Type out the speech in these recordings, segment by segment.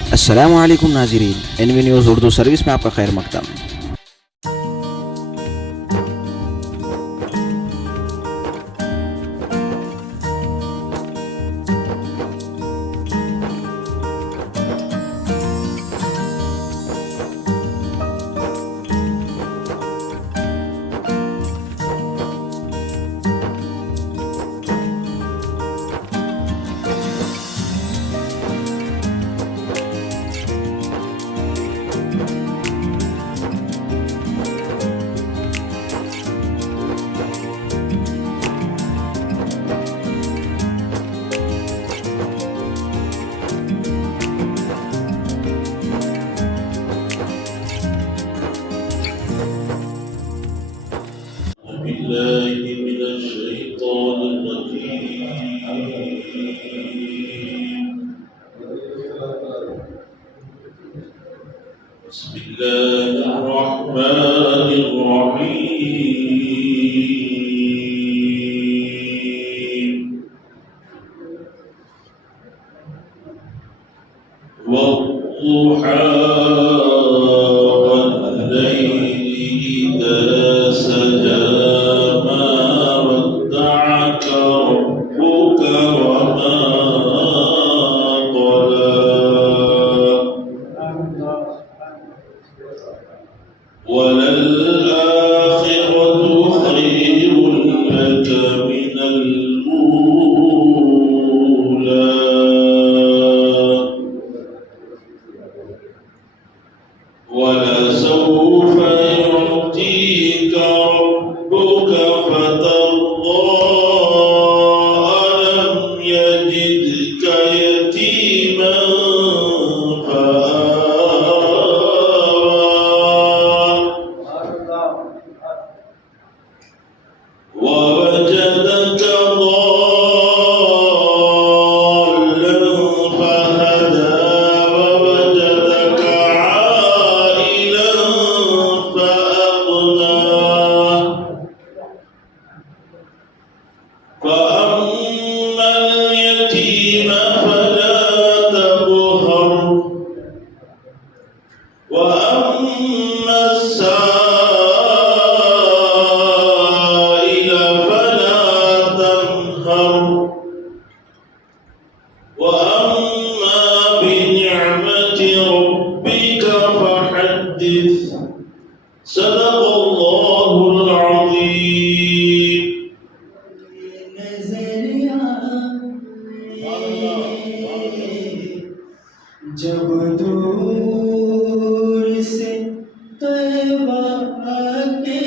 السلام علیکم ناظرین، N V news Urdu service میں آپ کا خیر مقدم۔ بالله من الشيطان الرجيم بسم الله الرحمن الرحيم والضحى والليل إذا سجى ما ودعك ربك وما قلى وللآخرة خير لك من الأولى ولسوف يعطيك ربك فترضى ألم يجدك يتيما فآوى ووجدك ضالا فهدى ووجدك عائلا فأغنى فأما اليتيم فلا تقهر وأما السائل فلا تنهر وأما بنعمة ربك فحدث صدق الله العظيم جب دور سے طیبہ کے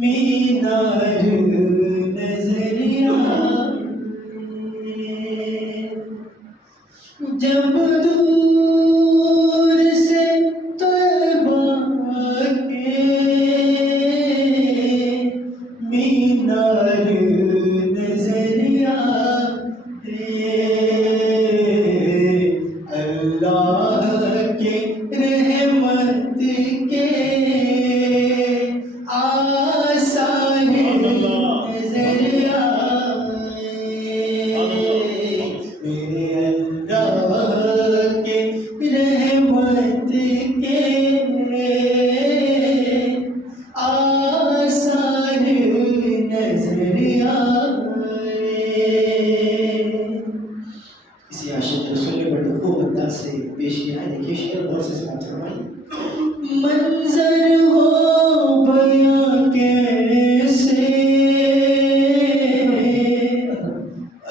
مینار نظر آئے، جب دور سے طیبہ کے مینار نظر آئے، اللہ کے رحمت کے آثار نظر آئے، میرے اللہ کے رحمت کے آثار نظر آئے۔ اسی عاشق رسول نے بڑے خوب انداز سے پیش کیا ہے، دیکھیے شعر غور سے سماعت فرمائیے۔ منظر ہو بیاں کیسے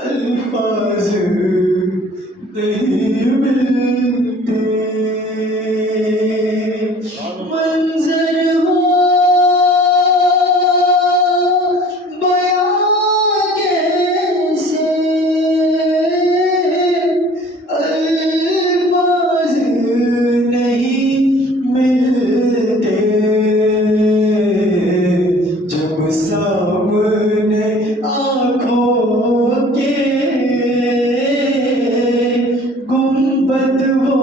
الفاظ نہیں ملتے، منظر ہو بیاں کیسے الفاظ نہیں ملتے، جب سامنے آنکھوں کے گنبد وہ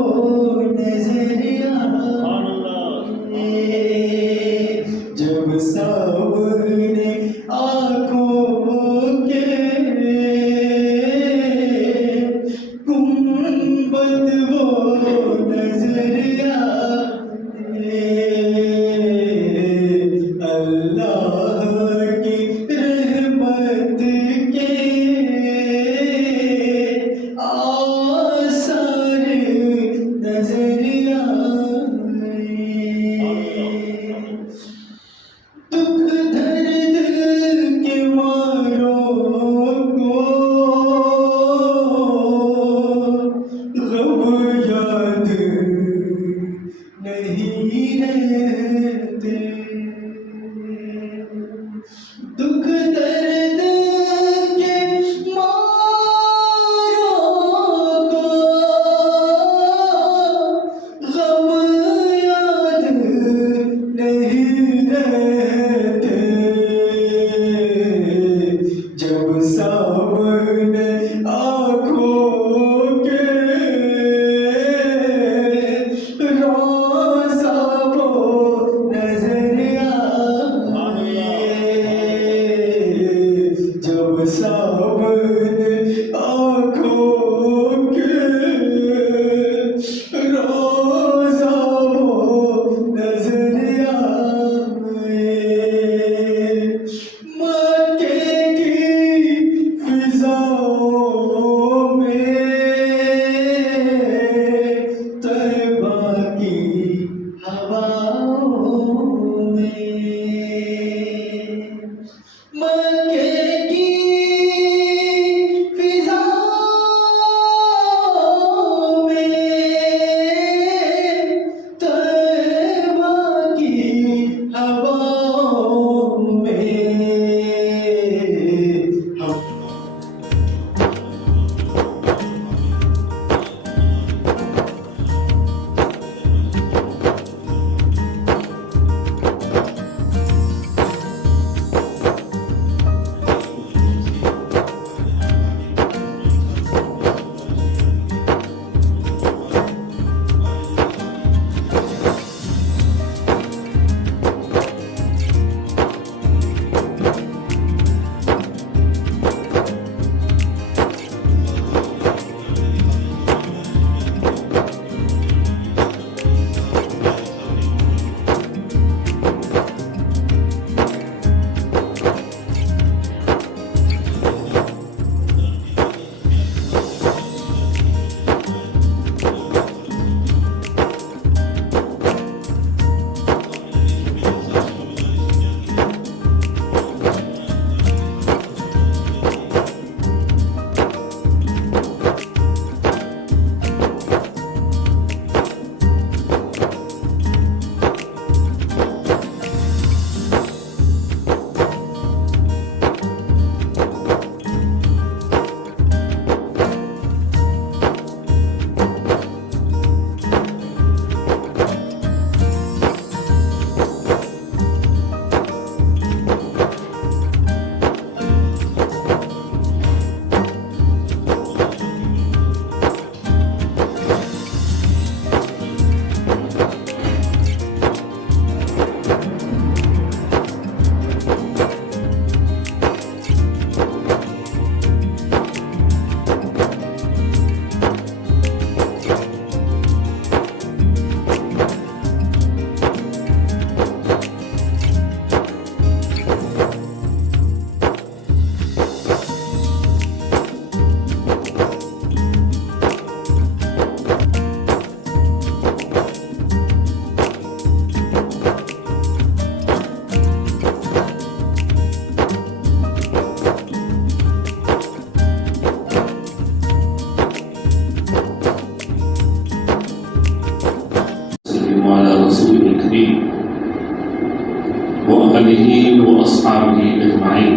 وأصحابه أجمعين.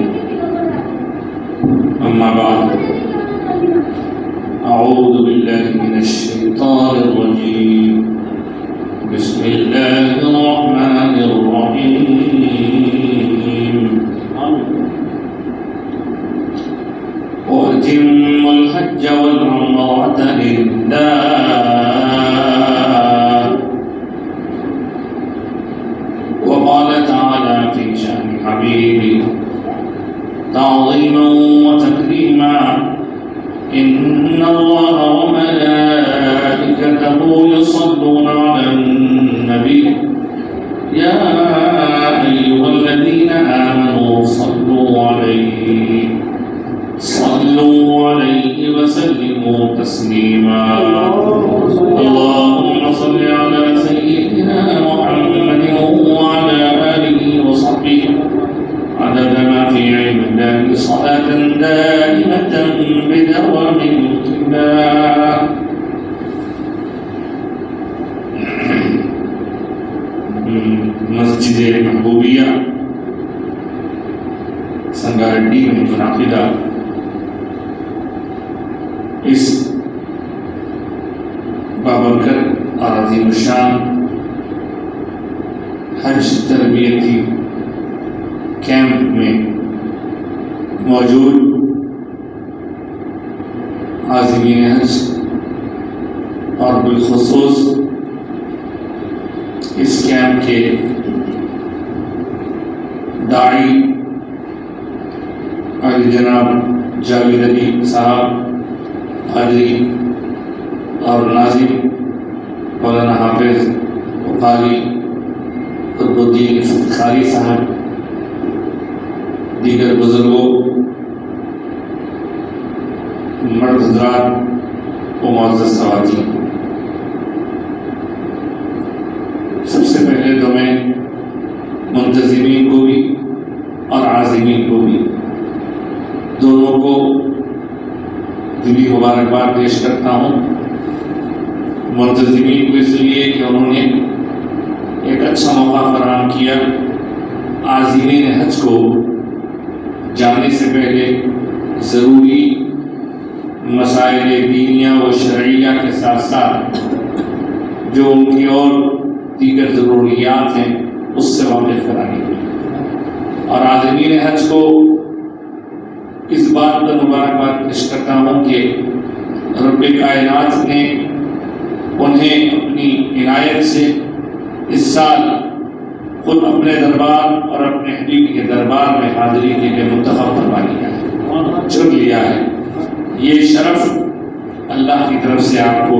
أما بعد، أعوذ بالله من الشيطان الرجيم. بسم الله الرحمن الرحيم. وأتموا الحج والعمرة لله. وقال تعالى في شأن حبيبه تعظيما وتكريما: إن الله وملائكته يصلون على النبي يا أيها الذين آمنوا صلوا عليه وسلموا تسليما. اللهم صل على سيدنا محمد وعلى آله وصحبه عدد ما في علم الله صلاة دائمة بدوام الابتلاء. مسجد محبوبیہ سنگاریڈی میں منعقدہ اس بابرکت اور عظیم الشان حج تربیتی کیمپ میں موجود عازمین حج اور بالخصوص اس کیمپ کے داعی جناب جاوید علی صاحب حاضری اور ناظم مولانا حافظ قاری قطب الدین افتخاری صاحب، دیگر بزرگوں، مرد حضرات و معزز خواتین، سب سے پہلے تو میں منتظمین کو بھی اور عازمین کو بھی دونوں کو دلی مبارکباد پیش کرتا ہوں۔ منتظمین کو اس لیے کہ انہوں نے ایک اچھا موقع فراہم کیا عازمین حج کو جانے سے پہلے ضروری مسائل دینیہ و شرعیہ کے ساتھ ساتھ جو ان کی اور دیگر ضروریات ہیں اس سے واقف کرانے کے لیے، اور عازمین حج کو اس بات پر مبارکباد پیش کرتا ہوں کہ رب کائنات نے انہیں اپنی عنایت سے اس سال خود اپنے دربار اور اپنے حبیب کے دربار میں حاضری کے لیے منتخب فرما لیا ہے، چن لیا ہے۔ یہ شرف اللہ کی طرف سے آپ کو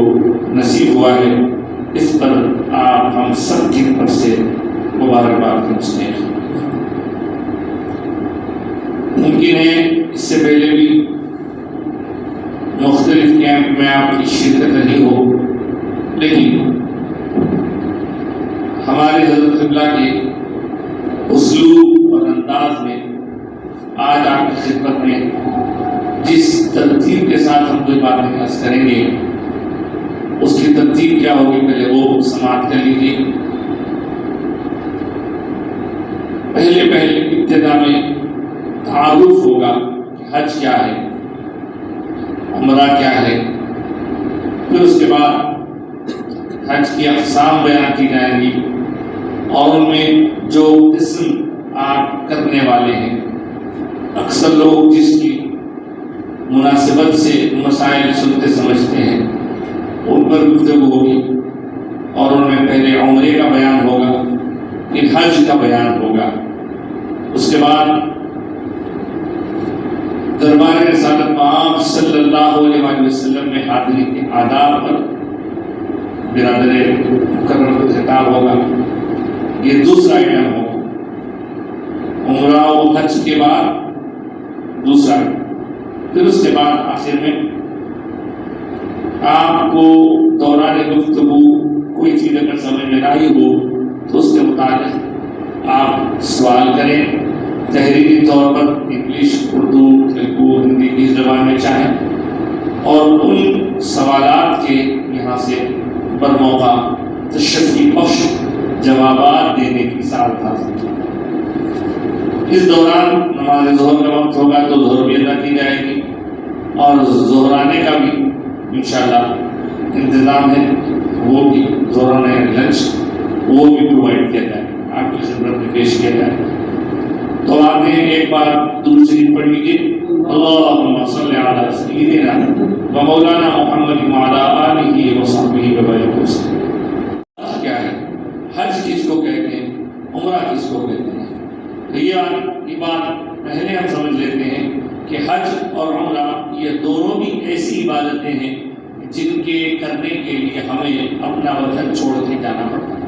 نصیب ہوا ہے، اس پر آپ ہم سب کی طرف سے مبارکباد پہنچتے ہیں۔ ممکن ہے اس سے پہلے بھی مختلف کیمپ میں آپ کی شرکت رہی ہو، لیکن ہمارے حضرت قبلہ کے اسلوب اور انداز میں آج آپ کی خدمت میں جس ترتیب کے ساتھ ہم کوئی باتیں عرض کریں گے اس کی ترتیب کیا ہوگی، پہلے وہ سماعت کر لیجیے۔ پہلے ابتدا میں تعارف ہوگا کہ حج کیا ہے، عمرہ کیا ہے، پھر اس کے بعد حج کی اقسام بیان کی جائیں گی اور ان میں جو قسم آپ کرنے والے ہیں، اکثر لوگ جس کی مناسبت سے مسائل سنتے سمجھتے ہیں ان پر گفتگو ہوگی، اور ان میں پہلے عمرے کا بیان ہوگا، پھر حج کا بیان ہوگا، اس کے بعد دربار رسالت پاک صلی اللہ علیہ وسلم میں حاضری کے آداب پر برادر مکرم کا خطاب ہوگا۔ یہ دوسرا آئٹم ہوگا۔ عمرہ و حج کے بعد دوسرا، پھر اس کے بعد آخر میں آپ کو دوران گفتگو کوئی چیز اگر سمجھ میں آئی ہو تو اس کے متعلق آپ سوال کریں، تحریری طور پر انگلش، اردو، تیلگو، ہندی کی زبان میں چاہیں، اور ان سوالات کے یہاں سے برموقع تشفی بخش جوابات دینے کی سعادت حاصل کی۔ اس دوران نماز ظہر کا وقت ہوگا تو ظہر بھی ادا کی جائے گی، اور ظہرانے کا بھی انشاءاللہ انتظام ہے، وہ بھی ظہرانے لنچ وہ بھی پرووائڈ کیا جائے، آپ کی خدمت میں پیش کیا جائے۔ تو آپ نے ایک بار درود شریف پڑھ لیجیے، اللہم صلی علی سیدنا و مولانا محمد وعلی آلہ و صحبہ وسلم۔ کیا ہے حج کس کو کہتے ہیں، عمرہ کس کو کہتے ہیں؟ یہ بات پہلے ہم سمجھ لیتے ہیں کہ حج اور عمرہ یہ دونوں بھی ایسی عبادتیں ہیں جن کے کرنے کے لیے ہمیں اپنا وطن چھوڑ کے جانا پڑتا ہے۔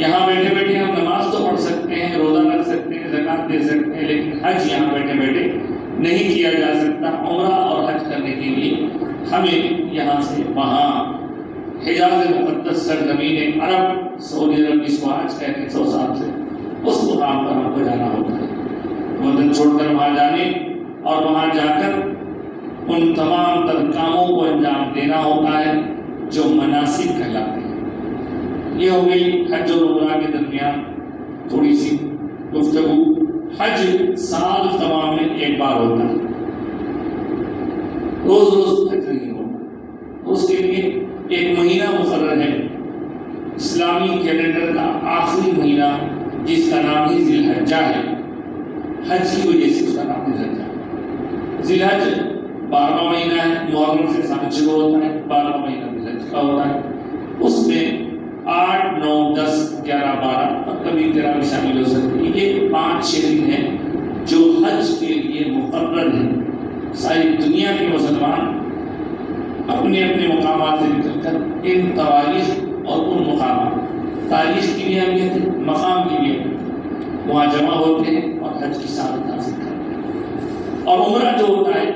یہاں بیٹھے بیٹھے ہم نماز تو پڑھ سکتے ہیں، روزہ رکھ سکتے ہیں، زکوٰۃ دے سکتے ہیں، لیکن حج یہاں بیٹھے بیٹھے نہیں کیا جا سکتا۔ عمرہ اور حج کرنے کے لیے ہمیں یہاں سے وہاں حجاز مقدس سرزمین عرب، سعودی عرب جس کو آج کہتے ہیں 100 سال سے، اس مقام پر ہم کو جانا ہوتا ہے، وطن چھوڑ کر وہاں جانے اور وہاں جا کر ان تمام تر کاموں کو انجام دینا ہوتا ہے جو مناسک کہلاتے ہیں۔ یہ ہو گئی حج اور عمرہ کے درمیان تھوڑی سی گفتگو۔ حج سال تمام میں ایک بار ہوتا ہے، روز روز حج نہیں ہوتا، اس کے لیے ایک مہینہ مقرر ہے، اسلامی کیلنڈر کا آخری مہینہ جس کا نام ہی ذی الحجہ ہے، حج کی وجہ سے اس کا نام ذی الحجہ ہے۔ ذی الحج 12واں مہینہ ہے، محرم سے سال شروع ہوتا ہے، 12واں مہینہ ذی الحج کا ہوتا ہے، اس میں 8، 9، 10، 11، 12 اور کبھی 13 بھی شامل ہو سکتے ہیں۔ یہ 5 شہریں ہیں جو حج کے لیے مقرر ہیں۔ ساری دنیا کے مسلمان اپنے اپنے مقامات سے نکل کر ان تواریخ اور ان مقامات، تاریخ کی بھی اہمیت ہے، مقام کی بھی اہمیت ہے، وہاں جمع ہوتے ہیں اور حج کی سعادت حاصل کرتے ہیں۔ اور عمرہ جو ہوتا ہے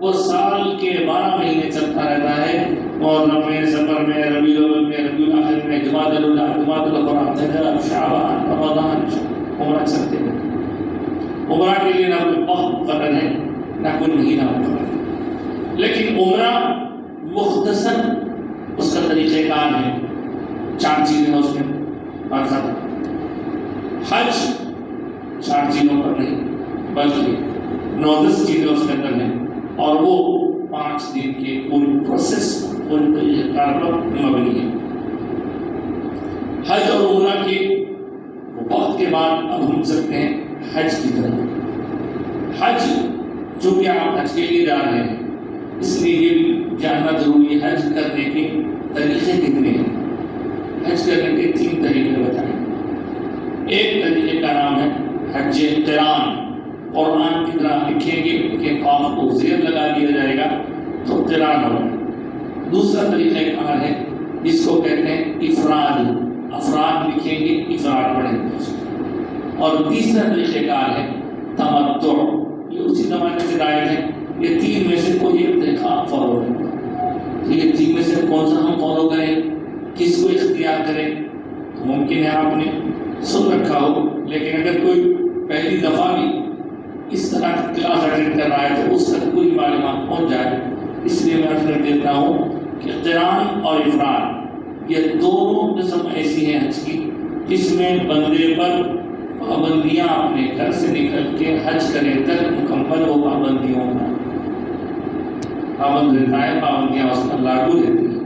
وہ سال کے 12 مہینے چلتا رہتا ہے، محرم میں، سفر میں، ربیع الاول میں، ربیع الاخر میں، جمادی الاولیٰ، جمادی الاخر، رجب، شعبان، رمضان، عمرہ چلتے ہیں۔ عمرہ کے لیے نہ کوئی وقت مقرر ہے نہ کوئی مہینہ مقرر ہے، لیکن عمرہ مختصر اس کا طریقہ کار ہے، 4 چیزیں اس میں فرض۔ حج 4 چیزوں پر نہیں بلکہ 9-10 چیزیں اس کے اندر ہیں، اور وہ 5 دن کے پوری پروسیس پوری طریقہ کار پر مبنی ہے۔ حج اور عمرہ کے وقت کے بعد اب ہم چلتے ہیں حج کی طرف۔ حج چونکہ آپ حج کے لیے جا رہے ہیں، اس لیے یہ بھی جاننا ضروری ہے حج کرنے کے طریقے کتنے ہیں۔ حج کرنے کے 3 طریقے بتائیں۔ ایک طریقے کا نام ہے حج قران، قرآن کی طرح لکھیں گے کہ قاف کو زیر لگا دیا جائے گا تو قران ہوگا۔ دوسرا طریقہ کار ہے جس کو کہتے ہیں افراد، افراد لکھیں گے، افراد پڑھیں گے۔ اور تیسرا طریقہ کار ہے تمتع، یہ اسی زمانے سے دائر ہے۔ یہ 3 میں سے کوئی ایک طریقہ آپ فالو کریں۔ تو یہ 3 میں سے کون سا ہم فالو کریں، کس کو اختیار کریں؟ تو ممکن ہے آپ نے سن رکھا ہو، لیکن اگر کوئی پہلی دفعہ بھی اس طرح کی کلاس اٹینڈ کر رہا ہے تو اس تک پوری معلومات پہنچ جائے۔ اس لیے میں عرض دیتا ہوں کہ قران اور افراد یہ دونوں قسم ایسی ہیں حج کی جس میں بندے پر پابندیاں اپنے گھر سے نکل کے حج کرنے تک مکمل ہو پابندیوں کا پابند رہتا ہے، پابندیاں اس پر لاگو رہتی ہیں۔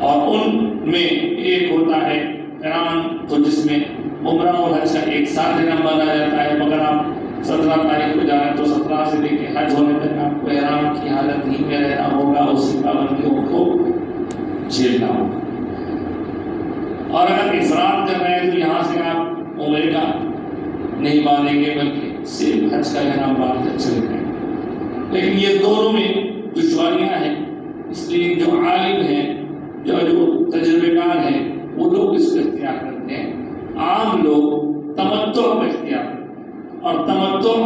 اور ان میں ایک ہوتا ہے قران، تو جس میں عمرہ اور حج کا ایک ساتھ نام باندھا جاتا ہے، مگر آپ 17 تاریخ کو جانا ہے تو 17 سے لے کے حج ہونے تک آپ کو احرام کی حالت ہی میں رہنا ہوگا، اسی پابندیوں کو جھیلنا ہوگا۔ اور اگر افراد کر رہے ہیں تو یہاں سے آپ عمرے کا نہیں باندھیں گے بلکہ صرف حج کا احرام باندھ کر چلے جائیں۔ لیکن یہ دونوں میں دشواریاں ہیں، اس لیے جو عالم ہیں، جو تجربے کار ہیں، وہ لوگ اس کو اختیار کرتے ہیں۔ عام لوگ تمتع کو اختیار کرتے ہیں، اور تمتع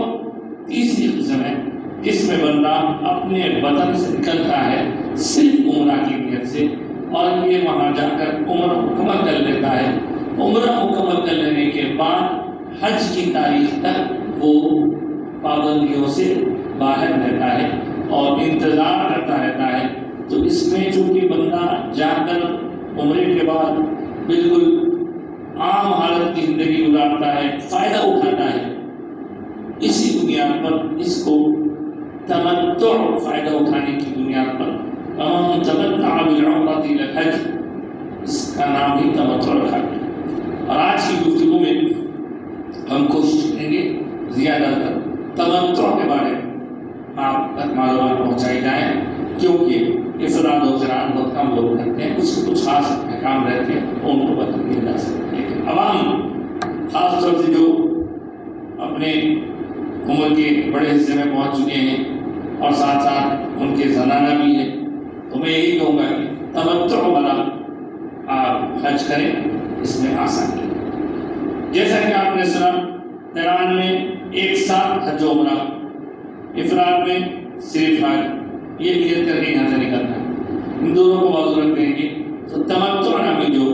تیسری قسم ہے جس میں بندہ اپنے وطن سے نکلتا ہے صرف عمرہ کی نیت سے، اور یہ وہاں جا کر عمرہ مکمل کر لیتا ہے۔ عمرہ مکمل کر لینے کے بعد حج کی تاریخ تک وہ پابندیوں سے باہر رہتا ہے اور انتظار کرتا رہتا ہے۔ تو اس میں چونکہ بندہ جا کر عمرے کے بعد بالکل عام حالت کی زندگی گزارتا ہے، فائدہ اٹھاتا ہے، اسی بنیاد پر اس کو تمتع فائدہ اٹھانے کی بنیاد پر تمام تمتع بالعمرۃ الی الحج، اس کا نام ہی تمتع رکھا گیا۔ اور آج کی گفتگو میں ہم کوشش کریں گے زیادہ تر تمتع کے بارے میں آپ تک معلومات پہنچائی جائیں، کیونکہ افراد و قران بہت کم لوگ کرتے ہیں، کچھ خاص احکام رہتے ہیں ان کو بتا دیا جا سکتا ہے، لیکن عوام خاص طور سے جو اپنے عمر کے بڑے حصے میں پہنچ چکے ہیں اور ساتھ ساتھ ان کے زنانہ بھی ہیں، تو میں یہی کہوں گا کہ تمتع والا آپ حج کریں، اس میں آسانی ہے۔ جیسا کہ آپ نے سنا قرآن میں ایک ساتھ حج و عمرہ، افراد میں صرف حج، یہ نیت کر کے یہاں سے نکلنا ہے، ان دونوں کو واضح رکھ دیں گے۔ تو تمتع نامی جو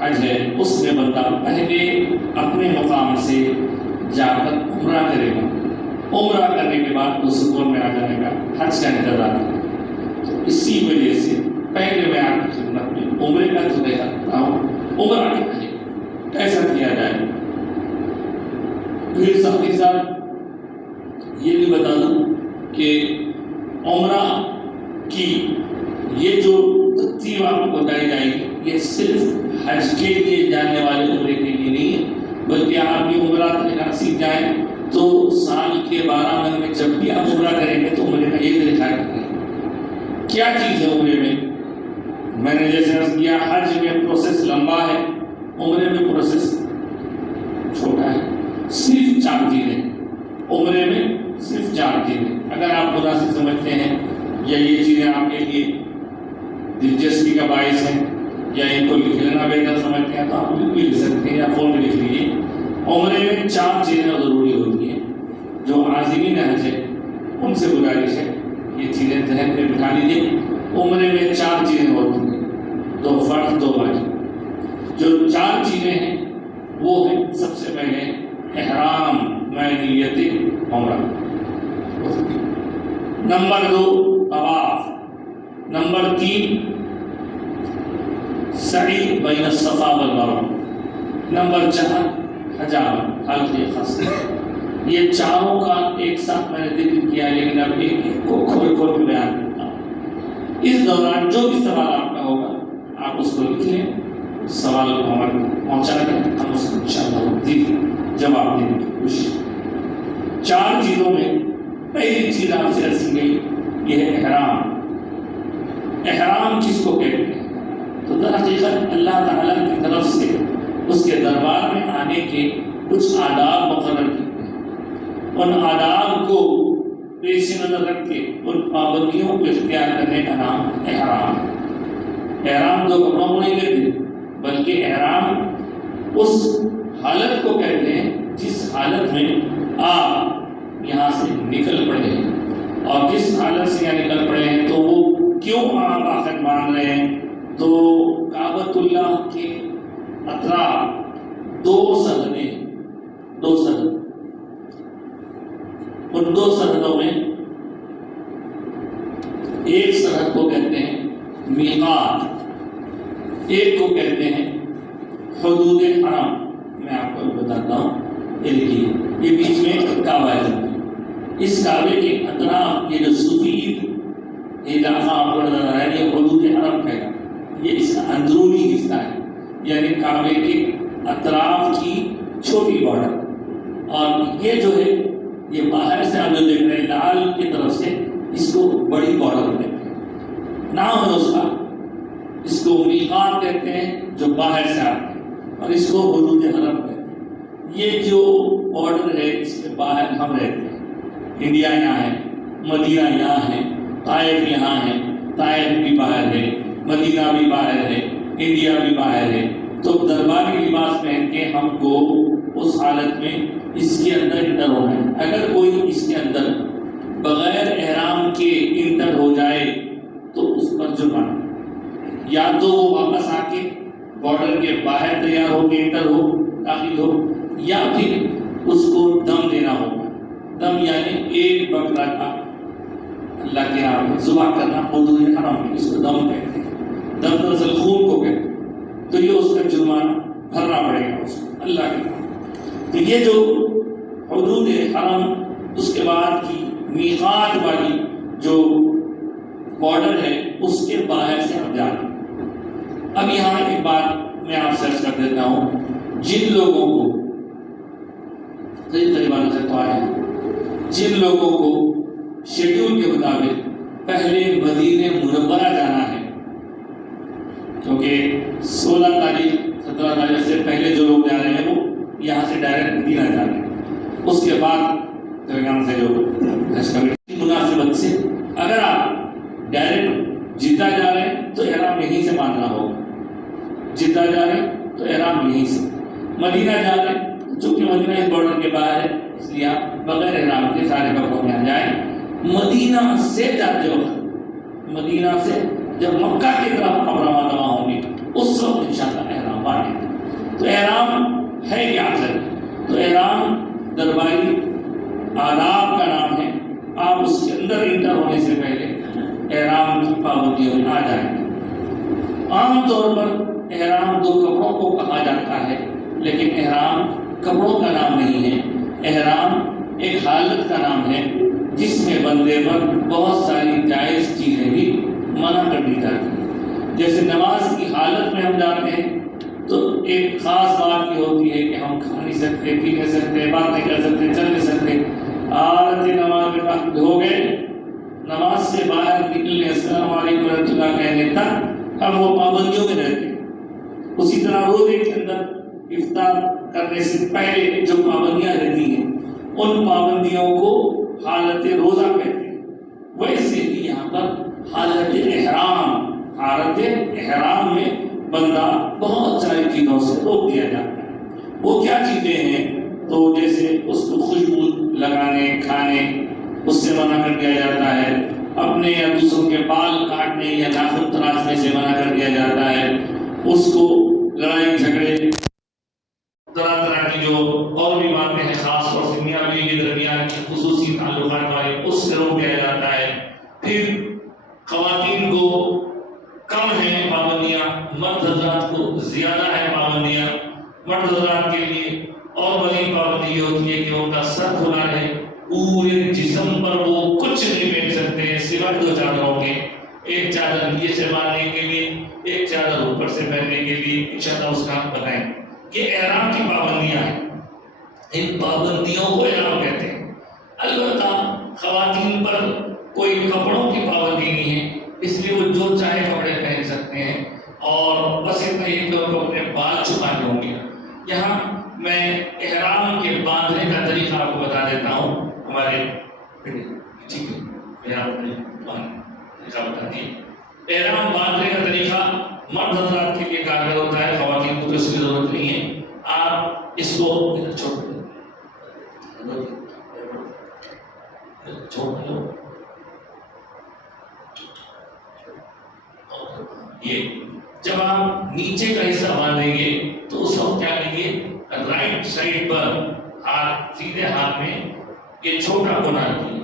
حج ہے اس میں بندہ پہلے اپنے مقام سے جا کر عمرہ کرے گا، عمرہ کرنے کے بعد وہ سکون میں آ جائے گا، حج کا انتظار کرے گا۔ تو اسی وجہ سے پہلے میں آپ کی خدمت میں عمرے کا تجربہ کرتا ہوں، عمرہ کیا ہے، کیسا کیا جائے، پھر ساتھ ہی ساتھ یہ بھی بتا دوں کہ عمرہ کی یہ جو ترتیب آپ کو بتائی جائے گی، یہ صرف حج کے لیے جانے والے عمرے کے لیے نہیں ہے، بلکہ آپ یہ عمرہ طریقہ سیکھ جائیں تو سال کے 12 مہینے میں جب بھی آپ عمرہ کریں گے تو عمرے کا یہ طریقہ کریں۔ کیا چیز ہے عمرے میں نے جیسے عرض کیا، حج میں پروسیس لمبا ہے، عمرے میں پروسیس چھوٹا ہے، صرف 4 چیزیں عمرے میں، صرف 4 چیزیں۔ اگر آپ مناسب سمجھتے ہیں یا یہ چیزیں آپ کے لیے دلچسپی کا باعث ہیں یا ان کو لکھ لینا بہتر سمجھتے ہیں تو آپ لکھ بھی لکھ سکتے ہیں یا فون میں لکھ لیجیے۔ عمرے میں 4 چیزیں ضروری ہوتی ہیں، جو عازمین حج ہے ان سے گزارش ہے یہ چیزیں ذہن میں بٹھا لیجیے۔ عمرے میں 4 چیزیں ہوتی ہیں، 2 فرض 2 واجب۔ جو 4 چیزیں ہیں وہ ہیں، سب سے پہلے احرام نیت عمرہ، نمبر 2 طواف، نمبر 3 سعی بین الصفا والمروہ، نمبر 4 حجامت حلق خص۔ یہ چاروں کا ایک ساتھ میں نے ذکر کیا، لیکن اب ایک ایک کو کھول کھول کے بیان کرتا ہوں۔ اس دوران جو بھی سوال آپ کا ہوگا آپ اس کو لکھ لیں، سوال کو ہمارے پہنچا دیں، ہم اس کو انشاءاللہ جواب دینے کی کوشش کریں۔ 4 چیزوں میں پہلی چیز آپ سے عرض کی گئی یہ ہے احرام۔ احرام کس کو کہتے ہیں؟ تو در حقیقت اللہ تعالیٰ کی طرف سے اس کے دربار میں آنے کے کچھ آداب مقرر کیے ہیں، ان آداب کو پیش نظر رکھ کے ان پابندیوں کو اختیار کرنے کا نام احرام ہے۔ احرام 2 کپڑوں کو نہیں کہتے، بلکہ احرام اس حالت کو کہتے ہیں جس حالت میں آپ یہاں سے نکل پڑے ہیں، اور جس حالت سے یہاں نکل پڑے ہیں تو وہ کیوں آپ آخر مان رہے ہیں؟ تو کعبۃ اللہ کے اطراف 2 سرحدیں، 2 سرحد، ان 2 سرحدوں میں ایک سرحد کو کہتے ہیں میقات، ایک کو کہتے ہیں حدود حرم۔ میں آپ کو بتاتا ہوں، یہ دیکھیے، یہ بیچ میں کعبہ ہے، اس کعبے کے اطراف یہ جو سفید علاقہ آپ کو نظر آ رہا ہے یہ حدود حرم ہے، یہ اس کا اندرونی حصہ ہے، یعنی کعبے کے اطراف کی چھوٹی بارڈر، اور یہ جو ہے یہ باہر سے آپ جو دیکھ رہے ہیں لال کی طرف سے اس کو بڑی بارڈر کہتے ہیں، نام ہے اس کا، اس کو میقات کہتے ہیں جو باہر سے آتے ہیں، اور اس کو حدود حرم کہتے ہیں۔ یہ جو بارڈر ہے اس کے باہر ہم رہتے ہیں، انڈیا یہاں ہے، مدینہ یہاں ہے، طائف یہاں ہے، طائف بھی باہر ہے، مدینہ بھی باہر ہے، انڈیا بھی باہر ہے، تو درباری لباس پہن کے ہم کو اس حالت میں اس کے اندر انٹر ہونا ہے۔ اگر کوئی اس کے اندر بغیر احرام کے انٹر ہو جائے تو اس پر جرمانہ، یا تو وہ واپس آ کے بارڈر کے باہر تیار ہو کے انٹر ہو، داخل ہو، یا پھر اس کو دم دینا ہوگا۔ دم یعنی ایک بکرا کا اللہ کے نام ذبح کرنا، حدود حرم میں اس کو دم کہتے ہیں، دم دراصل خون کو کہتے ہیں، تو یہ اس کا جرمانہ بھرنا پڑے گا اس کو اللہ کے لیے۔ تو یہ جو حدود حرم، اس کے بعد کی میقات والی جو بارڈر ہے، اس کے باہر سے ہم جانے۔ اب یہاں ایک بات میں آپ سے عرض کر دیتا ہوں، جن لوگوں کو جن لوگوں کو شیڈول کے مطابق پہلے مدینہ منورہ جانا ہے، کیونکہ 16 تاریخ 17 تاریخ سے پہلے جو لوگ جا رہے ہیں وہ یہاں سے ڈائریکٹ مدینہ جا رہے ہیں، اس کے بعد تلنگانہ سے جو حج کمیٹی کی مناسبت سے اگر آپ ڈائریکٹ جدہ جا رہے ہیں تو احرام یہیں سے باندھنا ہوگا، جدہ جا رہے ہیں تو احرام یہیں سے، مدینہ جا رہے ہیں چونکہ مدینہ اس بارڈر کے باہر ہے اس لیے آپ بغیر احرام کے سارے کپڑوں میں آ جائیں۔ مدینہ سے جاتے وقت، مدینہ سے جب مکہ کی طرف آپ روانہ ہوں گے اس وقت انشاءاللہ احرام باندھیں۔ تو احرام ہے کیا اصل؟ تو احرام درباری آداب کا نام ہے، آپ اس کے اندر انٹر ہونے سے پہلے احرام کی پابندیوں میں آ جائیں گے۔ عام طور پر احرام دو کپڑوں کو کہا جاتا ہے، لیکن احرام کپڑوں کا نام نہیں ہے، احرام ایک حالت کا نام ہے جس میں بندے پر بہت ساری جائز چیزیں بھی منع کر دی جاتی ہیں۔ جیسے نماز کی حالت میں ہم جاتے ہیں تو ایک خاص بات یہ ہوتی ہے کہ ہم کھا نہیں سکتے، پی نہیں سکتے، بات نہیں کر سکتے، چل نہیں سکتے۔ حالت نماز میں وقت ہو گئے، نماز سے باہر نکلنے السلام علیکم ورحمۃ اللہ کہنے تک ہم وہ پابندیوں میں رہتے ہیں۔ اسی طرح روزے کے اندر افطار کرنے سے پہلے جو پابندیاں رہتی ہیں ان پابندیوں کو حالت روزہ کہتے ہیں۔ ویسے ہی یہاں پر حالت احرام میں بندہ بہت ساری چیزوں سے روک دیا جاتا ہے۔ وہ کیا چیزیں ہیں؟ تو جیسے اس کو خوشبو لگانے، کھانے، اس سے منع کر دیا جاتا ہے۔ اپنے یا دوسروں کے بال کاٹنے یا ناخن تراشنے سے منع کر دیا جاتا ہے۔ اس کو لڑائی جھگڑے، طرح طرح کی جو اور بھی باتیں ہیں خاص طور سے میاں بیوی کے درمیان کی خصوصی تعلقات والے، اس سے روک دیا جاتا ہے۔ پھر خواتین کو کم ہیں پابندیاں، مرد حضرات کو زیادہ ہے پابندیاں۔ مرد حضرات کے لیے اور بڑی پابندی یہ ہوتی ہے کہ ان کا سر کھلا ہے، پورے جسم پر وہ کچھ نہیں پہن سکتے ہیں سوائے دو چادروں کے، ایک چادر نیچے سے باندھنے کے لیے، ایک چادر اوپر سے پہننے کے لیے۔ انشاءاللہ اس کا بتائیں۔ یہ احرام کی پابندیاں ہیں، ان پابندیوں کو احرام کہتے ہیں۔ البتہ خواتین پر کوئی کپڑوں کی پابندی نہیں ہے، اس لیے وہ جو چاہے کپڑے پہن سکتے ہیں، اور بس اتنا ہی کہ ان کو اپنے بال چھپانے ہوں گے۔ یہاں میں احرام کے باندھنے کا طریقہ آپ کو بتا دیتا ہوں۔ ہمارے ٹھیک ہے، طریقہ بتا دیے۔ احرام باندھنے کا طریقہ مرد حضرات کے لیے کارگر ہوتا ہے، خواتین کو تو اس کی ضرورت نہیں ہے۔ آپ اس کو ادھر چھوڑ دیں، یہ جب آپ نیچے کا حصہ باندھیں گے تو اس وقت کیا کریں گے، رائٹ سائڈ پر ہاتھ، سیدھے ہاتھ میں یہ چھوٹا کونا رکھیے،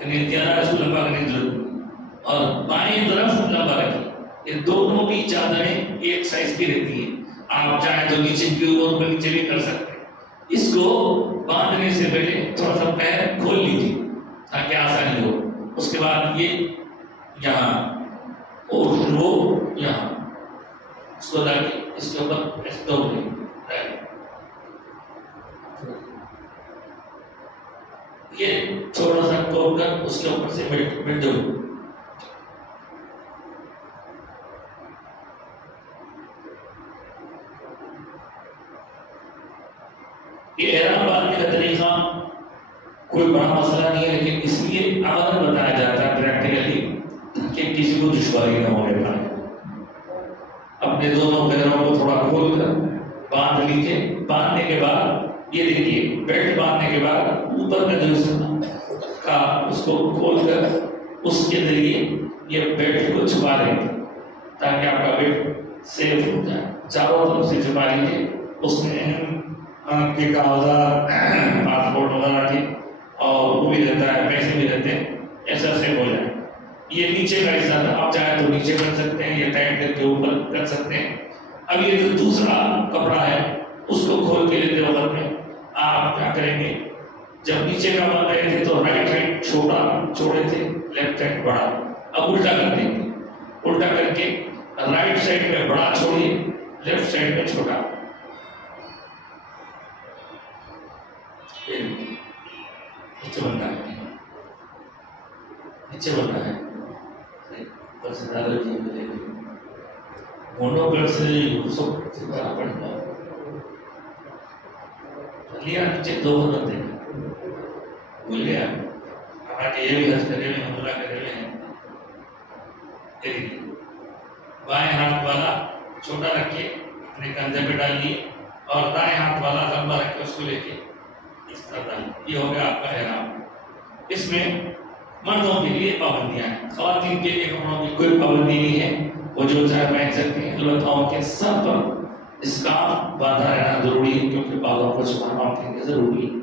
یعنی زیادہ اس کو لمبا کرنے کی ضرورت نہیں، اور بائیں طرف لمبا رکھیے۔ یہ دونوں بھی چادریں ایک سائز کی رہتی ہیں، آپ چاہیں تو نیچے کی اوپر نیچے بھی کر سکتے ہیں۔ اس کو باندھنے سے پہلے تھوڑا سا پیر کھول لیجیے تاکہ آسانی ہو۔ اس کے بعد یہ یہاں اور وہ یہاں اس کو رکھیں، اس کے اوپر اسٹوو لیں، یہ تھوڑا سا توڑ کر اس کے اوپر سے بیٹھ دو۔ یہ احرام باندھنے کا طریقہ کوئی بڑا مسئلہ نہیں ہے، لیکن اس لیے عملاً بتایا جاتا ہے پریکٹیکلی تاکہ کسی کو دشواری نہ ہونے پائے۔ اپنے دونوں پیروں کو تھوڑا کھول کر باندھ لیجیے۔ باندھنے کے بعد یہ دیکھیے، بیلٹ باندھنے کے بعد اوپر کا جو حصہ کا اس کو کھول کر اس کے ذریعے یہ بیلٹ کو چھپا دیں تاکہ آپ کا بیلٹ سیف ہو جائے۔ چاروں طرف سے چھپا لیجیے، اس میں آپ کے کاغذات، پاسپورٹ وغیرہ کی اور وہ بھی رہتا ہے، پیسے بھی رہتے ہیں، ایسا سیف ہو جائے۔ یہ نیچے کا حصہ تھا، آپ چاہیں تو نیچے کر سکتے ہیں یا ٹائٹ کر کے اوپر کر سکتے ہیں۔ اب یہ جو دوسرا کپڑا ہے اس کو کھول کے لیتے وقت میں آپ کیا کریں گے، جب نیچے کا بن رہے تھے تو رائٹ سائڈ چھوڑے تھے، لیفٹ سائڈ بڑا، اب الٹا کر دیں گے، الٹا کر کے رائٹ سائڈ میں بڑا چھوڑیے، لیفٹ سائڈ میں چھوٹا، نیچے بننا ہے، نیچے بننا ہے، مونو گڑھ سے پڑھنا لیا نیچے دو بنتے ہیں، بھول گیا حالانکہ یہ بھی حج کرے ہوئے حملہ کرے ہوئے ہیں۔ بائیں ہاتھ والا چھوٹا رکھے اپنے کندھے پہ ڈالیے اور دائیں ہاتھ والا لمبا رکھ کے اس کو لے کے اس طرح ڈالیے، یہ ہو گیا آپ کا احرام۔ اس میں مردوں کے لیے پابندیاں ہیں، خواتین کے لیے کپڑوں کی کوئی پابندی نہیں ہے، وہ جو چاہے پہن سکتے ہیں، البتہ ان کے سر پر اسکارف باندھا رہنا ضروری ہے کیونکہ بالوں کو چھپانا ان کے لیے ضروری ہے۔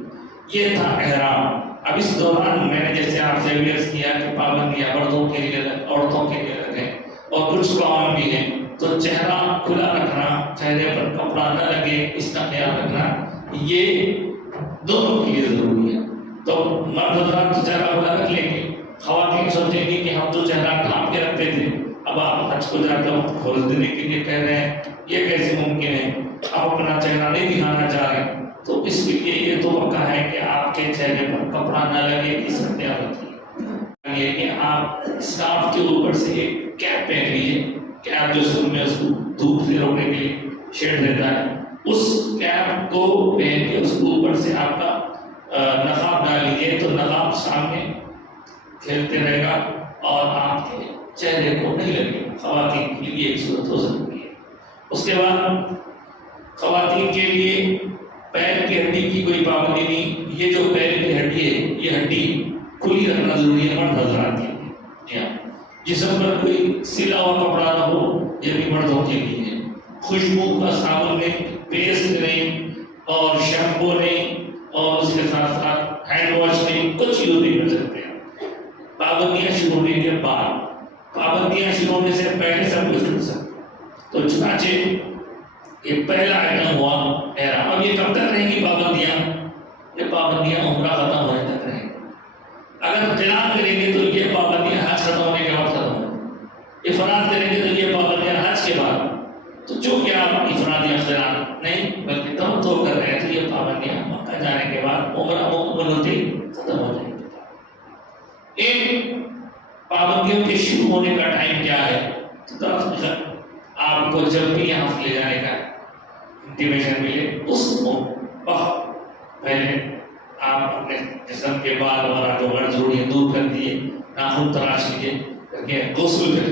یہ تھا احرام۔ اب اس دوران میں نے جیسے آپ سے عرض کیا کہ پابندیاں مردوں کے لیے الگ، عورتوں کے لیے الگ ہیں اور کچھ قوانین بھی ہیں، تو چہرہ کھلا رکھنا، چہرے پر کپڑا نہ لگے، اس کا خیال رکھنا، یہ دونوں کے لیے ضروری ہے۔ تو مرد حضرات تو چہرہ کھلا رکھ لیں گے، خواتین سوچیں گی کہ ہم تو چہرہ ڈھانپ کے رکھتے تھے، اب آپ حج کو جا کر کھول دینے کے لیے کہہ رہے ہیں، یہ کیسے ممکن ہے، آپ اپنا چہرہ نہیں دکھانا چاہ رہے ہیں، تو اس کے لیے یہ توقع ہے کہ آپ کے چہرے پر کپڑا نہ لگے، اس کا خیال رکھیے۔ یہ کہ آپ اسکارف کے اوپر سے ایک کیپ پہن لیجیے، کیپ جو سر میں اس کو دھوپ سے روکنے کے لیے شیڈ دیتا ہے، اس کیپ کو پہن کے اس کے اوپر سے آپ کا نقاب ڈال لیجیے، تو نقاب سامنے کھیلتے رہے گا اور آپ کے چہرے کو نہیں لگے گا۔ خواتین کے لیے ایک صورت ہو سکتی ہے۔ اس کے بعد خواتین کے لیے پیر کی ہڈی کی کوئی پابندی نہیں، یہ جو پیر کی ہڈی ہے یہ ہڈی کھلی رکھنا ضروری ہے مرد حضرات کے لیے۔ جی ہاں، جسم پر کوئی سلا ہوا کپڑا نہ ہو، یہ بھی مردوں کے لیے ہے۔ خوشبو کا صابن نہیں، پیسٹ نہیں اور شیمپو نہیں اور اس کے ساتھ ساتھ ہینڈ واش نہیں، کچھ یوز نہیں کر سکتے۔ پابندیاں شروع ہونے کے بعد، پابندیاں شروع ہونے سے پہلے سب کچھ کر سکتے۔ تو چنانچہ یہ پہلا آئٹم ہوا احرام۔ اب یہ کب تک رہیں گی پابندیاں؟ یہ پابندیاں عمرہ ختم ہونے تک رہیں گی۔ اگر قران کریں گے تو یہ پابندیاں حج ختم ہونے کے بعد ختم ہوں گی، افراد کریں گے تو یہ پابندیاں حج کے بعد۔ تو چونکہ آپ افراد یا قران نہیں بلکہ تمتع کر رہے ہیں تو یہ پابندیاں مکہ جانے کے بعد عمرہ مکمل ہوتے ہی ختم ہو جائیں گی۔ ان پابندیوں کے شروع ہونے کا ٹائم کیا ہے؟ تو دراصل آپ کو جب بھی یہاں سے لے جانے کا انٹیمیشن ملے اس وقت پہلے آپ اپنے جسم کے بال وغیرہ جو غیر ضروری ہے دور کر دیے، ناخن تراش لیجیے، کر کے غسل کر،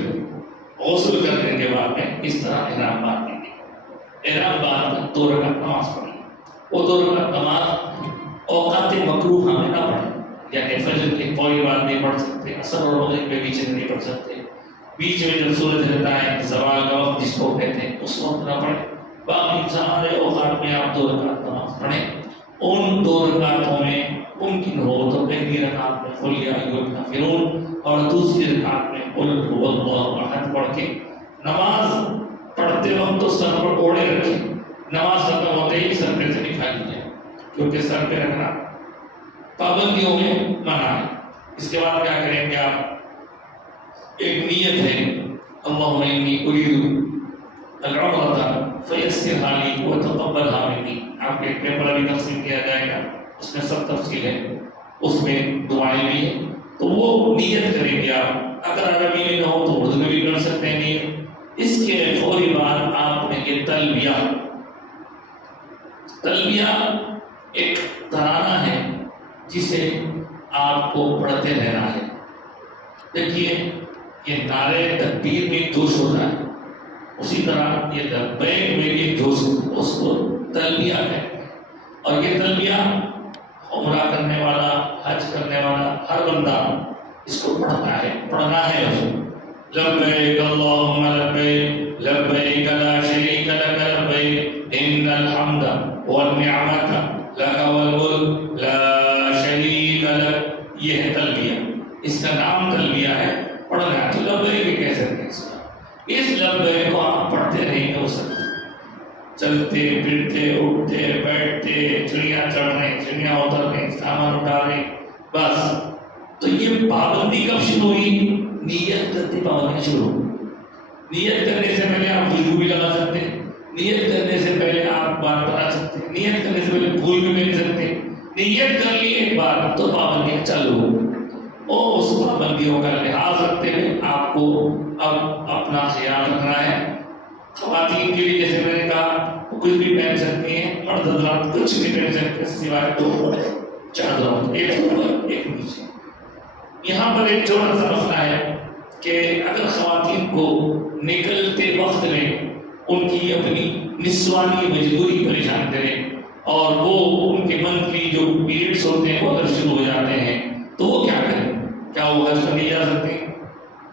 غسل کرنے کے بعد میں اس طرح احرام باندھ دیں گے۔ احرام باندھ کر 2 رکعت نماز پڑھیں، وہ 2 رکعت نماز اوقات مکروہ میں نہ پڑھیں، یعنی فجر کے فوری بعد نہیں پڑھ سکتے، عصر اور مغرب کے بیچ میں نہیں پڑھ سکتے، بیچ میں جب سورج رہتا ہے زوال کا وقت جس کو کہتے ہیں اس وقت نہ پڑھیں۔ باقی سارے اوقات میں آپ 2 رکعت نماز پڑھیں۔ ان 2 رکعتوں میں ممکن ہو تو پہلی رکعت میں قل یا ایھا الکافرون اور دوسری رکعت میں قل هو اللہ احد پڑھ کے نماز پڑھتے وقت تو سر پر اوڑھے رکھیں، نماز ختم ہوتے ہی سر پہ سے نکال لیجیے کیونکہ سر پہ رکھنا پابندیوں میں منع ہے۔ اس کے بعد کیا کریں گے آپ؟ ایک نیت ہے، اللہم انی ارید العمرۃ فیسرھا لی وتقبلھا منی۔ آپ کے ایک پیپر ابھی تقسیم کیا جائے گا، اس میں سب تفصیل ہے، اس میں دعائیں بھی ہیں، تو وہ نیت کریں گے آپ۔ اگر عربی میں نہ ہو تو اردو میں بھی کر سکتے ہیں نیت۔ اس کے فوری بعد آپ نے یہ تلبیہ ایک ترانہ ہے جسے آپ کو پڑھتے رہنا ہے۔ دیکھیے یہ نعرے تکبیر میں جوش ہوتا ہے، اسی طرح یہ لبیک میں بھی جوش ہوتا ہے، اس کو تلبیہ کہتے ہیں۔ اور یہ تلبیہ عمرہ کرنے والا، حج کرنے والا ہر بندہ اس کو پڑھنا ہے۔ لبیک اللہم لبیک لبیک لا شریک لک لبیک ان الحمد والنعمت لک والملک لا شریک لک۔ یہ ہے تلبیہ، اس کا نام تلبیہ ہے، پڑھنا ہے۔ تو لبیک بھی کہہ سکتے ہیں اس کا۔ اس لبیک کو آپ پڑھتے رہیں گے اس وقت چلتے پھرتے اٹھتے بیٹھتے، چڑیاں چڑھ رہے، چڑیاں اتر رہے، سامان اٹھا رہے، بس. تو یہ پابندی کب شروع ہوئی؟ نیت کرتے پابندی شروع ہوئی. نیت کرنے سے پہلے آپ خوشبو بھی لگا سکتے ہیں، نیت کرنے سے پہلے آپ بات بتا سکتے ہیں، نیت کرنے سے پہلے پھول بھی مل سکتے ہیں. نیت کر لی ایک بار تو پابندیاں چالو ہو، اور اس پابندیوں کا لحاظ رکھتے ہوئے آپ کو اب اپنا خیال رکھنا ہے. خواتین کے لیے جیسے میں نے کہا کچھ بھی پہن سکتی ہیں، مرد حضرات کچھ بھی پہن سکتے ہیں سوائے دو چادروں، ایک اوپر ایک نیچے. یہاں پر ایک چھوٹا سا مسئلہ ہے کہ اگر خواتین کو نکلتے وقت میں ان کی اپنی نسوانی مجبوری پریشان کرے اور وہ ان کے منتھلی جو پیریڈز ہوتے ہیں وہ اگر شروع ہو جاتے ہیں تو وہ کیا کریں؟ کیا وہ حج پر نہیں جا سکتے؟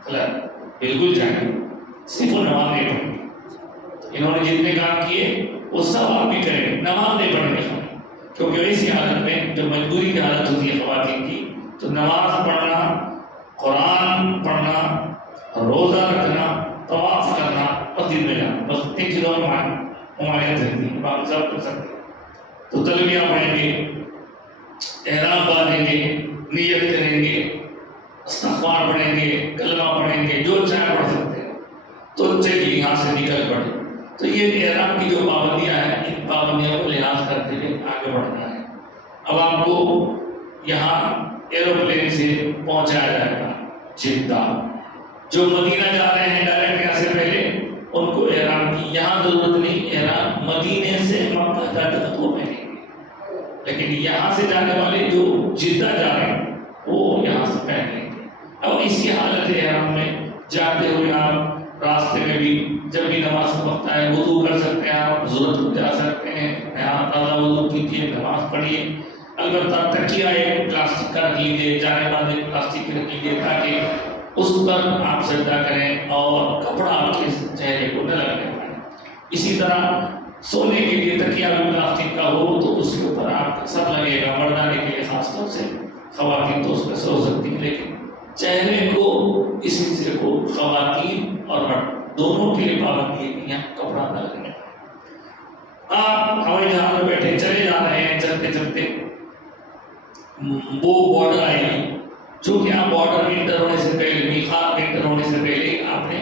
غلط، بالکل جائیں، صرف وہ نماز نہیں پڑھیں. انہوں نے جتنے کام کیے وہ سب آپ بھی کریں، نماز نہیں پڑھنے کا. کیونکہ ایسی حالت میں جب مجبوری کی حالت ہوتی ہے خواتین کی تو نماز پڑھنا، قرآن پڑھنا، روزہ رکھنا، طواف کرنا، مسجد میں جانا، بس ان چیزوں میں ممانعت رہتی ہے، باقی سب کر سکتے ہیں. تو تلبیہ پڑھیں گے، احرام باندھیں گے، نیت کریں گے، استغفار پڑھیں گے، کلمہ پڑھیں گے، جو چاہے پڑھ سکتے ہیں. تو چلیے یہاں سے نکل پڑے. تو یہ احرام کی جو پابندیاں ہیں ان پابندیوں کو لحاظ کرتے ہوئے آگے بڑھنا ہے. اب آپ کو یہاں ایروپلین سے پہنچایا جائے گا جدہ. جو مدینہ جا رہے ہیں ڈائریکٹ یہاں سے پہلے ان کو احرام کی یہاں ضرورت نہیں، احرام مدینے سے مکہ جاتے وقت وہ پہنیں گے. لیکن یہاں سے جانے والے جو جدہ جا رہے ہیں وہ یہاں سے پہن لیں گے. اب اسی حالت احرام میں جاتے ہوئے آپ راستے میں بھی جب بھی نماز کا وقت آئے وضو کر سکتے ہیں، آپ ضرورت کو جا سکتے ہیں، یہاں تازہ وضو کیجیے، نماز پڑھیے. البتہ تکیہ ایک پلاسٹک کا رکھ لیجیے، جانے والے پلاسٹک کی رکھ لیجیے تاکہ اس پر آپ سجدہ کریں اور کپڑا آپ کے چہرے کو نہ لگنے پائے. اسی طرح سونے کے لیے تکیہ بھی پلاسٹک کا ہو تو اس کے اوپر آپ سب لگے گا. مردانے کے لیے خاص طور سے، خواتین تو اس پہ سو سکتی ہیں، لیکن چہرے کو اس حصے کو خواتین اور مرد دونوں کے لیے پابندی ہے کہ یہاں کپڑا نہ لگنے. آپ ہوائی جہاز میں بیٹھے چلے جا رہے ہیں، چلتے چلتے وہ بارڈر آئے گی، چونکہ آپ بارڈر انٹر ہونے سے پہلے، میقات انٹر ہونے سے پہلے آپ نے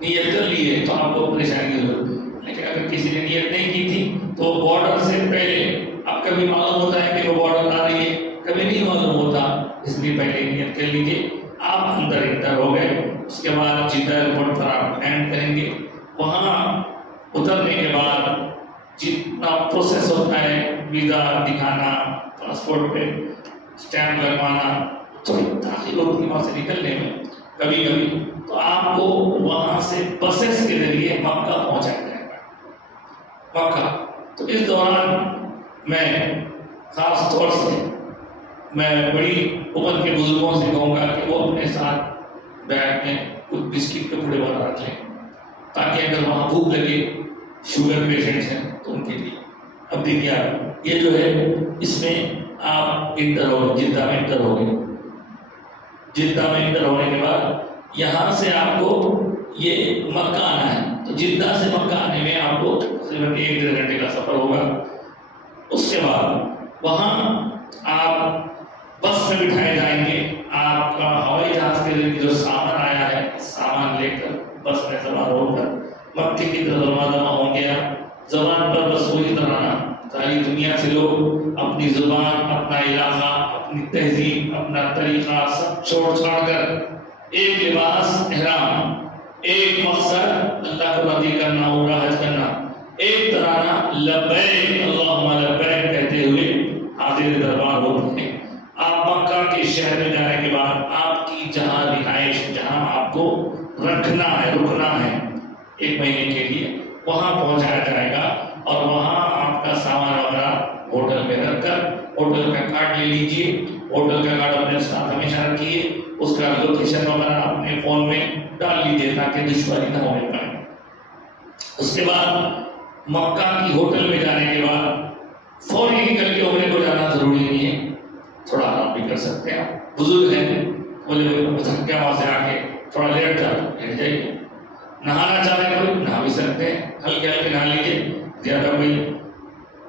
نیت کر لی ہے تو آپ کو پریشانی کی ضرورت ہے. لیکن اگر کسی نے نیت نہیں کی تھی تو بارڈر سے پہلے آپ کبھی معلوم ہوتا ہے کہ وہ بارڈر آ رہی ہے، کبھی نہیں معلوم ہوتا، اس لیے پہلے نیت کر لیجیے. آپ اندر انٹر ہو گئے، اس کے بعد جدہ ایئرپورٹ پر آپ لینڈ کریں گے. وہاں اترنے کے بعد جتنا پروسیس ہوتا ہے، ویزا دکھانا، پاسپورٹ پہ اسٹیمپ لگوانا، تھوڑی تاخیر ہوتی ہے وہاں سے نکلنے میں کبھی کبھی، تو آپ کو وہاں سے بسز کے ذریعے مکہ پہنچایا جائے گا. مکہ تو اس دوران میں خاص طور سے میں بڑی عمر کے بزرگوں سے کہوں گا کہ وہ اپنے ساتھ بیگ میں کچھ بسکٹ کے ٹکڑے والا رکھ لیں تاکہ اگر وہاں بھوک لگے، شوگر پیشنٹس ہیں تو ان کے لیے. اب دیکھیے یہ جو ہے اس میں آپ انٹر ہو، جدہ میں انٹر ہو گئے. جدہ میں انٹر ہونے کے بعد یہاں سے آپ کو یہ مکہ آنا ہے. تو جدہ سے مکہ آنے میں آپ کو تقریباً 1-1.5 گھنٹے کا سفر ہوگا. اس کے بعد وہاں آپ بس میں بٹھائے جائیں گے. آپ کا ہوائی جہاز کے ذریعے جو سامان آیا ہے سامان لے کر بس میں سوار ہو کر مکے کی طرف روانہ ہوں گے. زبان پر بس وہی ترانا، ساری دنیا سے لوگ اپنی زبان، اپنا علاقہ، اپنی تہذیب، اپنا طریقہ سب چھوڑ چھاڑ کر ایک لباس احرام، ایک مقصد اللہ کو راضی کرنا، عمرہ حج کرنا، ایک ترانہ لبیک اللہم لبیک کہتے ہوئے حاضر دربار ہوتے ہیں. آپ مکہ کے شہر میں جانے کے بعد آپ کی جہاں رہائش، جہاں آپ کو رکھنا ہے، رکنا ہے 1 مہینے کے لیے، وہاں پہنچایا جائے گا. اور وہاں آپ کا سامان وغیرہ ہوٹل میں رکھ کر ہوٹل کا کارڈ لے لیجیے. ہوٹل کا کارڈ اپنے ساتھ ہمیشہ رکھیے، اس کا لوکیشن وغیرہ اپنے فون میں ڈال لیجیے تاکہ دشواری نہ ہونے پائے. اس کے بعد مکہ کی ہوٹل میں جانے کے بعد فوری نکل کے عمرے کو جانا ضروری نہیں ہے، تھوڑا آرام بھی کر سکتے ہیں. بزرگ ہیں بولے کیا وہاں سے آ کے تھوڑا لیٹ جائیے. نہانا چاہتے ہیں کوئی نہا بھی سکتے ہیں، ہلکے ہلکے نہا لیجیے. زیادہ کوئی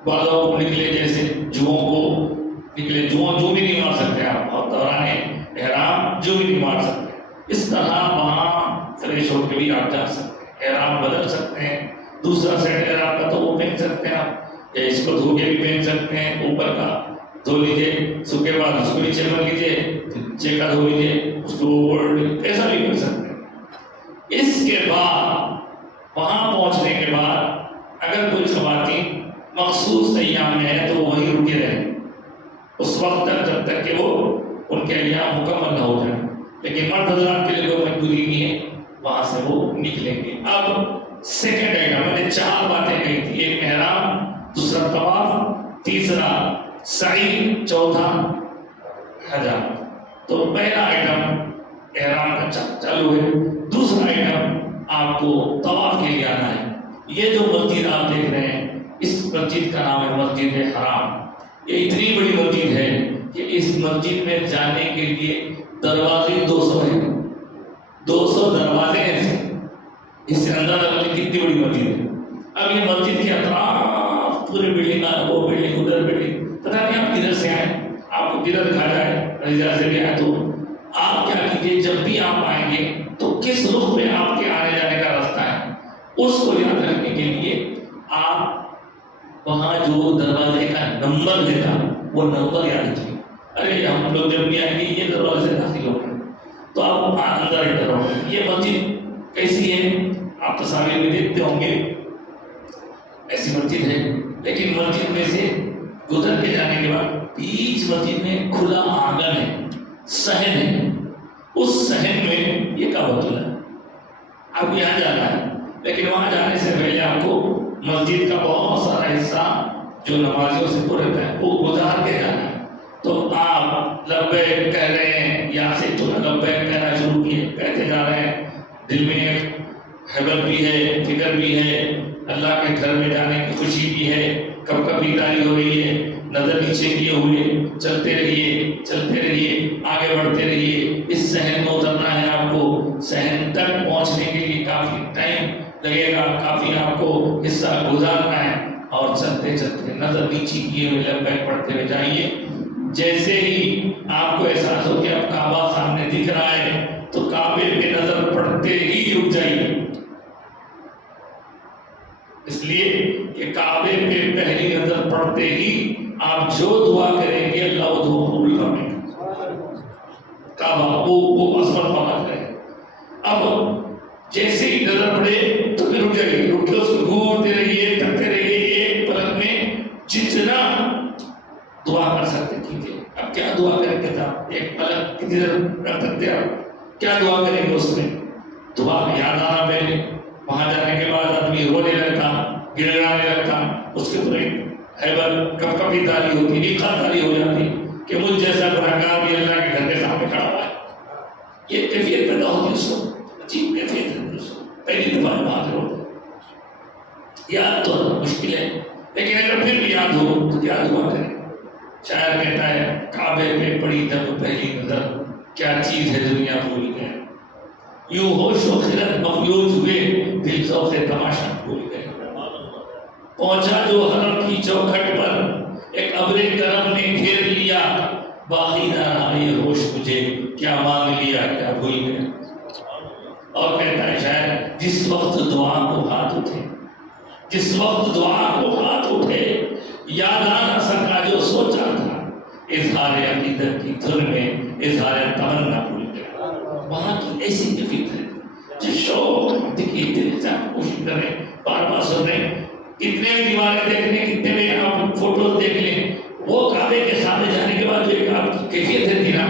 بالوں کو نکلے جیسے جوؤں کو نکلے، جو بھی نہیں مار سکتے آپ، اور دوران احرام جو بھی نہیں مار سکتے. اس طرح وہاں فریش ہو کے بھی آپ جا سکتے ہیں، احرام بدل سکتے ہیں، دوسرا سیٹ احرام کا تو وہ پہن سکتے ہیں آپ، یا اس کو دھو کے بھی پہن سکتے ہیں. اوپر کا دھو لیجیے، اس کے بعد اس کو نیچے کر لیجیے، نیچے کا دھو لیجیے، اس کو ایسا بھی کر سکتے ہیں. اس کے بعد وہاں پہنچنے کے بعد اگر کوئی خواتین مخصوص ایام میں ہے تو وہ وہیں رکے رہیں اس وقت تک جب تک کہ وہ ان کے ایام مکمل نہ ہو جائیں. لیکن مرد حضرات کے لیے کوئی مجبوری نہیں ہے، وہاں سے وہ نکلیں گے. اب سیکنڈ آئٹم، میں نے 4 باتیں کہی تھی، ایک احرام، دوسرا طواف، تیسرا سعی، چوتھا حجامت. تو پہلا آئٹم احرام کا چالو ہے. دوسرا آئٹم آپ کو طواف کے لیے آنا ہے. یہ جو مسجد آپ دیکھ رہے ہیں اس مسجد کا نام ہے مسجد حرام. یہ اتنی بڑی مسجد ہے کہ اس مسجد میں جانے کے لیے دروازے 200 ہیں، 200 دروازے ہیں. اس سے اندازہ لگانے کتنی بڑی مسجد ہے. اب یہ مسجد کے اطراف پورے بلڈنگ، وہ بلڈنگ، ادھر بلڈنگ، پتہ نہیں آپ کدھر سے آئے، آپ کو کدھر دکھا جائے، رضا سے بھی آئے. تو آپ کیا کیجیے، جب بھی آپ آئیں گے تو کس رخ میں آپ کے آنے جانے کا راستہ ہے اس کو یاد رکھنے کے لیے آپ وہاں جو دروازے کا نمبر دیتا وہ نمبر یاد رکھیے. ارے ہم لوگ جب بھی آئیں گے یہ دروازے سے داخل ہو گئے تو آپ اندر انٹر ہو گئے. یہ مسجد کیسی ہے آپ تصاویر میں دیکھتے ہوں گے، ایسی مسجد ہے. لیکن مسجد میں سے گزر کے جانے کے بعد بیچ مسجد میں کھلا آنگن ہے، صحن ہے. اس صحن میں یہ کعبۃ اللہ ہے. آپ یہاں جانا ہے، لیکن وہاں جانے سے پہلے آپ کو مسجد کا بہت سارا حصہ جو نمازیوں سے پورا رہتا ہے وہ گزار کے جانا ہے. تو آپ لبیک کہہ رہے ہیں، یہاں سے تو لبیک کہنا شروع کیے، کہتے جا رہے ہیں. دل میں حیبت بھی ہے، فکر بھی ہے، اللہ کے گھر میں جانے کی خوشی بھی ہے، کب کبھی تاری ہو رہی ہے. نظر نیچے کیے ہوئے چلتے رہیے، چلتے رہیے، آگے بڑھتے رہیے. اس صحن میں اترنا ہے آپ کو. صحن تک پہنچنے کے لیے کافی ٹائم لگے گا، کافی آپ کو حصہ گزارنا ہے. اور چلتے چلتے نظر نیچے کیے ہوئے لبیک پڑھتے ہوئے جائیے. جیسے ہی آپ کو احساس ہو کہ اب کعبہ سامنے دکھ رہا ہے تو کعبے پہ نظر پڑتے ہی رک جائیے. اس لیے کہ کعبے پہ پہلی نظر پڑتے ہی آپ جو دعا کریں گے اللہ وہ دعا قبول کرے گا. کعبہ وہ عظمت والا ہے. اب جیسے ہی نظر پڑے تو پھر رک جائیے، رک کے اس کو گھورتے رہیے، تکتے رہیے. ایک پلک میں جتنا دعا کر سکتے کیجیے. اب کیا دعا کریں گے آپ؟ ایک پلک کتنی دیر کر سکتے آپ؟ کیا دعا کریں گے اس میں؟ دعا یاد آنا پہلے. وہاں جانے کے بعد آدمی رونے لگتا، گڑگڑانے لگتا، اس کے تو حیبت کب کبھی تاری ہوتی، نیکھا تاری ہو جاتی کہ مجھ جیسا گنہگار بھی اللہ کے گھر کے سامنے کھڑا ہوا ہے. یہ کیفیت پیدا ہوتی اس کو، عجیب کیفیت ہے اس کو. پہلی دفعہ حاضر ہو یاد تو مشکل ہے، لیکن اگر پھر بھی یاد ہو تو کیا دعا کریں. شاعر کہتا ہے کعبے پہ پڑی جب پہلی نظر، کیا چیز ہے دنیا بھول گئے. یوں ہوش و خرد مفلوج ہوئے، دل ذوق تماشا بھول گئے. پہنچا جو حرم کی چوکھٹ پر، ایک ابر کرم نے گھیر لیا، باقی نہ رہا یہ ہوش مجھے، کیا مانگ لیا کیا بھول گئے. اور کہتا ہے شاید جس وقت دعا کو ہاتھ اٹھے، جس وقت دعا کو ہاتھ اٹھے، یاد آ نہ سکا جو سوچا تھا، اظہار عقیدت کی دھن میں اظہار تمنا بھول گیا. وہاں کی ایسی کیفیت ہے جو شوق دیکھیے، دل سے آپ کوشش کریں، بار بار سنیں. کتنے دیواریں دیکھنے، کتنے میں آپ فوٹوز دیکھ لیں، وہ کعبے کے سامنے جانے کے بعد جو ایک آپ کی کیفیت ہے نا،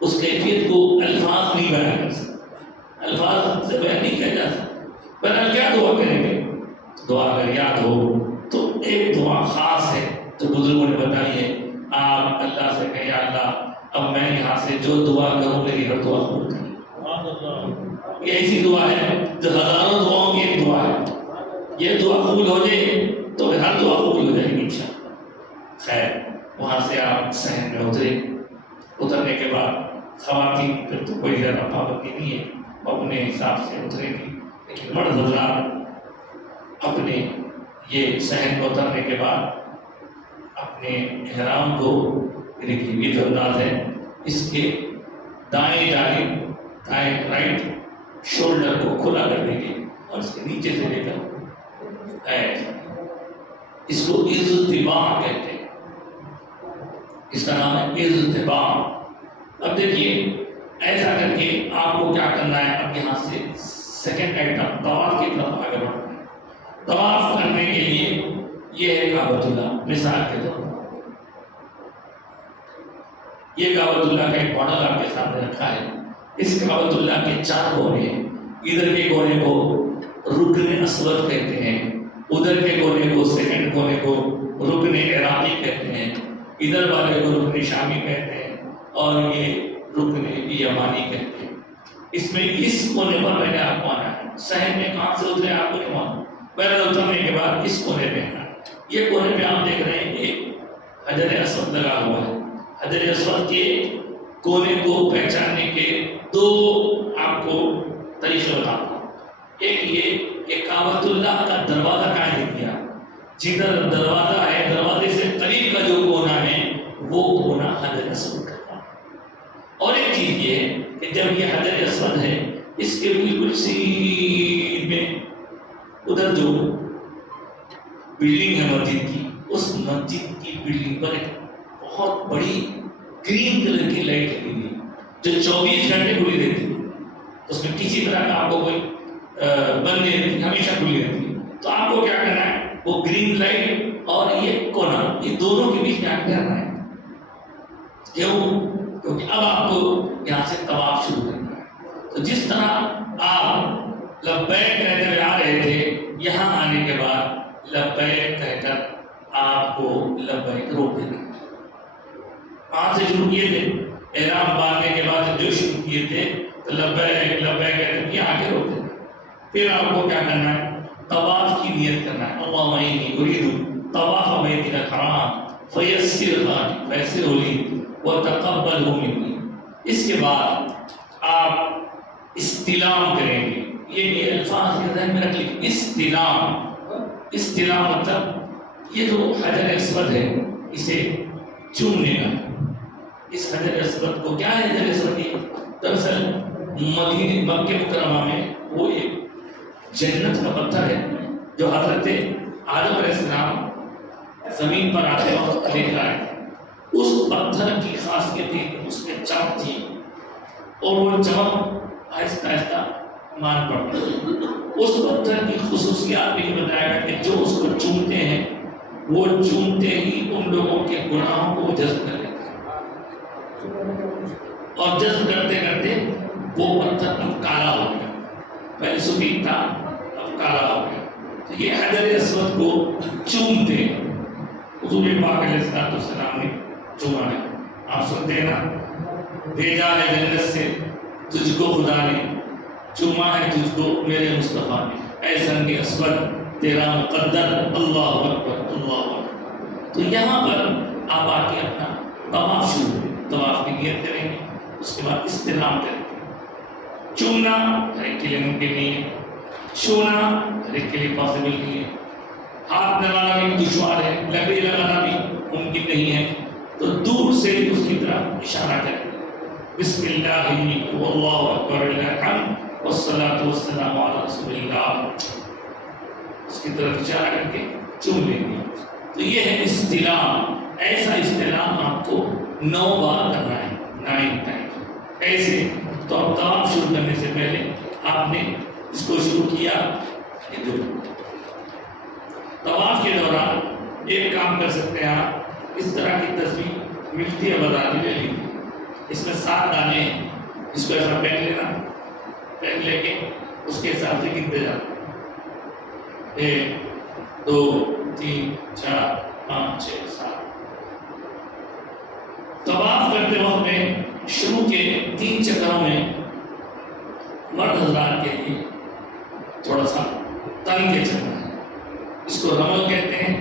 اس کیفیت کو الفاظ نہیں بیان کر سکتے، الفاظ سے بیان نہیں کیا جا سکتا. بہرحال کیا دعا کریں گے؟ دعا اگر یاد ہو تو ایک دعا خاص ہے جو بزرگوں نے بتائی ہے. آپ اللہ سے کہیں یا اللہ اب میں یہاں سے جو دعا کروں میری ہر دعا قبول کریں. یہ ایسی دعا ہے جو ہزاروں دعاؤں کی ایک دعا ہے. یہ دعا قبول ہو جائے تو ہر دعا قبول ہو جائے گی انشاءاللہ. خیر، وہاں سے آپ صحن میں اترے. اترنے کے بعد خواتین پھر تو کوئی زیادہ پابندی نہیں ہے، اپنے حساب سے اترے گی. لیکن مرد حضرات اپنے یہ صحن کو اترنے کے بعد اپنے احرام کو یہ جو انداز ہے اس کے دائیں جانب دائیں رائٹ شولڈر کو کھلا کر دیں گے اور اس کے نیچے سے لے کر اس کو اضطباع کہتے ہیں، اس کا نام ہے اضطباع۔ اب دیکھیے ایسا کر کے آپ کو کیا کرنا ہے، اب یہاں سے سیکنڈ آئٹم طواف کی طرف آگے بڑھنا ہے۔ طواف کرنے کے لیے یہ ہے کعبۃ اللہ، مثال کے طور پر یہ کعبۃ اللہ کا ایک ماڈل آپ کے سامنے رکھا ہے۔ اس کعبۃ اللہ کے 4 کونے ہیں، ادھر کے کونے کو رکن اسود کہتے ہیں، ادھر کے کونے کو سیکنڈ کونے کو رکن عراقی کہتے ہیں، ادھر والے کو رکن شامی کہتے ہیں اور یہ رکن یمانی کہتے ہیں۔ اس میں اس کونے پر میں نے آپ کو آنا ہے، صحن میں کہاں سے اترے آپ کو نہیں معلوم، پہلے اترنے کے بعد اس کونے پہ آنا ہے۔ یہ کونے پہ آپ دیکھ رہے ہیں ایک حجر اسود لگا ہوا ہے۔ حجر اسود کے کونے کو پہچاننے کے 2 آپ کو طریقے بتاتا ہوں۔ ایک یہ کہ کعبۃ اللہ کا دروازہ کہاں ہے کیا، جدھر دروازہ ہے دروازے سے قریب کا جو کونا ہے وہ کونا حجر اسود کا۔ اور ایک چیز یہ ہے کہ جب یہ حجر اسود ہے اس کے بالکل سیدھ میں ادھر جو بلڈنگ ہے مسجد کی، اس مسجد کی بلڈنگ پر ایک بہت بڑی گرین کلر کی لائٹ لگی ہوئی جو 24 گھنٹے کھلی رہتی ہے، اس میں کسی طرح کا آپ کو کوئی بند نہیں رہتی، ہمیشہ کھلی رہتی ہے۔ تو آپ کو کیا کرنا ہے، وہ گرین لائٹ اور یہ کونا، یہ دونوں کے بیچ کیا کرنا ہے، کیوں؟ کیونکہ اب آپ کو یہاں سے طواف شروع کرنا ہے۔ تو جس طرح آپ لبیک کہتے ہوئے آ رہے تھے، یہاں آنے کے بعد لبیک کہہ کر آپ کو لبیک روک دینا ہے۔ کہاں سے شروع کیے تھے، احرام باندھنے کے بعد جو شروع کیے تھے تو لبیک لبیک کہتے ہوئے آگے روک دینا۔ پھر آپ کو کیا کرنا ہے، طواف کی نیت کرنا ہے، اللہم انی ارید طواف بیت الحرام فیسر لی وتقبلہ منی۔ اس کے بعد آپ استلام کریں گے، یہ الفاظ کے ذہن میں رکھ لیں، استلام مطلب یہ جو حجر اسود ہے اسے چومنے کا۔ اس حجر اسود کو کیا ہے، حجر اسود کی دراصل مدینہ مکہ مکرمہ میں وہ ایک جنت کا پتھر ہے جو حضرت آدم علیہ السلام زمین پر آتے وقت لے کر آئے تھے۔ اس پتھر کی خاصیت اس میں چمک تھی اور وہ چمک آہستہ آہستہ مان پڑتی۔ اس پتھر کی خصوصیات بھی بتایا گیا کہ جو اس کو چومتے ہیں وہ چومتے ہی ان لوگوں کے گناہوں کو جذب کر لیتے ہیں، اور جذب کرتے کرتے وہ پتھر اب کالا ہو گیا، پہلے سفید تھا اب کالا ہو گیا۔ تو یہ حجر اسود کو چومتے ہیں، حضور پاک علیہ السلام نے چوما ہے۔ آپ سنتے ہیں نا، بھیجا ہے جنت سے تجھ کو خدا نے، چوما ہے تجھ کو میرے مصطفیٰ نے، اے سنگ اسود تیرا مقدر، اللہ اکبر اللہ اکبر۔ تو یہاں پر آپ آ کے اپنا طواف شروع کریں، طواف کی نیت کریں گے، اس کے بعد استلام کریں گے۔ چومنا ہر ایک کے لیے ممکن نہیں ہے، چھونا ہر ایک کے لیے پاسبل نہیں ہے، ہاتھ لگانا بھی دشوار ہے، لکڑی لگانا بھی ممکن نہیں ہے، تو دور سے اس کی طرف اشارہ کریں، بسم اللہ واللہ اکبر الحمد والصلاۃ والسلام علی رسول اللہ، اس کی طرف اشارہ کر کے چوم لیں گے۔ تو یہ ہے استلام۔ ایسا استلام آپ کو 9 بار کرنا ہے، 9 ٹائم ایسے۔ تو اب طواف شروع کرنے سے پہلے آپ نے اس کو شروع کیا، طواف کے دوران ایک کام کر سکتے ہیں آپ، اس طرح کی تصویر ملتی ہے بازار میں، لے لیجیے، اس میں 7 دانے ہیں، اس کو ایسا پین لینا، پین لے کے اس کے حساب سے گنتے جانا، 1 2 3 4 5 6 7۔ طواف کرتے وقت میں شروع کے 3 چکروں میں مرد حضرات کے لیے تھوڑا سا تنگ کے چلنا ہے، اس کو رمل کہتے ہیں۔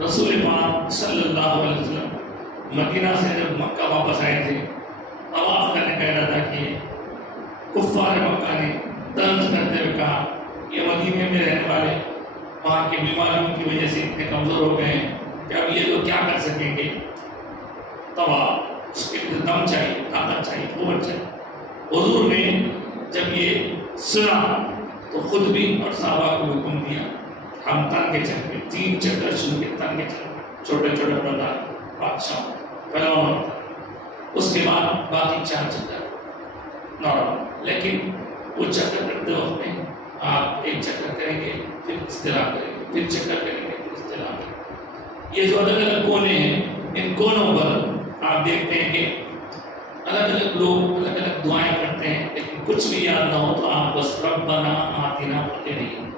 رسول پاک صلی اللہ علیہ وسلم مدینہ سے جب مکہ واپس آئے تھے، طواف کرنے کا ارادہ کیے، کفار مکہ نے طنز کرتے ہوئے کہا، یہ مدینے میں رہنے والے وہاں کی بیماریوں کی وجہ سے اتنے کمزور ہو گئے ہیں کہ اب یہ لوگ کیا کر سکیں گے؟ طواف، اس کے لیے دم چاہیے، طاقت چاہیے، قوت چاہیے۔ حضور نے جب یہ سنا تو خود بھی اور صحابہ کو حکم دیا، ہم تن کے چل پہ 3 چکر شروع کے تن کے چل پہ، چھوٹے چھوٹے بردار بادشاہ پہلا مرتبہ، اس کے بعد باقی 4 چکر نارمل۔ لیکن وہ چکر کرتے وقت میں آپ ایک چکر کریں گے، پھر استراحت کریں گے، پھر چکر کریں گے، پھر استراحت کریں گے۔ یہ جو الگ الگ کونے ہیں، ان کونوں پر آپ دیکھتے ہیں کہ الگ الگ لوگ الگ الگ دعائیں کرتے ہیں، لیکن کچھ بھی یاد نہ ہو تو آپ بس ربنا آتنا پڑھتے نہیں۔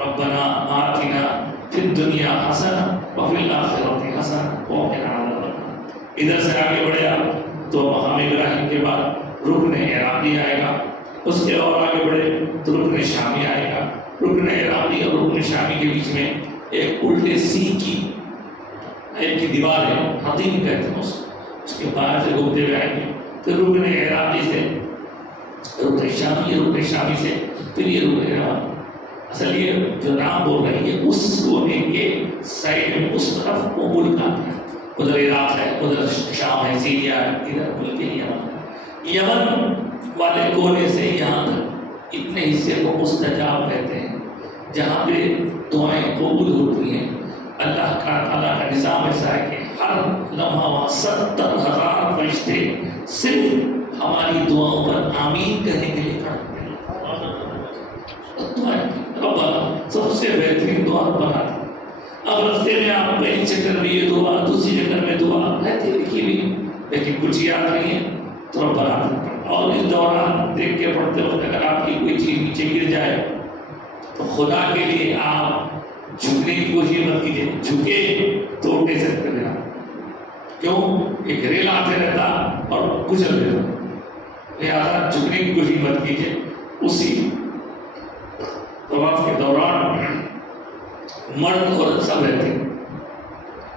ربنا آتنا فی الدنیا حسنہ وفی الآخرۃ حسنہ وقنا عذاب النار۔ ادھر سے آگے بڑھے آپ تو مقام ابراہیم کے بعد رکن عراقی آئے گا، اس کے اور آگے بڑھے تو رکن شامی آئے گا۔ رکن عراقی اور رکن شامی کے بیچ میں ایک الٹے سی کی ایک کی دیوار ہے، حتیم کہتے ہیں اس کے باہر سے گھومتے ہوئے آئیں گے، پھر رکن عراقی سے رکن شامی سے پھر یہ رکن عراقی۔ اصل یہ جو نام بول رہے ہیں یہ اس کونے کے سائڈ میں اس طرف وہ ملک آتے ہیں، ادھر عراق ہے، ادھر شام ہے، سیریا ہے، ادھر ملک یمن والے کونے سے یہاں تک اتنے حصے کو مستجاب کہتے ہیں، جہاں پہ دعائیں قبول ہوتی ہیں۔ اللہ کا تعالیٰ کا نظام ایسا ہے کہ ہر لمحہ وہاں 70,000 فرشتے صرف ہماری دعاؤں پر آمین کہنے کے لیے کھڑے ہیں۔ ربنا سب سے بہترین دعا بنا تھا۔ اب رستے میں آپ پہلی چکر میں یہ دعا، دوسری چکر میں دعا رہتی لکھی ہوئی، لیکن کچھ یاد نہیں ہے تو ربنا۔ اور اس دوران دیکھ کے پڑھتے وقت اگر آپ کی کوئی چیز نیچے گر جائے تو خدا کے لیے آپ جھکنے کی کوشش مت کیجیے، جھکے تو اٹھ نہیں سکتے ہیں۔ کیوں؟ ایک ریل آتے رہتا اور کچل دیتا، لہٰذا جھکنے کی کوشش مت کیجیے۔ اسی طواف کے دوران مرد عورت سب رہتے ہیں،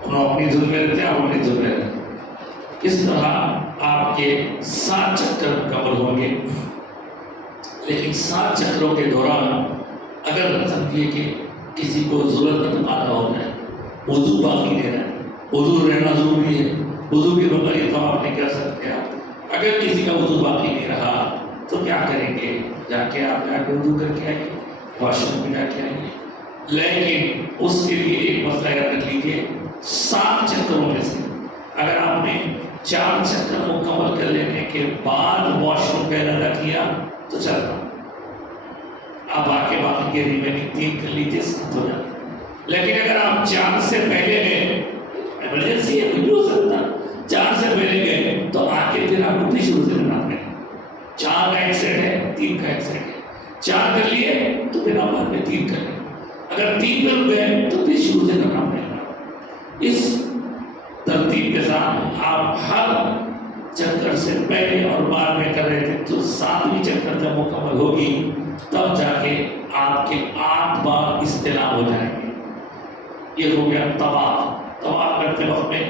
انہوں اپنی دھن میں رہتے ہیں، آپ اپنی دھن میں رہتے ہیں۔ اس طرح آپ کے 7 چکر مکمل ہوں گے، لیکن 7 چکروں کے دوران اگر سمجھیے کہ کسی کو ضرورت پیدا ہو جائے، وضو باقی رہنا ہے، وضو رہنا ضروری ہے، وضو کے بغیر یہ طواف نہیں کر سکتے آپ۔ اگر کسی کا وضو باقی نہیں رہا تو کیا کریں گے؟ جا کے آپ جا کے وضو کر کے آئیں گے، واش روم میں جا کے آئیں گے۔ لیکن اس کے لیے ایک مسئلہ یاد رکھ لیجیے، 7 چکروں میں سے اگر آپ نے 4 چکر مکمل کر لینے کے بعد واش روم کا ارادہ کیا تو چلتا، آپ آ کے باقی کے ریمیننگ 3 کر لیجیے، 7 ہو جاتا۔ لیکن اگر آپ 4 سے پہلے گئے، ایمرجنسی ہے، کچھ بھی ہو سکتا، 4 سے پہلے گئے تو آ کے پھر آپ اپنی شروع سے بنا دیں۔ 4 کا ایک سیٹ ہے، 3 کا ایک سیٹ ہے، 4 کر لیے تو پھر آپ بعد میں 3 کر لیں۔ اگر 3 کر گئے تو پھر شروع سے کرنا پڑے گا۔ اس ترتیب کے ساتھ آپ ہر چکر سے پہلے اور بعد میں کر رہے تھے، تو 7ویں چکر جب مکمل ہوگی تب جا کے آپ کے 8 بار استعلام ہو جائیں گے۔ یہ ہو گیا طواف۔ طواف کرتے وقت میں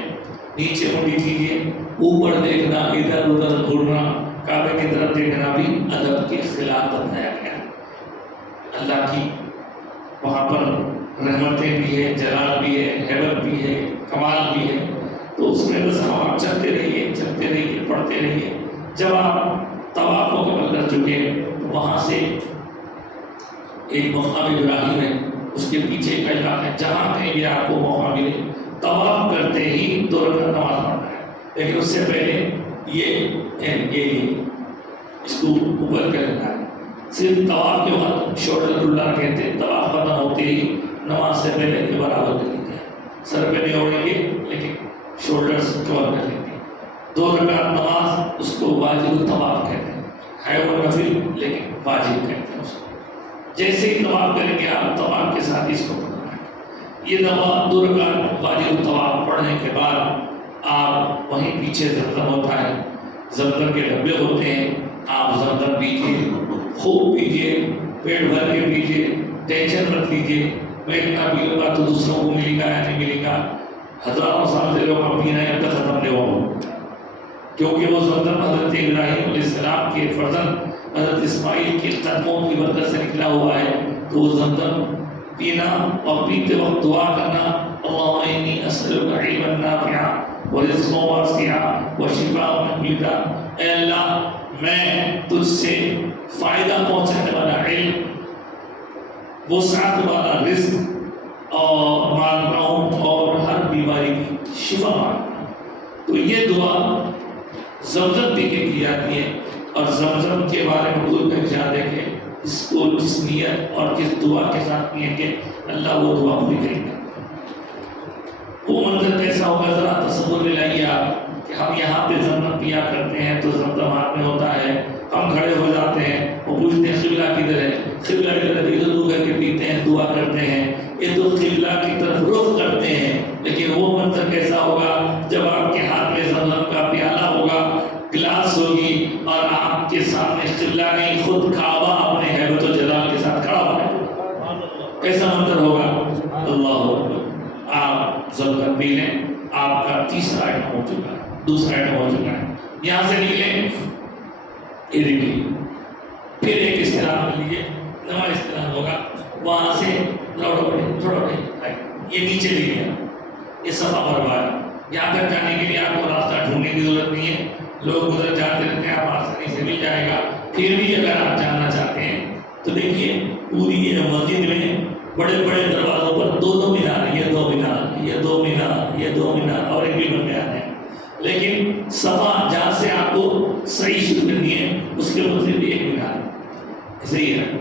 نیچے منڈی کیجیے، اوپر دیکھنا، ادھر ادھر گھورنا، کعبے کی طرف دیکھنا بھی ادب کے خلاف بتایا گیا۔ اللہ کی وہاں پر رحمتیں بھی ہے، جلال بھی ہے، حیبت بھی ہے، کمال بھی ہے، تو اس میں بس آپ چلتے رہیے، پڑھتے رہیے۔ جب آپ طواف مکمل کر چکے وہاں سے ایک مقام ابراہیم ہے، اس کے پیچھے کا علاقہ ہے، جہاں کہیں بھی آپ کو موقع ملے طواف کرتے ہی 2 رکعت نماز پڑھنا ہے۔ لیکن اس سے پہلے یہ اس کو اوپر کرنا ہے۔ صرف طواف کے بعد شولڈر اللہ کہتے ہیں، طواف ختم ہوتے ہی نماز سے پہلے کے برابر کر لیتے ہیں، سر پہ نہیں اوڑھیں گے لیکن شولڈرز کور کر لیتے ہیں۔ 2 رکعت نماز اس کو واجب طواف کہتے ہیں، ہے وہ نفل لیکن واجب کہتے ہیں اس کو۔ جیسے ہی طواف کریں گے آپ، طواف کے ساتھ اس کو پڑھنا ہے۔ یہ دفعہ 2 رکعت واجب طواف پڑھنے کے بعد آپ وہیں پیچھے زمزم ہوتا ہے، زمزم کے ڈبے ہوتے ہیں، آپ زمزم پیجیے، خوب پیجیے، پیٹ بھر کے پیجیے، ٹینشن مت لیجیے میں اتنا پیوں گا تو دوسروں کو ملے گا یا نہیں ملے گا۔ ہزاروں سال سے لوگ پینا ہے، اب تک ختم نہیں ہوا، کیونکہ وہ زمزم حضرت ابراہیم علیہ السلام کے فرزند حضرت اسماعیل کے قدموں کی برکت سے نکلا ہوا ہے، تو وہ زمزم پینا اور پیتے وقت دعا کرنا، اللہم انی اسألک علما نافعا ورزقا واسعا وشفاء من کل داء، اے اللہ میں تجھ سے فائدہ پہنچانے والا علم، وسعت والا رزق اور مانگتا ہوں اور ہر بیماری کی شفا مانگتا ہوں۔ تو یہ دعا زمزم پی کے کی جاتی ہے، اور زمزم کے بارے میں حضور کا ارشاد ہے کہ اس کو جس نیت اور جس دعا کے ساتھ پیئیں گے اللہ وہ دعا پوری کریں گے۔ وہ منظر کیسا ہوگا ذرا تصور میں لائیے آپ کہ ہم یہاں پہ زمزم پیا کرتے ہیں تو زمزم ہاتھ میں ہوتا ہے، ہم کھڑے ہو جاتے ہیں اور پوچھتے ہیں قبلہ کدھر ہے، قبلہ کی طرف ادھر منہ کر کے پیتے ہیں، دعا کرتے ہیں، یہ تو قبلہ کی طرف رخ کرتے ہیں۔ لیکن وہ منظر کیسا ہوگا جب آپ کے ہاتھ میں زمزم کا پیالہ ہوگا، گلاس ہوگی، اور آپ کے سامنے قبلہ نہیں خود کعبہ اپنے ہیبت و جلال کے ساتھ کھڑا ہوا ہے، کیسا منظر ہوگا؟ اللہ اکبر۔ آپ زمزم پی لیں، آپ کا تیسرا آئٹم ہو چکا ہے، دوسرا آئٹم ہو چکا ہے۔ یہاں سے نکلیں، یہ دیکھیے پھر ایک استراحت کر لیجیے، نواں استراحت ہوگا، وہاں سے تھوڑا یہ نیچے لے گیا، یہ صفا مروا ہے۔ یہاں تک جانے کے لیے آپ کو راستہ ڈھونڈنے کی ضرورت نہیں ہے، لوگ گزر جاتے رہتے ہیں، آپ آسانی سے مل جائے گا۔ پھر بھی اگر آپ جاننا چاہتے ہیں تو دیکھیے پوری یہ مسجد میں بڑے بڑے دروازوں پر دو دو مینار، یہ دو مینار، یہ دو مینار، یہ دو مینار، اور ایک بھی بن گیا ہے۔ لیکن صفا جہاں سے آپ کو صحیح شروع کرنی ہے اس کے مزید بھی ایک مینار ہے، صحیح ہے۔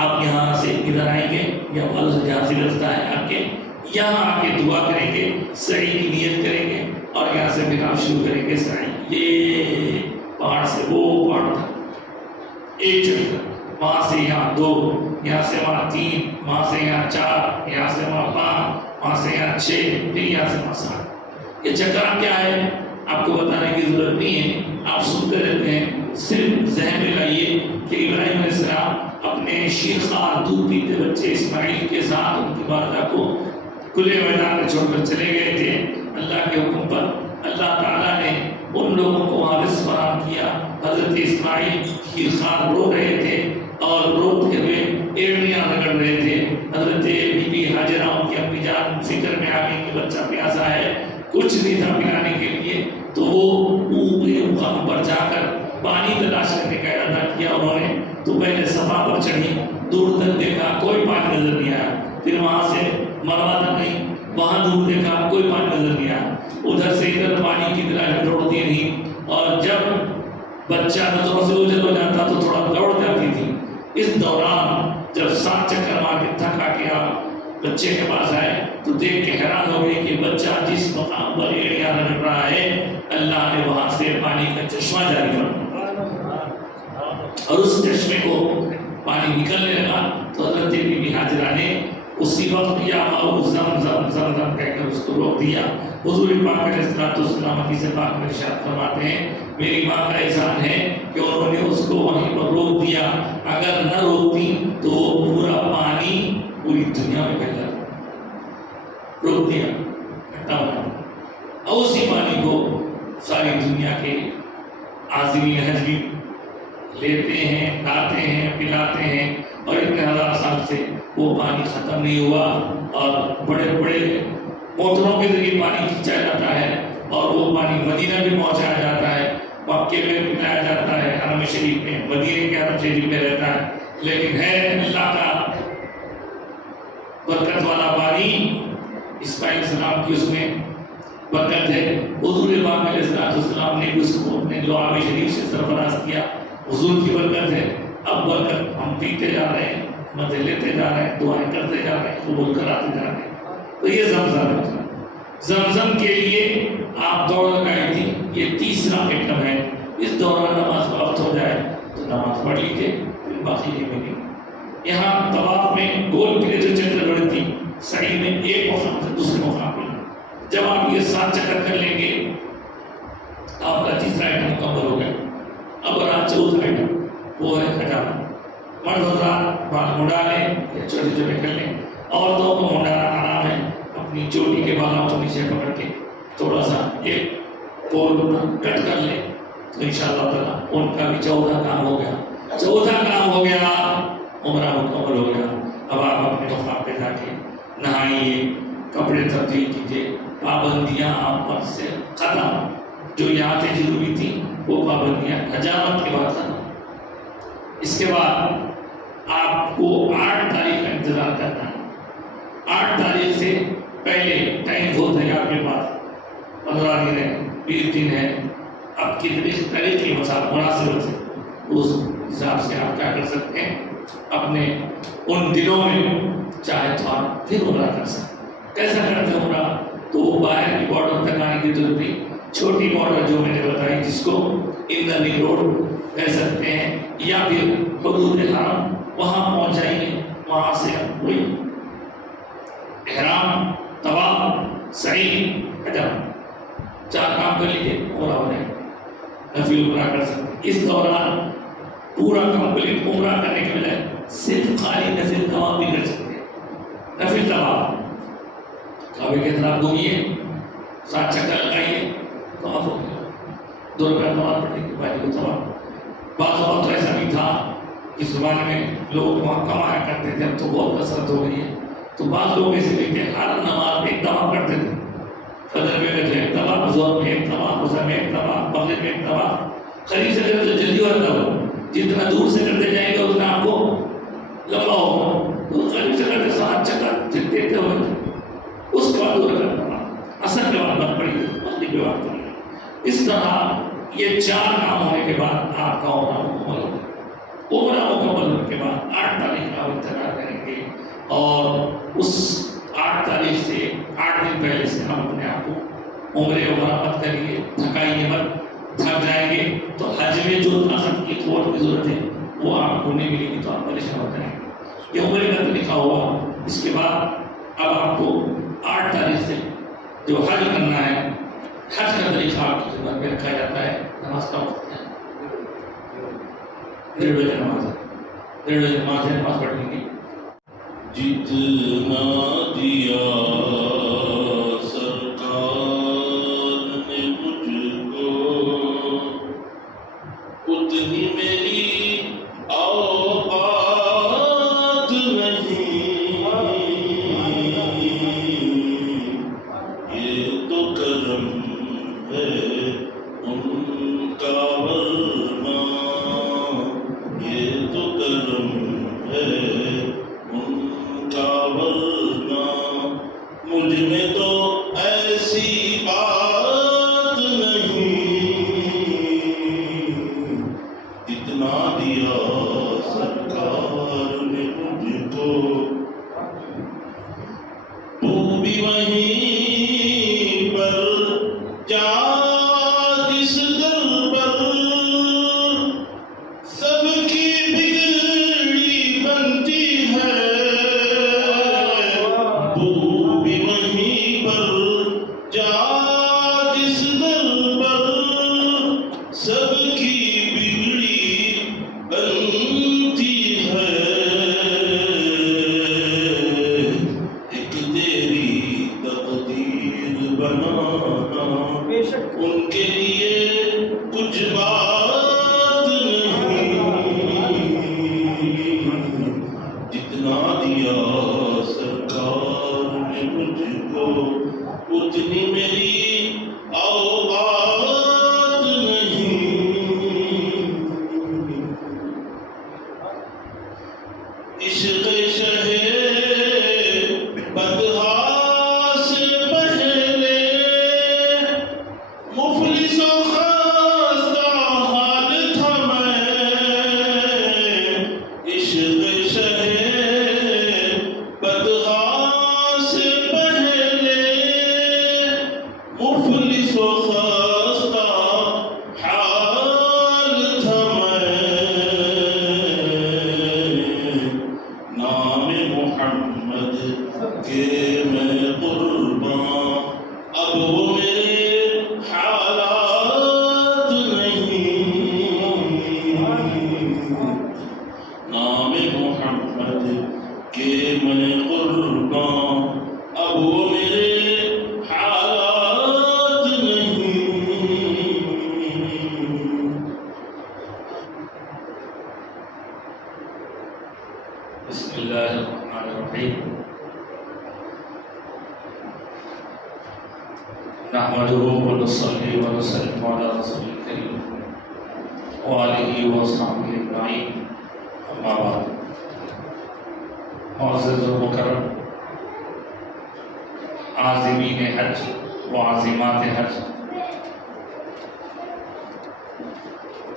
آپ یہاں سے ادھر آئیں گے یا والوں سے جہاں سے رستہ ہے آپ کے، یہاں آ کے دعا کریں گے، صحیح کی نیت کریں گے، اور یہاں سے پھر آپ شروع کریں گے صحیح، یہ پہاڑ سے وہ پہاڑ تک ایک چکر، وہاں سے یہاں دو، یہاں سے وہاں تین، وہاں سے یہاں چار، یہاں سے وہاں پانچ، وہاں سے یہاں چھ، پھر یہاں سے وہاں سات۔ یہ چکر کیا ہے آپ کو بتانے کی ضرورت نہیں ہے، آپ سنتے رہتے ہیں، صرف ذہن میں لائیے کہ ابراہیم علیہ السلام اپنے شیرخوار دودھ پیتے بچے اسماعیل کے ساتھ ان کی والدہ کو کھلے میدان میں چھوڑ کر چلے گئے تھے۔ اللہ کے حکم پر اللہ تعالیٰ نے ان لوگوں کو وہاں رزق فراہم کیا۔ حضرت اسماعیل شیرخوار رو رہے تھے اور روتے ہوئے ایڑیاں رگڑ رہے تھے۔ حضرت بی بی ہاجرہ ان کی اپنی جان فکر میں آ گئی کہ بچہ پیاسا ہے، کچھ نہیں تھا پلانے کے لیے، تو وہ مقام پر جا کر پانی تلاش کرنے کا ارادہ کیا انہوں نے۔ تو پہلے صفا پر چڑھی، دور تک دیکھا کوئی پانی نظر نہیں آیا، پھر وہاں سے مروا تک گئی، وہاں دور دیکھا کوئی پانی نظر نہیں آیا، ادھر سے ادھر پانی کی تلاش دوڑتی نہیں، اور جب بچہ نظروں سے اوجھل ہو جاتا تو تھوڑا دوڑ جاتی تھی۔ اس دوران جب 7 چکر مار کے تھکا کے آپ بچے کے پاس آئے تو دیکھ کے حیران ہو گئے کہ بچہ جس مقام پر ایڑیاں رگڑ رہا ہے اللہ نے وہاں سے پانی کا چشمہ جاری فرمایا، اور اس چشمے کو پانی نکلنے لگا تو حضرت بی بی ہاجرہ نے اسی وقت یا ماؤ زمزم زمزم کہہ کر اس کو روک دیا۔ حضور پاک علیہ السلام حدیث پاک میں ارشاد فرماتے ہیں میری ماں کا احسان ہے کہ انہوں نے اس کو وہیں پر روک دیا، اگر نہ روکتی تو پورا پانی پوری دنیا میں پھیل جاتا، روک دیا اکٹھا ہوا، اور اسی پانی کو ساری دنیا کے عازمین حج بھی لیتے ہیں، کھاتے ہیں، پلاتے ہیں، اور اتنے ہزار سال سے وہ پانی ختم نہیں ہوا، اور بڑے بڑے موٹروں کے ذریعے پانی کھینچا جاتا ہے، اور وہ پانی مدینہ میں پہنچایا جاتا ہے، مکے میں پلایا جاتا ہے، حرم شریف میں، مدینے کے حرم شریف میں رہتا ہے، لیکن ہے اللہ کا برکت والا پانی۔ اسماعیل السلام کی اس میں برکت ہے، حضور پاک علیہ السلام نے اس کو اپنے دعا میں شریف سے سرفراز کیا، حضور کی برکت ہے۔ اب برکت ہم پیتے جا رہے ہیں، مزے لیتے جا رہے ہیں، دعائیں کرتے جا رہے ہیں، قبول کراتے جا رہے ہیں۔ تو یہ زمزم ہے، زمزم کے لیے آپ دوڑ لگائی تھی، یہ تیسرا آئٹم ہے۔ اس دوران نماز کا وقت ہو جائے تو نماز پڑھ لیجیے، پھر باقی کی میری یہاں طواف میں گول کے لیے جو چکر لڑتی صحیح میں ایک مقام سے دوسرے مقام پہ، جب آپ یہ 7 چکر کر لیں گے آپ کا تیسرا آئٹم مکمل ہو گیا۔ اب رہا چوتھا آئٹم، وہ ہے کھجانا۔ مرد حضرات بال مڈا لیں یا چھوٹے چھوٹے کر لیں، عورتوں کو مڈانا آرام ہے، اپنی چوٹی کے بالوں کو نیچے پکڑ کے تھوڑا سا ایک پول کٹ کر لیں تو انشاءاللہ تعالیٰ ان کا بھی 14 کام ہو گیا، 14 کام ہو گیا، عمرہ مکمل ہو گیا۔ اب آپ اپنے مقام پہ جا کے نہائیے، کپڑے تبدیل کیجیے، پابندیاں آپ پر سے ختم، جو یہاں سے ضروری تھی وہ پابندیاں حجامت کے بعد ختم۔ اس کے بعد آپ کو 8 تاریخ کا انتظار کرنا ہے۔ 8 تاریخ سے پہلے ٹائم بہت ہے آپ کے پاس، 15 دن ہے، 20 دن ہے، اب کتنی تاریخ کی مناسبت سے اس حساب سے آپ کیا کر سکتے ہیں، اپنے ان دنوں میں چاہے تو آپ پھر عمرہ کر سکتے ہیں۔ کیسا کرتے ہیں عمرہ؟ تو وہ باہر کی بارڈر تک آنے کی ضرورت نہیں، چھوٹی بارڈر جو میں نے بتائی جس کو انر رنگ روڈ کہہ سکتے ہیں، یا پھر حدود حرم، وہاں پہنچ جائیے، وہاں سے آپ کوئی احرام، طواف، سعی، حجام 4 کام کر لیجیے، عمرہ ہو جائے، نفل عمرہ کر سکتے ہیں۔ اس دوران پورا کمپلیٹ عمرہ کرنے کے بجائے صرف خالی نفل طواف بھی کر سکتے ہیں۔ نفل طواف کعبے کے طرف گھومیے، 7 چکر لگائیے، طواف ہو گیا، 2 رکعت نماز پڑھنے کے بعد وہ طواف۔ بعض وقت ایسا بھی تھا کہ زمانے میں لوگ وہاں کمایا کرتے تھے، اب تو بہت کثرت ہو گئی ہے، تو بعض لوگ ایسے بھی تھے ہر نماز میں ایک طواف کرتے تھے، فجر میں ایک طواف، ظہر میں ایک طواف، عصر میں ایک طواف، مغرب میں ایک طواف۔ قریب سے کرے تو جلدی ہوتا ہو، جتنا دور سے کرتے جائیں گے اتنا آپ کو لمبا ہوگا، تو قریب سے کرتے 7 چکر دیتے ہوئے، اس کے بعد 2 رکعت نماز، عصر کے بعد بند پڑی، مغرب کے بعد پڑی۔ اس طرح یہ 4 کام ہونے کے بعد آپ کا عمرہ مکمل ہوگا۔ عمرہ مکمل ہونے کے بعد 8 تاریخ کا انتظار کریں گے، اور اس 8 تاریخ سے 8 دن پہلے سے ہم اپنے آپ کو عمرے عمرہ مت کریے، تھکائیے مت، تھک جائیں گے تو حج میں جو طاقت کی قوت کی ضرورت ہے وہ آپ کو نہیں ملے گی، تو آپ پریشان ہوتے ہیں۔ یہ عمرے کا طریقہ ہوا۔ اس کے بعد اب آپ کو 8 تاریخ سے جو حج کرنا ہے، حج کا طریقہ آپ کی خدمت میں رکھا جاتا ہے۔ نماز کا وقت ہے 1:30 بجے، نماز ہے 1:30 بجے، نماز پڑھ لیں گے۔ جتنا دیا سرکار نے مجھ کو، اتنی میری اوقات نہیں، یہ تو کرم ہے ان کا، ورنہ یہ تو کرم ہے ان کا، ورنہ مجھ میں تو ایسی بات نہیں، اتنا دیا سرکار نے مجھ کو، تو بھی وہیں پر جا جس در پر، سب کی بگڑی بنتی ہے، تو بھی وہیں پر جا جس در پر، سب کی بگڑی بنتی ہے، ایک تیری تقدیر بنانا ان کے لیے کچھ بات نہیں، جتنا دیا سرکار نے مجھ کو، اتنی میری اوقات نہیں، عشق شہ بدہا سے پہلے، مفلس و خستہ حال تھا میں، عشق شہ بدہا سے پہلے، مفلس و خستہ حال تھا میں، نام محمد کے میں قرباں، اب وہ میرے حالات نہیں، نام محمد کے میں قرباں، اب وہ میرے حالات نہیں۔ بسم اللہ الرحمن الرحیم۔ نحمده ونصلي ونسلم على رسول الكريم وآلہ وصحبہ اجمعین، اما بعد۔ معزز و مکرم عازمین حج و عازمات حج،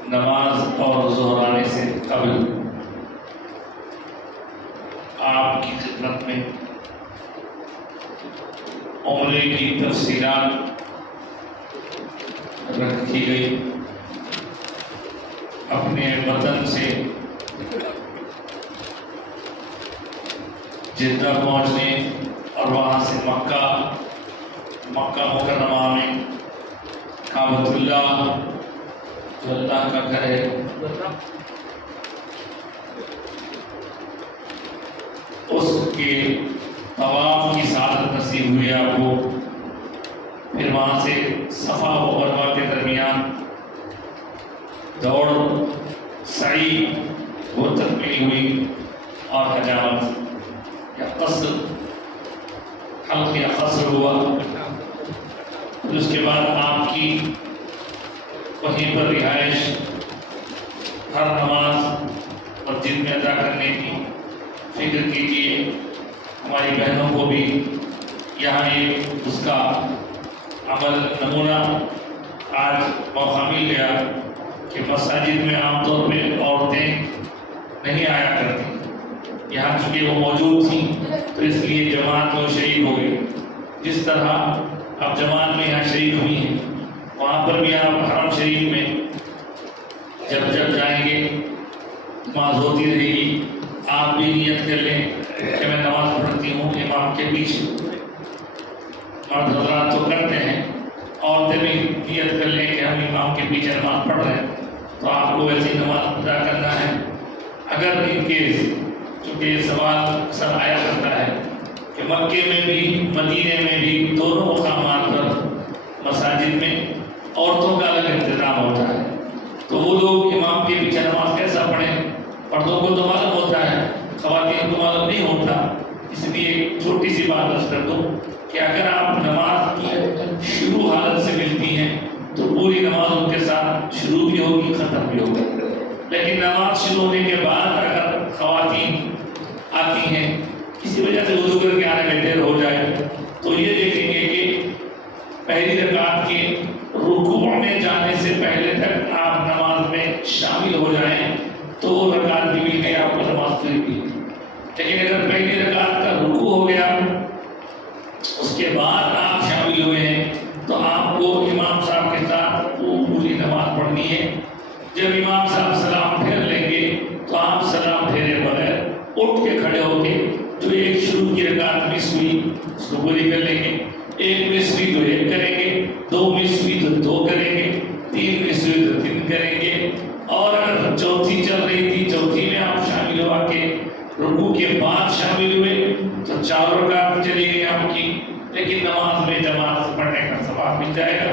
نماز اور ظہر آنے سے قبل آپ کی خدمت میں عمرے کی تفصیلات رکھی گئی۔ اپنے وطن سے جدہ پہنچنے اور وہاں سے مکہ مکرمہ میں کعبۃ اللہ جو اللہ کا گھر ہے اس کے طواف کی سعادت نصیب ہوئی آپ کو۔ پھر وہاں سے صفا و مروہ کے درمیان دوڑ سعی وہ تکمیل ہوئی اور حجامت یا قصر حلق یا قصر ہوا۔ پھر اس کے بعد آپ کی وہیں پر رہائش، ہر نماز مسجد میں ادا کرنے کی فکر کیجیے۔ ہماری بہنوں کو بھی یہاں ایک اس کا عمل نمونہ آج موقع مل گیا کہ مساجد میں عام طور پہ عورتیں نہیں آیا کرتی، یہاں چونکہ وہ موجود تھیں تو اس لیے جماعت میں شریک ہو گئی۔ جس طرح اب جماعت میں یہاں شریک ہوئی ہیں، وہاں پر بھی آپ حرم شریف میں جب جائیں گے نماز ہوتی رہے گی، آپ بھی نیت کر لیں کہ میں نماز پڑھتی ہوں امام کے پیچھے۔ مرد حضرات تو کرتے ہیں، عورتیں بھی نیت کر لیں کہ ہم امام کے پیچھے نماز پڑھ رہے ہیں، تو آپ کو ایسی نماز ادا کرنا ہے۔ اگر ان کیس، چونکہ یہ سوال اکثر آیا کرتا ہے کہ مکے میں بھی مدینے میں بھی دونوں مقامات پر مساجد میں عورتوں کا الگ انتظام ہوتا ہے، تو وہ لوگ امام کے پیچھے نماز کیسا پڑھیں؟ مردوں کو تو معلوم ہوتا ہے، خواتین کو معلوم نہیں ہوتا۔ اس لیے ایک چھوٹی سی بات عرض کر دوں کہ اگر آپ نماز کی شروع حالت سے ملتی ہیں تو پوری نماز ان کے ساتھ شروع بھی ہوگی ختم بھی ہوگی، لیکن نماز شروع ہونے کے بعد اگر خواتین آتی ہیں کسی وجہ سے وضو کر کے آنے میں دیر ہو جائے تو یہ دیکھیں گے کہ پہلی رکعت کے رکوع میں جانے سے پہلے تک آپ نماز میں شامل ہو جائیں تو وہ رکعت بھی مل گئی، آپ کو نماز پڑھی بھی۔ لیکن اگر پہلی رکعت کا رکوع ہو گیا اس کے بعد آپ شامل ہوئے ہیں تو آپ کو امام صاحب کے ساتھ پوری نماز پڑھنی ہے۔ جب امام صاحب سلام پھیر لیں گے تو آپ سلام پھیرے بغیر اٹھ کے کھڑے ہو کے جو ایک شروع کی رکعت مس ہوئی اس کو پوری کر لیں گے، ایک مس ہوئی تو ایک کریں گے، دو مس ہوئی تو دو کریں گے، تین مس ہوئی تو تین کریں گے، اور اگر چوتھی چل رہی تھی چوتھی میں آپ شامل ہوا کے رکوع کے بعد شامل ہوئے تو چار رکعت چلی گئی آپ کی، لیکن نماز میں جماعت پڑھنے کا ثواب مل جائے گا۔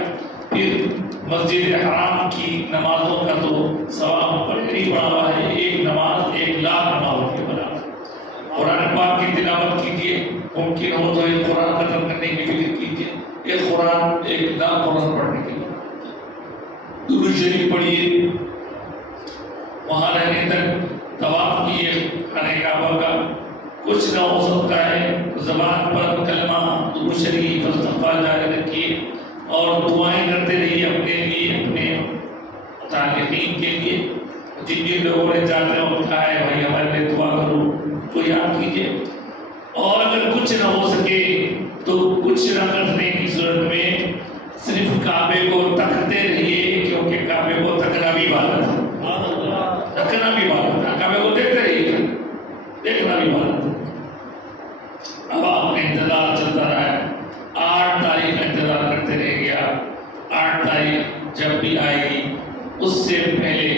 پھر مسجد حرام کی نمازوں کا تو ثواب پڑھنے ہی بڑا ہوا ہے، ایک نماز 1,00,000 نمازوں کے برابر۔ قرآن پاک کی تلاوت کیجیے، ممکن ہو تو ایک قرآن ختم کرنے کی فکر کیجیے، ایک قرآن 1,00,000 قرآن پڑھنے کے لیے درود شریف پڑھیے، وہاں رہنے تک طواف کیے خانہ کعبہ کا۔ کچھ نہ ہو سکتا ہے زبان پر کلمہ درود شریف استغفار جاری رکھیے اور دعائیں کرتے رہیے اپنے لیے، اپنے متعلقین کے لیے۔ جن جن لوگوں نے جاتے ہو کہا ہے بھائی ہمارے لیے دعا کرو تو یاد کیجیے، اور اگر کچھ نہ ہو سکے تو کچھ نہ کرنے کی صورت میں صرف کعبے کو تکتے رہیے، کیونکہ کعبے کو تکنا بھی عبادت ہے، تکنا بھی عبادت ہے، کعبے کو دیکھتے رہیے، دیکھنا بھی عبادت ہے۔ اب آپ کا انتظار چلتا رہا ہے، 8 تاریخ کا انتظار کرتے رہ گیا۔ 8 تاریخ جب بھی آئے گی اس سے پہلے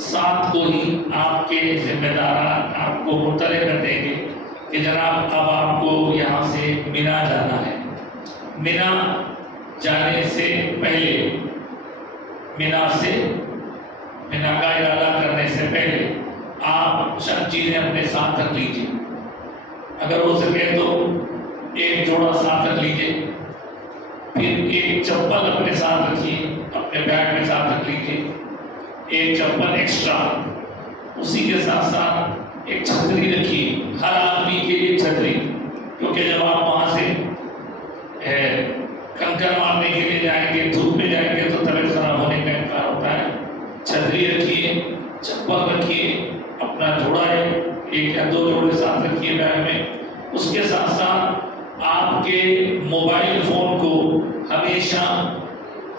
7 کو ہی آپ کے ذمہ داران آپ کو مطلع کر دیں گے کہ جناب اب آپ کو یہاں سے مینا جانا ہے۔ مینا جانے سے پہلے، مینا کا ارادہ کرنے سے پہلے آپ چند چیزیں اپنے ساتھ رکھ لیجیے۔ اگر ہو سکے تو ایک جوڑا ساتھ رکھ لیجیے، پھر ایک چپل اپنے ساتھ رکھیے، اپنے بیگ میں ساتھ رکھ لیجیے، ایک چپل ایکسٹرا، اسی کے ساتھ ساتھ ایک چھتری رکھیے، ہر آدمی کے لیے چھتری، کیونکہ جب آپ وہاں سے کنکر مارنے کے لیے جائیں گے، دھوپ میں جائیں گے تو طبیعت خراب ہونے کا امکان ہوتا ہے۔ چھتری رکھیے، چپل رکھیے، اپنا جوڑا ہے ایک یا دو جوڑے ساتھ رکھیے بیگ میں۔ اس کے ساتھ ساتھ آپ کے موبائل فون کو ہمیشہ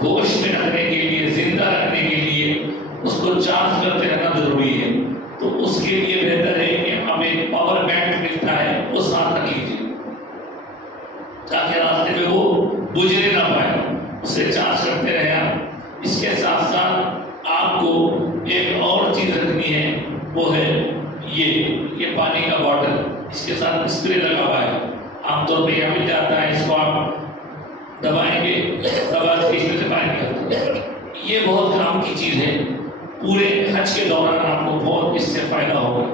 ہوش میں رکھنے کے لیے، زندہ رکھنے کے لیے اس کو چارج کرتے رہنا ضروری ہے۔ تو اس کے لیے بہتر ہے کہ ہمیں پاور بینک ملتا ہے وہ ساتھ رکھ لیجیے، تاکہ راستے میں وہ بجھنے نہ پائے، اسے چارج کرتے رہے آپ۔ اس کے ساتھ ساتھ آپ کو ایک اور چیز رکھنی ہے، وہ ہے یہ پانی کا باٹل، اس کے ساتھ اسپرے لگا ہوا ہے، عام طور پہ یہ مل جاتا ہے، اس کو آپ دبائیں گے، دبا کے اس میں سے پانی نکلتا ہے۔ یہ بہت کام کی چیز ہے، پورے حج کے دوران آپ کو بہت اس سے فائدہ ہوگا۔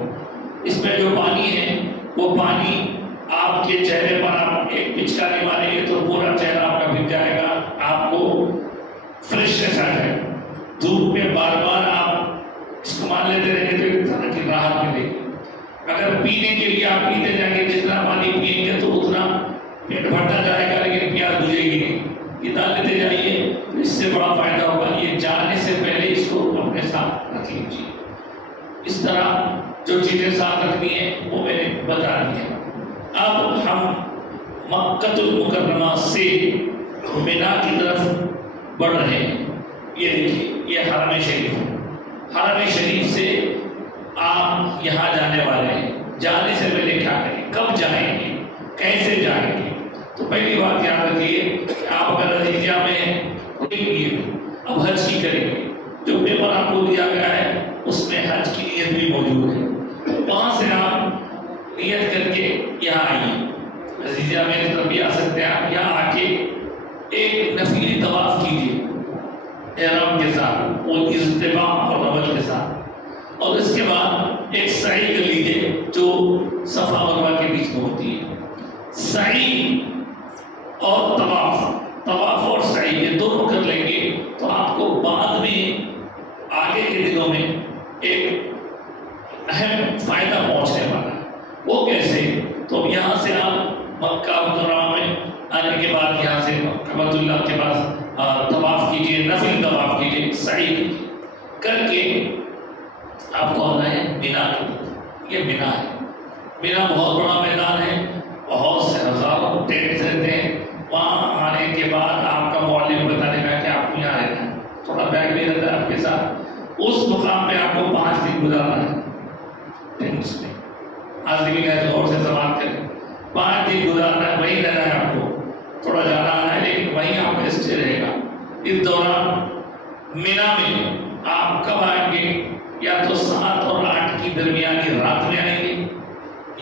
اس میں جو پانی ہے وہ پانی آپ کے چہرے پر آپ ایک پچکاری ماریں گے تو پورا چہرہ آپ کا بھیگ جائے گا، آپ کو فریشنس آ جائے گا۔ دھوپ میں بار بار آپ استعمال لیتے رہیں گے تو ایک طرح کی راحت ملے گی۔ اگر پینے کے لیے آپ پیتے جائیں گے، جتنا پانی پئیں گے تو اتنا پیٹ بھرتا جائے گا، لیکن پیاس بجھے گی نہیں۔ پیتا لیتے جائیے تو اس سے بڑا فائدہ ہوگا۔ یہ جانے سے پہلے اس کو اپنے ساتھ رکھ لیجیے۔ اس طرح جو چیزیں ساتھ رکھنی ہے وہ میں نے بتا دی ہے۔ اب ہم مکہ المکرمہ سے مینا کی طرف بڑھ رہے ہیں۔ یہ دیکھیے، یہ حرم شریف ہے۔ حرم شریف سے آپ یہاں جانے والے ہیں۔ جانے سے پہلے کیا کریں، کب جائیں گے، کیسے جائیں گے؟ تو پہلی بات یاد رکھیے کہ آپ اگر عزیزیہ میں اب حج کی کریں گے، جو پیپر آپ کو دیا گیا ہے اس میں حج کی نیت بھی موجود ہے۔ وہاں سے آپ نیت کر کے یہاں آئیے، عزیزیہ میں طرف بھی آ سکتے ہیں آپ۔ یہاں آ کے ایک نفلی طواف کیجیے احرام کے ساتھ، وہ اضطباع اور رمل کے ساتھ، اور اس کے بعد ایک سعی کر لیجیے جو صفا مروہ کے بیچ میں ہوتی ہے۔ سعی اور طواف اور سعی یہ دونوں کر لیں گے تو آپ کو بعد میں آگے کے دنوں میں ایک اہم فائدہ پہنچنے والا ہے۔ وہ کیسے؟ تو یہاں سے آپ مکہ مکرمہ میں آنے کے بعد یہاں سے کعبۃ اللہ کے پاس طواف کیجیے، نفل طواف کیجیے، سعی کیجیے، کر کے آپ کو آنا ہے مینا کی طرف۔ یہ مینا ہے، مینا بہت بڑا میدان ہے، بہت سے ہزاروں ٹینٹس رہتے ہیں۔ وہاں آنے کے بعد آپ کا معلم بتانے کا کہ آپ کو یہاں رہنا ہے، تھوڑا بیگ بھی رہتا ہے آپ کے ساتھ۔ اس مقام پہ آپ کو 5 دن گزارنا ہے ٹینٹس میں۔ آج بھی گئے تو اور سے سوال کریں، 5 دن گزارنا ہے، وہیں رہنا ہے آپ کو، تھوڑا جانا آنا ہے لیکن وہیں آپ کا اسٹے رہے گا۔ اس دوران مینا میں آپ کب آئیں گے؟ یا تو 7 اور 8 کی درمیانی رات میں آئیں گے،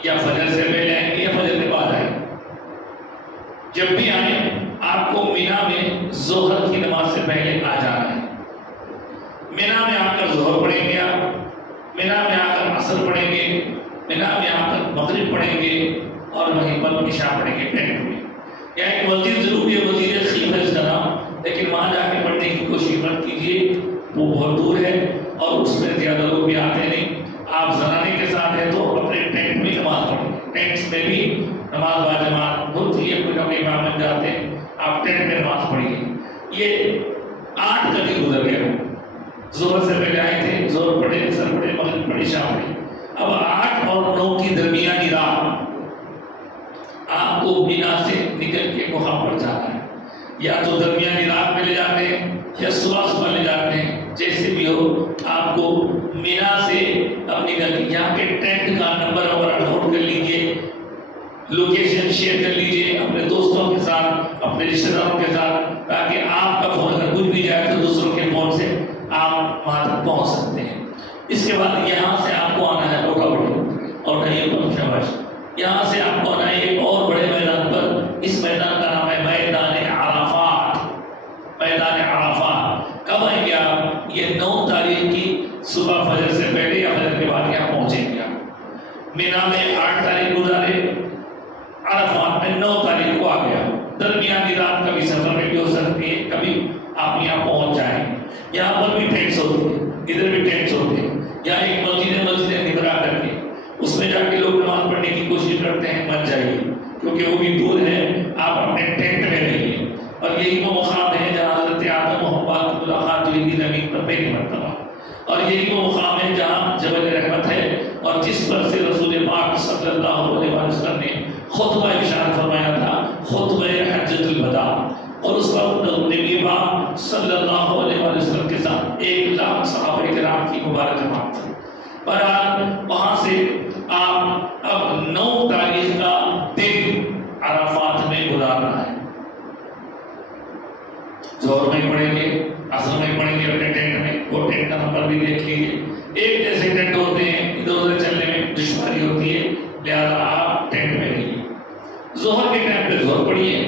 یا فجر سے پہلے آئیں گے، یا فجر کے بعد آئیں گے۔ جب بھی آئیں آپ کو مینا میں ظہر کی نماز سے پہلے آ جانا ہے۔ مینا میں آ کر ظہر پڑھیں گے، آپ مینا میں آ کر عصر پڑھیں گے، مینا میں آ کر مغرب پڑھیں گے، اور وہیں پر عشاء پڑھیں گے ٹینٹ میں۔ یا ایک مسجد ضرور ہے، مسجد خیف ہے اس کا نام، لیکن وہاں جا کے پڑھنے کی کوشش مت کیجیے، وہ بہت دور ہے اور اس میں زیادہ لوگ بھی آتے نہیں۔ آپ زنانے کے ساتھ ہیں تو اپنے ٹینٹ میں نماز پڑھیں، ٹینٹس میں بھی نماز باجماعت ہوتی ہے، کوئی نہ کوئی امام بن جاتے ہیں، آپ ٹینٹ میں نماز پڑھیے۔ یہ 8 کا دن گزر گیا، ظہر سے پہلے آئے تھے، ظہر پڑھے، عصر پڑھے، مغرب پڑھی، عشاء پڑھی۔ اب 8 اور 9 کی درمیانی رات آپ کو مینا سے نکل کے وہاں پر جانا ہے، یا تو درمیانی رات میں لے جاتے ہیں یا صبح لے جاتے ہیں، جیسے بھی ہو آپ کو مینا سے اب نکل یہاں کے ٹینٹ کا نمبر وغیرہ نوٹ کر لیجیے، لوکیشن شیئر کر لیجیے اپنے دوستوں کے ساتھ، اپنے رشتہ داروں کے ساتھ، تاکہ آپ کا فون اگر کچھ بھی جائے تو دوسروں کے فون سے آپ وہاں تک پہنچ سکتے ہیں۔ اس کے بعد یہاں سے آپ کو آنا ہے روکا بڑی اور نہیں پر شاباش، یہاں سے آپ کو آنا ہے ایک اور بڑے میدان پر۔ اس میدان کا نام ہے میدان عرفات۔ میدان عرفات کب آئیں گے آپ؟ یہ 9 تاریخ کی صبح فجر سے پہلے یا فجر کے بعد یہاں پہنچیں گے آپ۔ مینا میں 8 تاریخ گزارے، عرفات میں 9 تاریخ کو آ گیا۔ درمیانی رات کبھی سفر میں بھی ہو سکتی ہے، کبھی آپ یہاں پہنچ جائیں، یہاں پر بھی ٹینٹس ہوتے ہیں، ادھر بھی ٹینٹس ہوتے ہیں، یا ایک مسجد نبرا کر کے اس میں جا کے لوگ نماز پڑھنے کی کوشش کرتے ہیں، مت جائیے کیونکہ وہ بھی دور ہے، آپ اپنے ٹینٹ میں رہیے۔ اور یہی وہ مقام ہے جہاں حضرت آدم و حوا کی ملاقات ہوئی تھی زمین پر پہلی مرتبہ، اور یہی وہ مقام ہے جہاں جبل رحمت ہے، اور جس پر سے رسول پاک صلی اللہ علیہ وسلم نے خطبہ ارشاد فرمایا تھا، خطبہ حجۃ الوداع، اور اس وقت نبی پاک صلی اللہ علیہ وسلم کے ساتھ 1,00,000 صحابہ کرام کی مبارک جماعت تھی۔ بہرحال وہاں سے آپ اب 9 تاریخ کا دن عرفات میں گزارنا ہے۔ ظہر میں پڑھیں گے، عصر میں پڑھیں گے اپنے ٹینٹ میں، وہ ٹینٹ کا نمبر بھی دیکھ لیجیے، ایک جیسے ٹینٹ ہوتے ہیں، ادھر ادھر چلنے میں دشواری ہوتی ہے، لہذا آپ ٹینٹ میں رہیے۔ ظہر کے ٹائم پہ ظہر پڑھیے،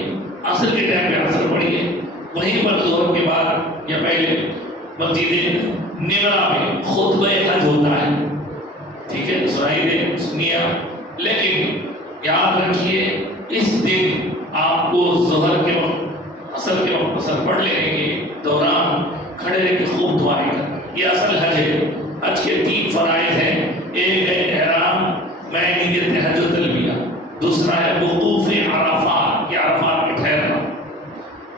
عصر کے ٹائم پہ عصر پڑھیے، وہیں پر ظہر کے بعد یا پہلے مسجد نمرا میں خطبہ حج ہوتا ہے، ٹھیک ہے، سنیے، لیکن یاد رکھیے اس دن آپ کو ظہر کے وقت عصر کے وقت عصر پڑھ لینے کے دوران کھڑے رہ کے خوب دعائیں کرنا، یہ اصل حج ہے۔ حج کے 3 فرائض ہیں، ایک ہے احرام میں نیت حج و تلبیہ، دوسرا ہے وقوف عرفات، یہ عرفات میں ٹھہرنا،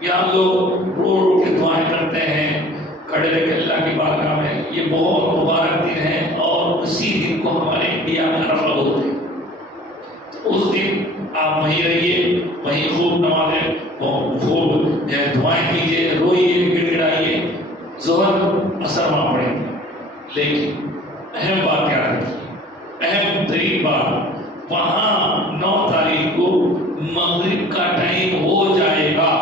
یہاں لوگ رو رو کے دعائیں کرتے ہیں کھڑے رہ کے اللہ کی بارگاہ میں، یہ بہت مبارک دن ہے، اور اسی دن کو ہمارے انڈیا میں عرفہ بولتے ہیں۔ اس دن آپ وہیں رہیے، وہیں خوب نمازیں خوب دعائیں کیجیے، روئیے، گڑ گڑائیے، ظہر عصر وہاں پڑھیں گے۔ لیکن اہم بات کیا رکھیے، اہم ترین بات، وہاں 9 تاریخ کو مغرب کا ٹائم ہو جائے گا،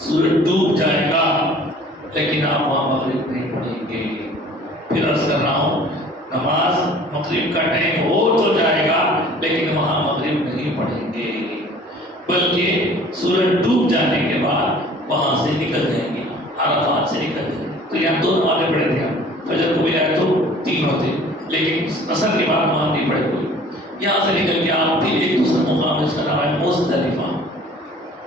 سورج ڈوب جائے گا، لیکن آپ وہاں مغرب نہیں پڑھیں گے۔ پھر عرض کر رہا ہوں، نماز مغرب کا ٹائم ہو تو جائے گا، لیکن وہاں مغرب نہیں پڑھیں گے، بلکہ سورج ڈوب جانے کے بعد وہاں سے نکل جائیں گے، عرفات سے نکل جائیں گے۔ تو یہاں 2 نمازیں پڑھے تھے، فجر کو ملائے تو 3 ہوتے، لیکن عصر کے بعد وہاں نہیں پڑھے کوئی۔ یہاں سے نکل کے آپ پھر ایک دوسرا مقام، اس کا نام ہے مزدلفہ،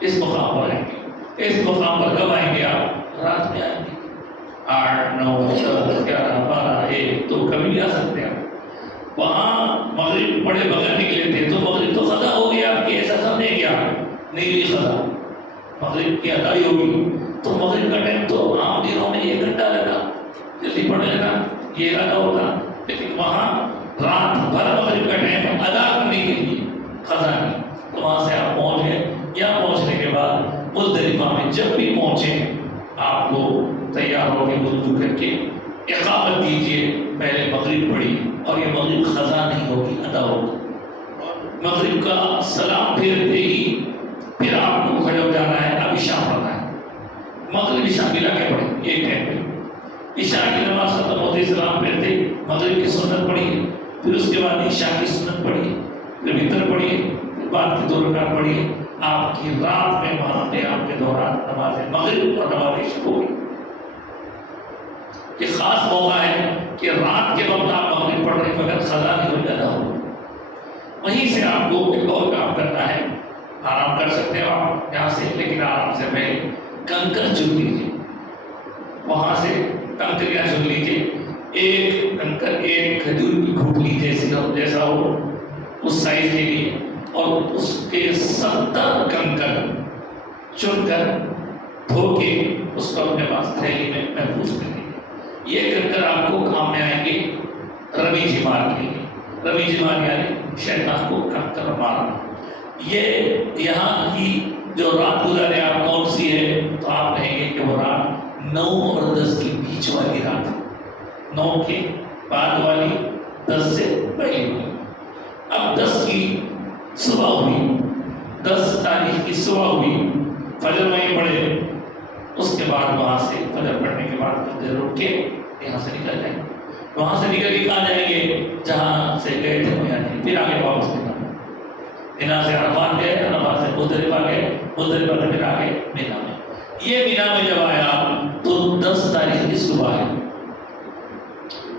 اس مقام پر آئیں گے۔ اس مقام پر کب آئیں گے آپ؟ رات میں آئیں گے، 8، 9، 10، 11، 12، 1، 2 کبھی بھی آ سکتے ہیں۔ وہاں مغرب پڑھے بغیر نکلے تھے تو مغرب تو قضا ہو گیا آپ کی، ایسا سمجھے کیا؟ نہیں قضا، مغرب کی ادائی ہوگی، تو مغرب کا ٹائم تو عام دنوں میں 1 گھنٹہ لگا، جلدی پڑھ لینا، یہ ارادہ ہوتا، لیکن وہاں رات بھر مغرب کا ٹائم ادا کرنے کے لیے قضا نہیں، تو وہاں سے آپ پہنچ گئے۔ یہاں پہنچنے کے بعد مزدلفہ میں جب بھی پہنچے آپ کو تیار ہو کے وضو کر کے اقامت دیجیے، پہلے مغرب پڑھی، اور یہ مغرب قضا نہیں ہوگی، ادا ہوگی۔ مغرب کا سلام پھیرتے ہی پھر آپ کو کھڑے ہو جانا ہے، اب عشاء پڑھنا ہے، مغرب عشاء ملا کے پڑھیں ایک ٹائم پہ۔ عشاء کی نماز ختم ہوتے سلام پھیرتے مغرب کی سنت پڑھیے، پھر اس کے بعد عشاء کی سنت پڑھیے، پھر وتر پڑھیے، پھر بعد کی 2 رکعت پڑھیے۔ آپ کی رات میں وہاں پہ آپ کے دوران نماز مغرب اور نماز عشاء ہوگی۔ یہ خاص موقع ہے کہ رات کے وقت آپ مغرب پڑھ رہے ہیں مگر قضا نہیں ہو جاتا ہو۔ وہیں سے آپ کو ایک اور کام کرنا ہے، آرام کر سکتے ہیں آپ یہاں سے، لیکن آرام سے پہلے کنکر چن لیجیے، وہاں سے کنکریاں چن لیجیے، ایک کنکر ایک کھجور کی کھوپڑی جیسا ہو اس سائز کے لیے، اور اس کے 70 کنکر چن کر دھو کے اس کو اپنے پاس تھیلی میں محفوظ کر لیجیے۔ یہ کنکر آپ کو کام میں آئیں گے رمی جمار کے لیے، رمی جمار یعنی شیطان کو کنکر مارنا۔ یہ یہاں کی جو رات گزارے آپ کون سی ہے، تو آپ کہیں گے کہ وہ رات 9 اور 10 کے بیچ والی رات، 9 کے بعد والی، 10 سے پہلے والی۔ اب 10 کی صبح ہوئی، 10 تاریخ کی صبح ہوئی، فجر وہیں پڑھے، اس کے بعد وہاں سے فجر پڑھنے کے بعد کچھ دیر رک کے یہاں سے نکل جائیں گے، وہاں سے نکل کے کہاں جائیں گے؟ جہاں سے گئے تھے وہاں جائیں گے، پھر آگے واپس نکلنا۔ یہاں سے عرفات گئے، عرفات سے مزدلفہ گئے، مزدلفہ سے پھر آگے مینا میں۔ یہ مینا میں جب آیا تو 10 تاریخ کی صبح ہے۔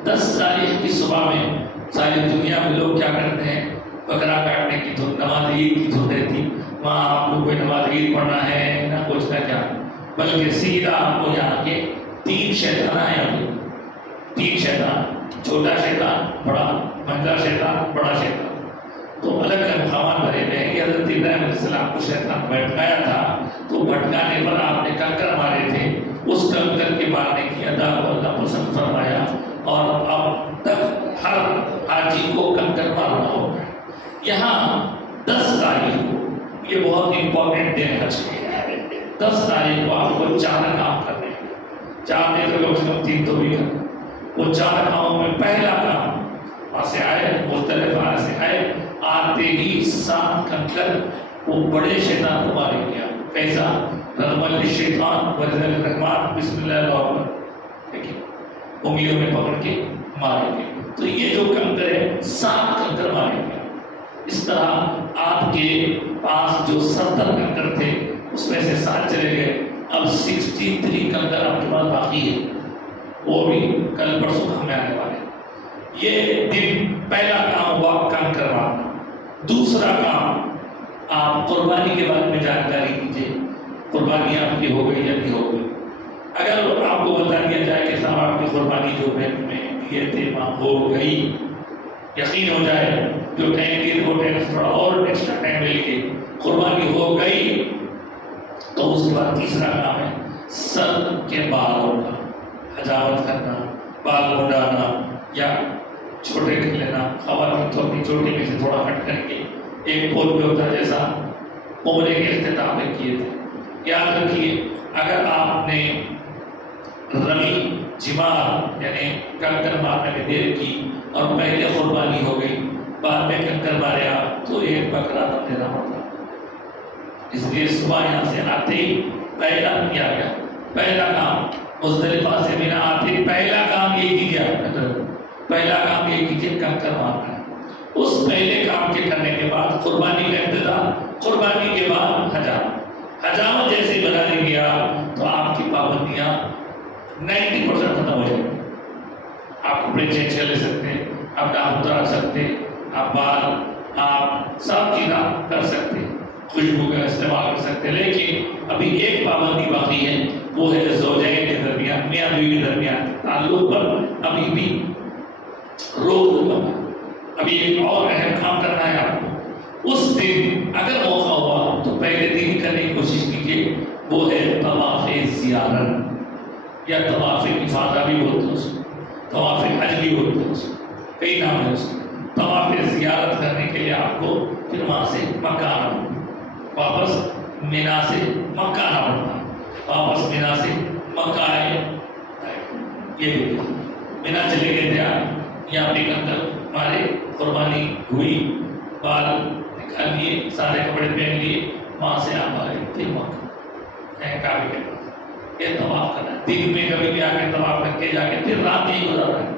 10 تاریخ کی صبح میں ساری دنیا میں لوگ کیا کرتے ہیں؟ بکرا کاٹنے کی دھن، نماز عید کی دھن رہتی، وہاں آپ کو کوئی نماز عید پڑھنا ہے نہ کچھ نہ کیا، بلکہ سیدھا آپ کو یہاں کے 3 شیطان آئے ہوتے، 3 شیطان، چھوٹا شیطان، بڑا منجا شیطان، بڑا شیطان، تو الگ الگ مقامات بنے ہوئے ہیں کہ حضرت ابراہیم علیہ السلام کو شیطان بھٹکایا تھا، تو بھٹکانے پر آپ نے کنکر مارے تھے، اس کنکر کے مارنے کی ادا کو اللہ پسند فرمایا، اور اب تک ہر حاجی کو کنکر مارنا ہوگا۔ یہاں 10 تاریخ کو، یہ بہت امپورٹنٹ دن حج کے، 10 تاریخ کو آپ کو 4 کام کرنے ہیں، 4 دن تو کم سے کم 3 تو بھی کرنا۔ وہ 4 کاموں میں پہلا کام، وہاں سے آئے مختلف وہاں سے آئے، آتے ہی 7 کنکر وہ بڑے شیطان کو مارے گیا، کیسا؟ رغم الشیطان وجل الرحمن بسم اللہ الرحمن، دیکھیں انگلیوں میں پکڑ کے مارے گے۔ تو یہ جو کنکر ہے 7 کنکر مارے گیا۔ اس طرح آپ کے پاس جو 70 کنکر تھے اس میں سے 7 چلے گئے، اب 63 کنکر آپ کے پاس باقی ہے، وہ بھی کل پرسوں ہمیں آنے والے۔ یہ دن پہلا کام ہوا کنکر مارنا۔ دوسرا کام، آپ قربانی کے بارے میں جانکاری دیجیے، قربانی آپ کی ہو گئی یا نہیں ہو گئی۔ اگر آپ کو بتا دیا جائے کہ صاحب آپ کی قربانی جو بینک میں دیے تھے وہاں ہو گئی، یقین ہو جائے، جو ٹائم کی رپورٹ ہے تھوڑا اور ایکسٹرا ٹائم لے کے قربانی ہو گئی، تو اس کے بعد تیسرا کام ہے سر کے بالوں کا حجامت کرنا، بال مڈانا یا چھوٹے کر لینا، خواتین تو اپنی چوٹی میں سے تھوڑا ہٹ کر کے ایک پول پہ ہوتا جیسا عمرے کے اختتام میں کیے تھے۔ یاد رکھیے، اگر آپ نے رمی جمار یعنی کنکر مارنے میں دیر کی اور پہلے قربانی ہو گئی، بعد میں کنکر مارے آپ، تو ایک بکرا تم دینا ہوتا۔ اس لیے صبح یہاں سے آتے ہی پہلا کیا گیا، پہلا کام مزدلفہ سے مینا آتے پہلا کام یہ کیجیے، پہلا کام یہ کیجیے کنکر مارنا ہے۔ اس پہلے کام کے کرنے کے بعد قربانی کا انتظام، قربانی کے بعد حجامت، حجامت جیسے بنا لیں گے آپ تو آپ کی پابندیاں 90% ختم ہو جائیں گی۔ آپ کپڑے چینج کر لے سکتے ہیں، آپ ڈاک اترا سکتے ہیں، آپ بال، آپ سب چیزیں کر سکتے ہیں، خوشبو کا استعمال کر سکتے ہیں، لیکن ابھی ایک پابندی باقی ہے، وہ ہے زوجین کے درمیان، میاں بیوی کے درمیان تعلق پر ابھی بھی روک لگا۔ ابھی ایک اور اہم کام کرنا ہے آپ کو۔ اس دن اگر موقع ہوا تو پہلے دن کرنے کی کوشش کیجیے، وہ ہے طواف زیارت یا طواف افاضہ بھی بولتے ہیں اس کو، طواف حج بھی بولتے ہیں اس کو، کئی نام ہے اس کو۔ طواف زیارت کرنے کے لیے آپ کو پھر وہاں سے مکہ آنا پڑتا، واپس مینا سے مکہ آنا پڑتا، واپس مینا سے مکہ آئے، یہ مینا چلے گئے تھے آپ، یہاں پہ کنکر مارے، قربانی ہوئی، بال نکال لیے، سارے کپڑے پہن لیے، وہاں سے آپ آئے پھر مکہ کعبے کے پاس، یہ طواف کرنا ہے۔ دن میں کبھی بھی آ کے طواف کر کے جا کے پھر رات نہیں گزارنا ہے۔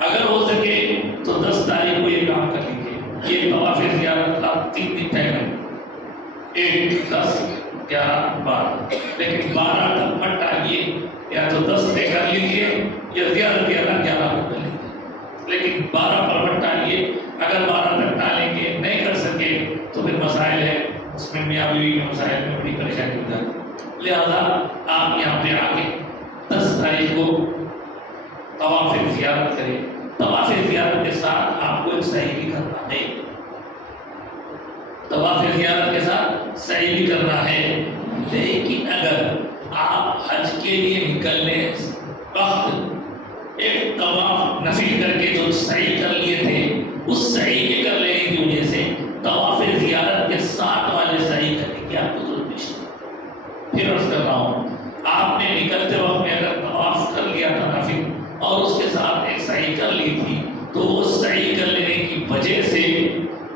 اگر ہو سکے تو 10 تاریخ کو یہ کام کر لیجیے، یہ طواف زیارت رات 3 دن طے کریں، 1، 10، 11، 12، لیکن 12 تک مت ٹالیے، یا تو 10 طے کر لیجیے یا زیادہ 11 کو کر لیجیے، لیکن 12 پر مت ٹالیے۔ اگر 12 تک ٹالیں گے نہیں کر سکے تو پھر مسائل ہے، اس میں میاں بیوی کے مسائل میں بڑی پریشانی ہو جاتی ہے۔ لہذا آپ یہاں پہ آ کے 10 تاریخ کو طواف زیارت کریں۔ طواف زیارت کے ساتھ آپ کو ایک سعی بھی کرنا ہے، طواف زیارت کے ساتھ سعی بھی کرنا ہے، لیکن اگر آپ حج کے لیے نکلنے وقت ایک طواف نفل کر کے جو سعی کر لیے تھے، اس سعی کے کر لینے کی وجہ سے طواف زیارت کے ساتھ والے سعی کرنے کی آپ کو ضرورت نہیں۔ پھر عرض کر رہا ہوں، آپ نے نکلتے وقت میں اگر طواف کر لیا تھا نفل اور اس کے ساتھ ایک سعی کر لی تھی، تو وہ سعی کر لینے کی وجہ سے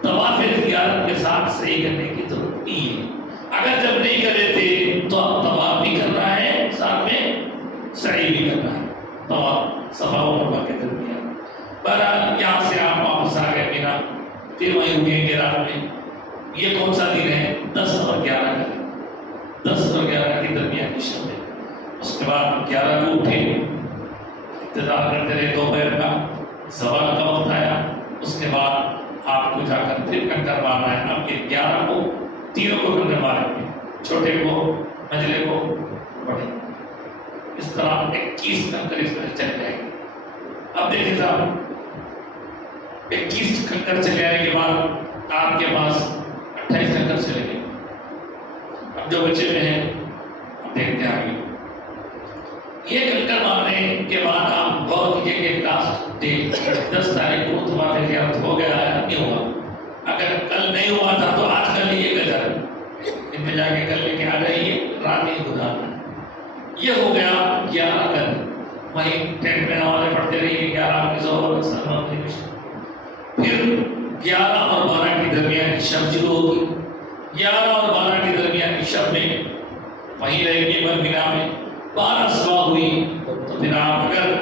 طواف زیارت کے ساتھ سعی کرنے کی ضرورت نہیں ہے۔ اگر جب نہیں کرے تھے تو آپ طواف بھی کر رہا ہے، ساتھ میں سعی بھی کر رہا ہے، طواف صفا و مروہ کے درمیان۔ بہرحال یہاں سے آپ واپس آ گئے مینا، پھر وہیں رکیں گے رات میں۔ یہ کون سا دن ہے؟ 10 اور 11 کا، 10 اور 11 کے درمیان کی شب ہے۔ اس کے بعد 11 کو اٹھے، انتظار کرتے رہے دوپہر کا، زوال کا وقت آیا، اس کے بعد آپ کو جا کر پھر کنکر مارنا ہے۔ اب یہ 11 کو تینوں کو کنکر ماریں گے، چھوٹے کو، منجلے کو، بڑے، اس طرح 21 کنکر اس میں چل جائیں گے۔ اب دیکھیں صاحب 21 کنکر چلے آنے کے بعد آپ کے پاس 28 کنکر چلے گئے۔ اب جو بچے میں ہیں اب دیکھتے ہیں آگے۔ یہ کنکر مارنے کے بعد آپ غور کیجیے کہ لاسٹ ڈیٹ 10 تاریخ کو طواف زیارت ہو گیا ہے نہیں ہوا؟ اگر کل نہیں ہوا تھا تو آج کل یہ گزر ان میں جا کے کل لے کے آ جائیے، رات ہی گزارنا۔ یہ ہو گیا 11 کل، وہیں ٹینٹ میں نمازیں پڑھتے رہیے 11 کی ظہر پھر 11 اور 12 کے درمیان کی شب شروع ہوگی۔ 11 اور 12 کے درمیان کی شب میں وہیں رہیں گے بنا میں۔ 12 صبح ہوئی تو پھر آپ اگر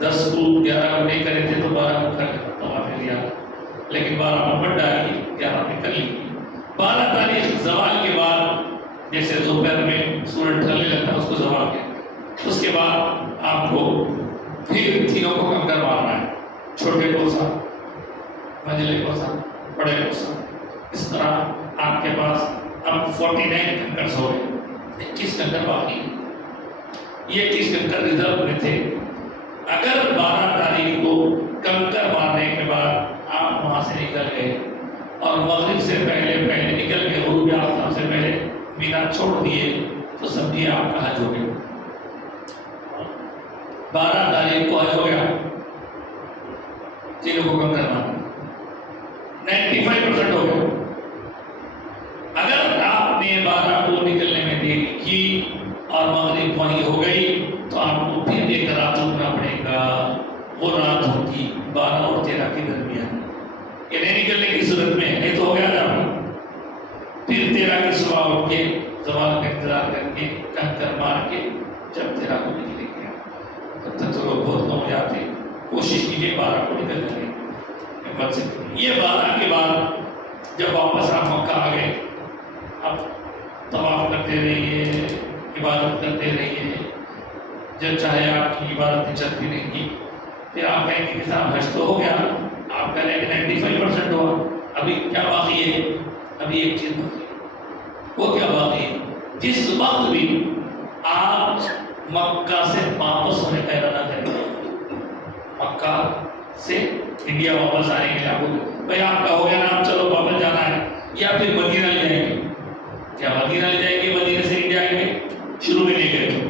10 کو 11 کو نہیں کرے تھے تو 12 کو کر طواف زیارت، لیکن 12 کو مت ڈالیے، 11 میں کر لیجیے۔ 12 تاریخ زوال کے بعد جیسے دوپہر میں سورج ڈھلنے لگتا ہے اس کو زوال کہتے ہیں، اس کے بعد آپ کو پھر تینوں کو کنکر مارنا ہے، چھوٹے کو سا، منجلے کو سا، بڑے کو سا۔ اس طرح آپ کے پاس اب 49 کنکر ہو گئے، 21 کنکر باقی۔ یہ 21 کنکر ریزرو میں تھے۔ اگر 12 تاریخ کو کنکر مارنے کے بعد آپ وہاں سے نکل گئے اور مغرب سے پہلے نکل کے غروب آفتاب سے پہلے مینا چھوڑ دیے تو سمجھیے آپ کا حج ہو گیا۔ 12 تاریخ کو حج ہو گیا، تینوں کو کنکر مارنا 95% ہو گیا۔ اگر آپ نے 12 کو نکلنے میں دیری کی اور مغرب وہیں ہو گئی تو آپ کو پھر ایک رات رکنا پڑے گا۔ وہ رات ہوگی 12 اور 13 کے درمیان، یہ نہیں نکلنے کی صورت میں نہیں تو ہو گیا تھا۔ پھر 13 کی صبح اٹھ کے زوال کا انتظار کر کے کنکر مار کے جب 13 کو نکلے گیا، تب تک تو لوگ بہت کم ہو جاتے، کوشش کیجیے 12 کو نکل جائے ہمت سے۔ یہ 12 کے بعد جب واپس آپ مکہ آ گئے، اب طواف کرتے رہیے، عبادت کرتے رہیے، جب چاہے آپ کی عبادت چلتی رہیں گی۔ پھر آپ کہیں گے کہ صاحب حج تو ہو گیا، آپ کا 95% ہوا، ابھی کیا باقی ہے؟ ابھی ایک چیز باقی ہے۔ وہ کیا باقی ہے؟ جس وقت بھی آپ مکہ سے واپس ہونے کا ارادہ کریں گے، مکہ سے انڈیا واپس آنے کے لیے آپ کو بھائی آپ کا ہو گیا نا، آپ چلو واپس جانا ہے، یا پھر مدینہ لے جائیں گے؟ کیا مدینہ لے جائیں گے؟ مدینہ سے انڈیا آئیں گے؟ شروع میں نہیں گئے،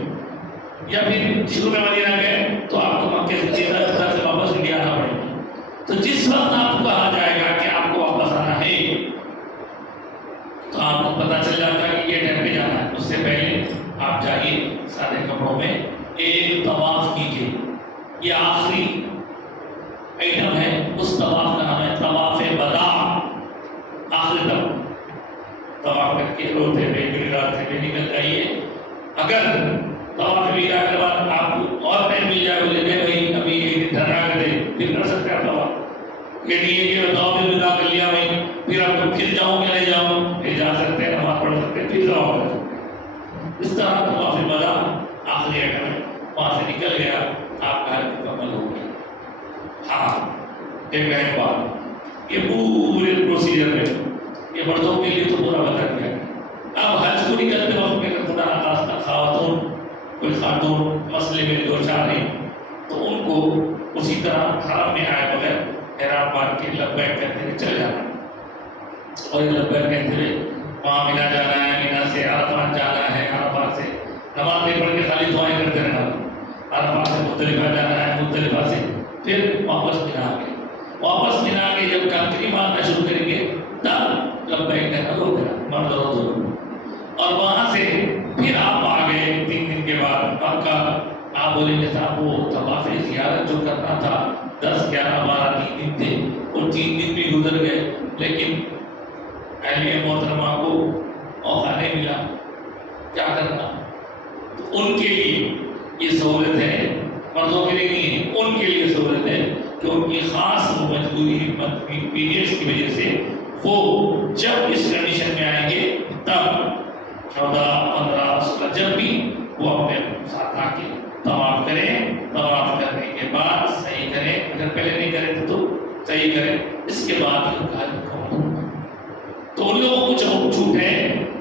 یا پھر شروع میں مدینہ گئے تو آپ کو مکے سے واپس انڈیا آنا پڑے گا۔ تو جس وقت آپ کو کہا جائے گا کہ آپ کو واپس آنا ہے تو آپ کو پتہ چل جاتا ہے کہ یہ ٹائم پہ جانا ہے۔ اس سے پہلے آپ جائیے سادے کپڑوں میں، ایک طواف کیجیے، یہ آخری ایٹم ہے، اس طواف کا نام ہے طواف وداع۔ آخری طواف کر کے روتے ہوئے راستے میں نکل جائیے۔ اگر طواف وداع کے بعد آپ کو اور ٹائم مل جائے بولے کہ بھائی ابھی ایک دن ٹھہرا کے دے، پھر کر سکتے ہیں طواف، یہ نہیں ہے کہ طواف وداع کر لیا بھائی پھر آپ کو پھر جاؤں کہ نہیں جاؤں، پھر جا سکتے ہیں، نماز پڑھ سکتے ہیں، پھر جاؤ کر سکتے ہیں۔ اس طرح طواف وداع آخری ایٹم ہے، وہاں سے نکل گیا، آپ کا حج مکمل ہو گیا۔ ہاں ایک اہم بات، یہ پورے پروسیجر میں یہ مردوں کے لیے تو پورا بتا دیا۔ اب حج کو نکلتے وقت میں اگر خدا نخواستہ خاتون کوئی خاتون مسئلے میں دو چار ہیں تو ان کو اسی طرح حرم میں آئے بغیر احرام باندھ کے لبیک کہتے ہوئے چلے جانا، اور لبیک کہتے ہوئے وہاں مینا جانا ہے، مینا سے عرفات جانا ہے، عرفات سے نماز نہیں پڑھ کے خالی دعائیں کرتے رہنا، عرفات سے مزدلفہ جانا ہے، مزدلفہ سے پھر واپس مینا آ گئے۔ واپس مینا کے جب کنکری مارنا شروع کریں گے تب لبیک کہنا ہو گیا، مرد اور دونوں، اور وہاں سے پھر آپ آ گئے 3 دن کے بعد مکہ۔ آپ بولیں گے صاحب وہ طواف زیارت جو کرنا تھا 10 11 12 3 دن تھے، اور 3 دن بھی گزر گئے لیکن اہلیہ محترمہ کو موقع نہیں ملا، کیا کرنا؟ تو ان کے لیے یہ سہولت ہے، مردوں کے لیے نہیں ہے، ان کے لیے سہولت ہے کہ ان کی خاص مجبوری پیریڈس کی وجہ سے وہ جب اس کنڈیشن میں آئیں گے تب 14 15 16 جب بھی وہ اپنے ساتھ آ کے طواف کریں، طواف کرنے کے بعد صحیح کریں، اگر پہلے نہیں کریں تو صحیح کریں، اس کے بعد ان کا حج مکمل ہوگا۔ تو تو ان لوگوں کو جو چھوٹ ہے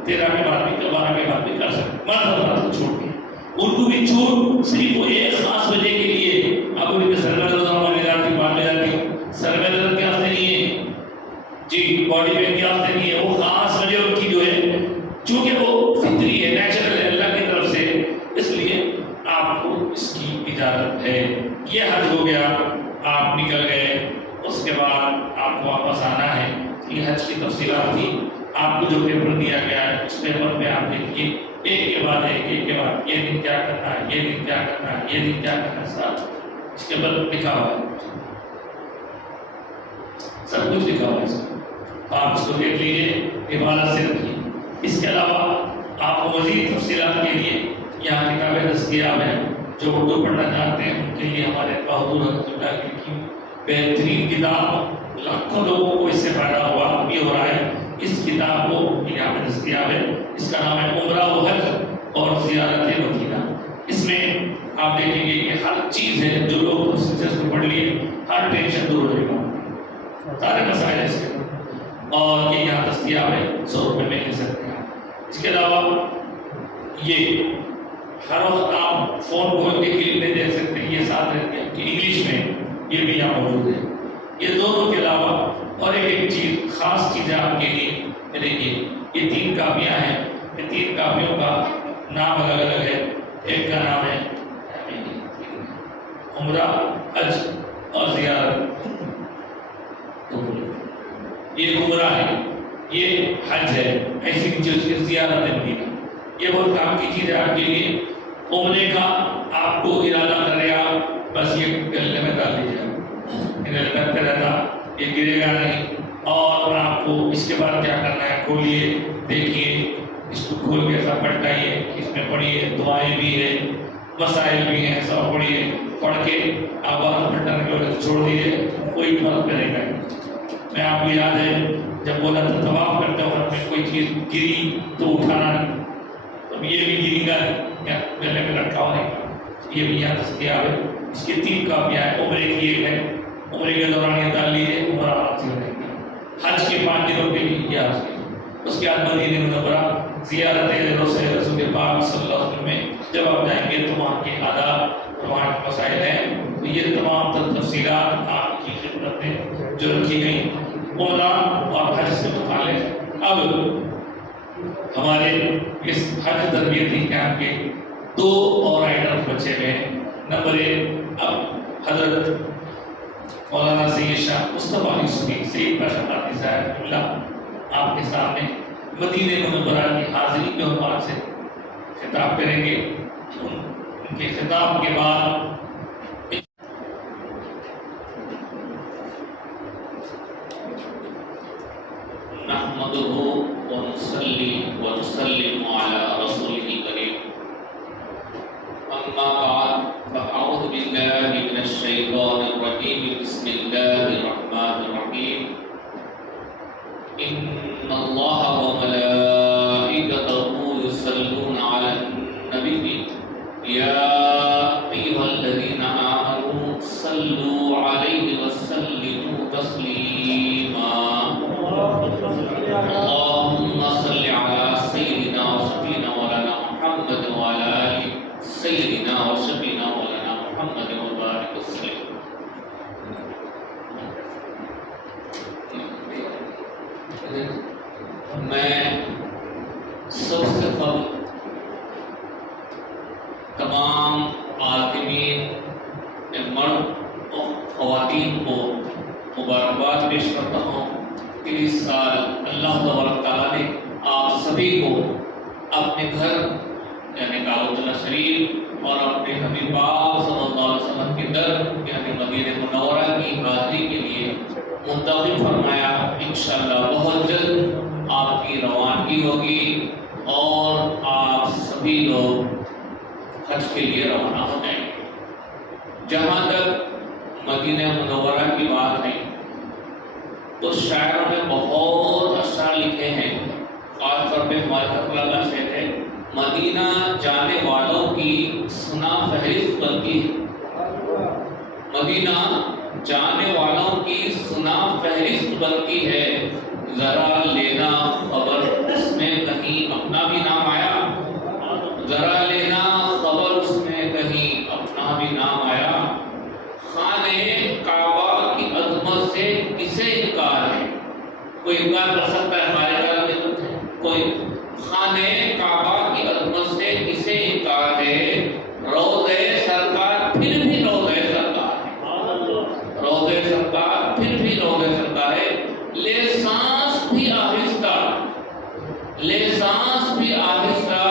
13 کے بعد بھی 12 کے بعد بھی کر سکتے، مرد حضرات کو چھوٹ ہے، ان کو بھی چھوٹ صرف وہ ایک خاص وجہ کے لیے. اب ان کے سر میں درد ہونے جاتی، بال میں جاتی، سر میں درد کے واسطے نہیں ہے جی، باڈی پین کے واسطے نہیں ہے، وہ خاص وجہ ان کی جو ہے چونکہ وہ فطری ہے، نیچرل ہے اللہ کی طرف سے، اس لیے آپ کو اس کی اجازت ہے. یہ حج ہو گیا، آپ نکل گئے، اس کے بعد آپ کو واپس آنا ہے. یہ حج کی تفصیلات تھی. آپ کو جو پیپر دیا گیا ہے اس پیپر پہ آپ دیکھیے ایک کے بعد ایک کے بعد یہ دن کیا کرنا ہے، یہ دن کیا کرنا ہے، یہ دن کیا کرنا ہے، سب اس کے بعد لکھا ہوا ہے، سب کچھ لکھا ہوا ہے. آپ اس کو دیکھ لیجیے، عبادت سے رکھیے. اس کے علاوہ آپ کو مزید تفصیلات کے لیے یہاں کتابیں دستیاب ہیں. جو اردو پڑھنا چاہتے ہیں ان کے لیے ہمارے بہادر رحمۃ اللہ کی لکھی بہترین کتاب، لاکھوں لوگوں کو اس سے فائدہ ہوا، بھی ہو رہا ہے. اس کتاب کو یہاں پہ دستیاب ہے. اس کا نام ہے عمرہ و حج اور زیارت مدینہ. اس میں آپ دیکھیں گے کہ ہر چیز ہے، جو لوگ پروسیجرز کو پڑھ لیے ہر ٹینشن دور ہو جائے گا، سارے مسائل اس کے، اور یہ یہاں دستیاب ہے، 100 روپے میں لے سکتے ہیں. اس کے علاوہ یہ ہر وقت آپ فون کھول کے کلپ میں دیکھ سکتے ہیں، یہ ساتھ رہتے ہیں کہ انگلش میں یہ بھی یہاں موجود ہے. یہ دونوں کے علاوہ اور ایک چیز خاص چیز ہے آپ کے لیے، دیکھیے یہ 3 کاپیاں ہیں. یہ 3 کاپیوں کا نام الگ الگ ہے. ایک کا نام ہے عمرہ، حج اور زیارت. یہ عمرہ ہے، یہ حج ہے، ایسی نیچے اس کی زیارت مدینہ. یہ بہت کام کی چیز ہے آپ کے لیے. عمرے کا آپ کو ارادہ کر رہے آپ بس یہ گلے میں ڈال دیجیے، کرتے رہتا، یہ گرے گا نہیں. اور آپ کو اس کے بعد کیا کرنا ہے، کھولیے دیکھیے، اس کو کھول کے سب پلٹائیے، اس میں پڑھیے، دعائیں بھی ہے، مسائل بھی ہیں، سب پڑھیے. پڑھ کے آپ پلٹنے کے وجہ چھوڑ دیجیے، کوئی فرق کرے گا. میں آپ کو یاد ہے جب بولا تھا طواف کرتے وقت میں کوئی چیز گری تو اٹھانا نہیں، تو یہ بھی گری گا گلے میں رکھا ہوا نہیں. یہ بھی یہاں دستیاب ہے. اس کی 3 کاپیاں ہیں. عمرے کی ایک ہے، عمرے کے دوران یہ ڈال لیجیے، عمرہ آپ سے ہو جائے گی. حج کے 5 دنوں کے لیے یہ حج کے، اس کے بعد مدینہ منورہ زیارت روضہ رسول پاک صلی اللہ علیہ وسلم میں جب آپ جائیں گے تو وہاں کے آداب، وہاں کے مسائل ہیں. تو یہ تمام تفصیلات آپ کی خدمت میں جو رکھی گئی عمرہ اور حج سے متعلق. اب ہمارے اس حج تربیتی کیمپ کے 2 اور آئٹم بچے ہوئے ہیں. نمبر 1، اب حضرت مولانا سید شاہ مصطفیٰ یوسفی سید پاشا قادری صاحب اللہ آپ کے سامنے مدینہ منورہ کی حاضری کے عنوان سے خطاب کریں گے. ان کے خطاب کے بعد نحمده ونصلي ونسلم على رسوله الكريم. أما بعد فأعوذ بالله من الشيطان الرجيم. بسم الله الرحمن الرحيم. إن الله وملائكته يصلون على النبي يا أيها الذين آمنوا صلوا عليه وسلموا تسليما. اللهم صل على سيدنا وشفينا مولانا محمد وعلى آل سيدنا وشفينا مولانا محمد وبارك وسلم. میں سب سے قبل تمام عالمین مرد اور خواتین کو مبارکباد پیش کرتا ہوں کہ اس سال اللہ تبارک تعالیٰ نے آپ سبھی کو اپنے گھر یعنی کعبۃ اللہ شریف اور اپنے حبیب پاک صلی اللہ علیہ وسلم کے در یعنی مدینہ منورہ کی حاضری کے لیے منتخب فرمایا. انشاءاللہ بہت جلد آپ کی روانگی ہوگی اور آپ سبھی لوگ حج کے لیے روانہ ہو جائیں گے. جہاں تک مدینہ منورہ کی بات ہے تو شاعروں نے بہت اشعار لکھے ہیں. خاص طور پہ ہمارے حضرت اللہ شعر ہے، مدینہ جانے والوں کی سنا فہرست بنتی ہے. مدینہ جانے والوں کی سنا فہرست بنتی ہے ذرا لینا خبر اس میں کہیں اپنا بھی نام آیا، ذرا لینا خبر اس میں کہیں اپنا بھی نام آیا، خانے کعبہ کی عظمت سے کسے انکار ہے؟ کوئی انکار کر سکتا ہے ہمارے خیال میں؟ کوئی؟ خانے کعبہ کی عظمت سے کسے انکار ہے؟ روضے سرکار پھر بھی روضے سرکار ہے، روضے سرکار پھر بھی روضے سرکار ہے، لے سانس بھی آہستہ، لے سانس بھی آہستہ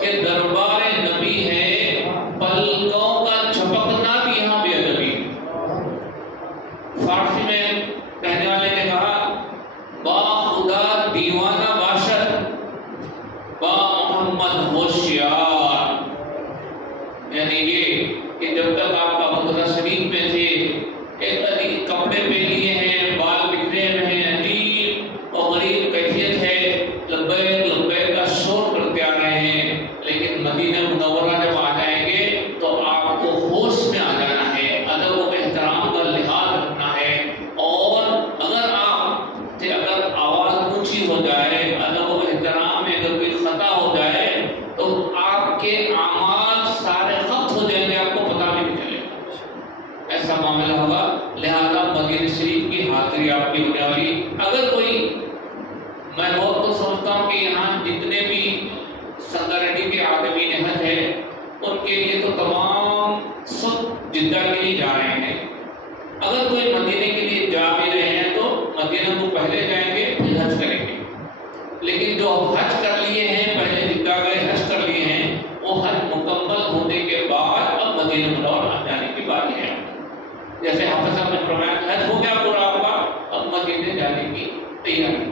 کہ دربار نبی ہے، پلکوں کا جھپکنا بھی یہاں بے ادبی۔ فارسی میں کہنے والے نے کہا با خدا دیوانہ باشد با محمد ہوشیار، یعنی یہ کہ جب تک آپ کا مقدہ شریف میں تھے ایک عجیب کپڑے پہ لیے ہیں، بال بکھرے ہوئے ہیں، عجیب اور غریب کیفیت ہے، لبیک لبیک کا شور کرتے آ رہے ہیں، لیکن مدینہ منورہ جب آ جائیں گے تو آپ کو ہوش میں آ جانا ہے، ادب و احترام کا لحاظ رکھنا ہے، اور اگر آواز اونچی ہو جائے، ادب و احترام میں اگر کوئی خطا ہو جائے تو آپ کے اعمال سارے خط ہو جائیں گے، آپ کو پتہ بھی نہیں چلے گا، ایسا معاملہ ہوگا۔ لہذا مدینہ شریف کی حاضری آپ کی ہونے والی، اگر کوئی، میں بہت تو سمجھتا ہوں کہ یہاں جتنے بھی سنگاریڈی کے عالمین حج ہے ان کے لیے تو تمام سب جدہ کے لیے جا رہے ہیں، اگر کوئی مدینے کے لیے جا بھی رہے ہیں تو مدینہ کو پہلے جائیں گے پھر حج کریں گے، لیکن جو حج کر لیے ہیں، پہلے جدہ گئے حج کر لیے ہیں، وہ حج مکمل ہونے کے بعد اب مدینہ منورہ جانے کی باری ہے۔ جیسے حافظ صاحب نے فرمایا حج ہو گیا پورا آپ کا، اب مدینے جانے کی تیاری۔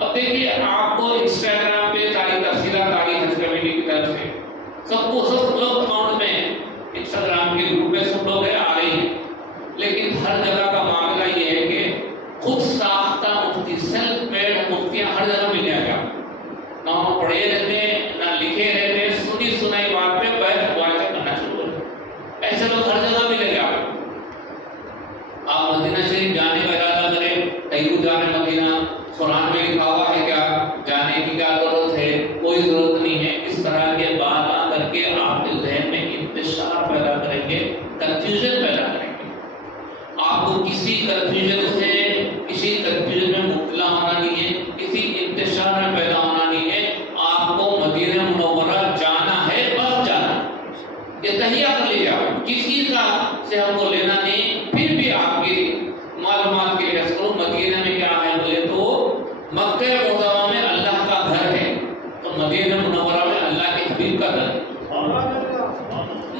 اب دیکھیے آپ کو انسٹاگرام پہ ساری تفصیلات آ رہی حج کمیٹی کی طرف سے، سب لوگ اکاؤنٹ میں انسٹاگرام کے گروپ میں سب لوگ آ رہی ہیں، لیکن ہر جگہ کا معاملہ یہ ہے کہ خود ساختہ مفتی، سیلف میڈ مفتیاں ہر جگہ مل جائے گا، نہ وہ پڑھے رہتے نہ لکھے رہتے، سنی سنائی بات پہ بحث مباحثہ کرنا شروع ہو جائے، ایسے لوگ ہر جگہ ملے گا۔ آپ مدینہ شریف جانے کا ارادہ کریں، تیو جانے مدینہ، قرآن میں لکھا ہوا ہے کیا، جانے کی کیا ضرورت ہے؟ کوئی ضرورت نہیں ہے۔ اس طرح کے بات آ کر کے آپ کے ذہن میں انتشار پیدا کریں گے، کنفیوژن پیدا کریں گے۔ آپ کو کسی کنفیوژن میں مبتلا ہونا نہیں ہے، کسی انتشار میں پیدا ہونا نہیں ہے۔ آپ کو مدینہ منورہ جانا ہے، بس جانا، یہ تہیہ کر لیجیے آپ، کسی کا سے ہم کو لینا نہیں۔ پھر بھی آپ کی معلومات کے لیے مدینہ میں کیا ہے بولے تو مکہ معظمہ میں اللہ کا گھر ہے، تو مدینہ منورہ میں اللہ کے حبیب کا گھر ہے۔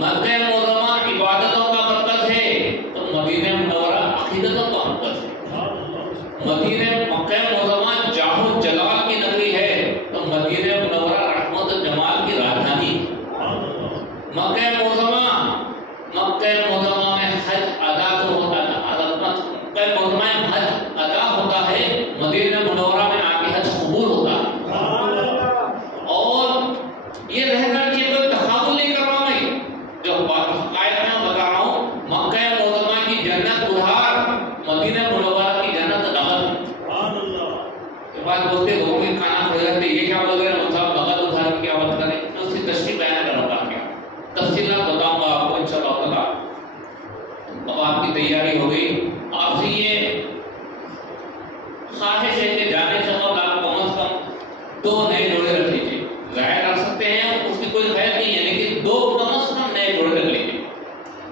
مکہ معظمہ عبادتوں کا مرکز ہے، تو مدینہ منورہ عقیدتوں کا مرکز ہے۔ مکہ معظمہ جاہ و جلال کی نگری ہے، تو مدینہ منورہ رحمت و جمال کی راجدھانی۔ مکہ معظمہ میں حج ادا تو ہوتا ہے، مکہ معظمہ میں حج ادا ہوتا ہے، مدینہ منورہ میں آ کے حج قبول ہوتا ہے۔ اور یہ رہ کر کے کوئی تفاضل نہیں کر رہا ہوں، میں جو حقائق میں بتا رہا ہوں، مکہ معظمہ کی جنت ادھار، مدینہ منورہ کی جنت نغد۔ یہ بات بولتے لوگوں کے کھانا کھو جاتے، یہ کیا بول رہے ہیں صاحب، نغد ادھار کی کیا بات کریں؟ میں اس کی تشریح بیان کروں گا، کیا تفصیلات بتاؤں گا آپ کو انشاءاللہ تعالیٰ۔ اب آپ کی تیاری ہو گئی، آپ سے یہ خواہش ہے کہ جانے سے قبل آپ کم از کم 2 نئے جوڑے رکھ لیجیے، ظاہر رکھ سکتے ہیں اس کی کوئی خیر نہیں ہے، لیکن 2 کم از کم نئے جوڑے رکھ لیجیے۔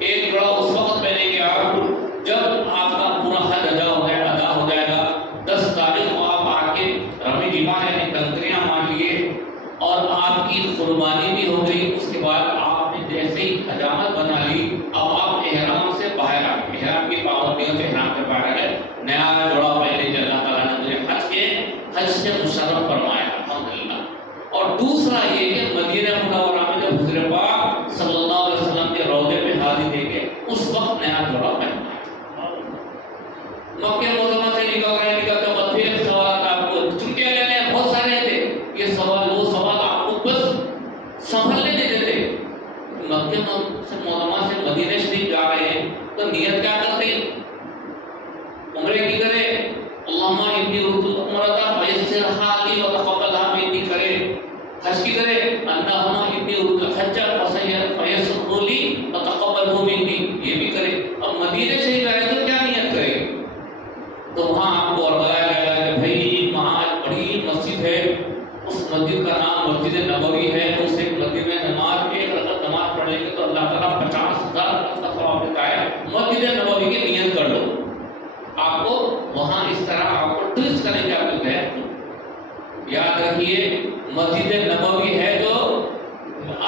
ایک جوڑا اس وقت پہنیں گے آپ جب آپ کا پورا حج ادا ہو جائے گا، 10 تاریخ کو آپ آ کے رمی جمعہ یعنی کنکریاں مان لیے اور آپ کی قربانی بھی ہو گئی۔ اس کے بعد آپ نے جیسے ہی حجامت بنا لی، اب آپ احرام سے باہر آ گئے، احرام کی پابندیوں سے احرام سے باہر آ گئے، نیا جوڑا پہلے اللہ تعالیٰ نے مجھے حج سے مشرف فرمایا، الحمدللہ۔ اور دوسرا یہ کہ مدینہ منورہ میں جب حضور پاک صلی اللہ علیہ وسلم کے روضے پہ حاضری دے گے، اس وقت نیا جوڑا پہننا ہے۔ مکہ معظمہ سے نکلتے وقت پھر ایک سوالات آپ کو چنکیاں لینے بہت سارے تھے، یہ سوال وہ سوال آپ کو بس سنبھلنے نہیں دیتے۔ مکہ معظمہ سے مدینہ شریف جا رہے ہیں تو نیت کیا کرتے ہیں؟ عمرے کی کرے، انی اردو عمرہ فیسرھا لی وتقبلھا منی کرے حج کی کرے انہما انی اردو الحج فیسرھا لی وتقبلھا منی یہ بھی کرے. اب مدینے سے ہی گئے تو کیا نیت کرے؟ تو وہاں آپ کو بتایا گیا کہ بھائی وہاں ایک بڑی مسجد ہے, اس مسجد کا نام مسجد نبوی ہے. اس ایک مسجد میں نماز ایک رکعت نماز پڑھ لیں گے تو اللہ تعالیٰ 50,000 رکعت کا ثواب دیتا ہے. مسجد نبوی کی نیت کر لو. آپ کو وہاں اس طرح آپ کو ٹویسٹ کریں گے. آپ کو یاد رکھیے مسجد نبوی ہے تو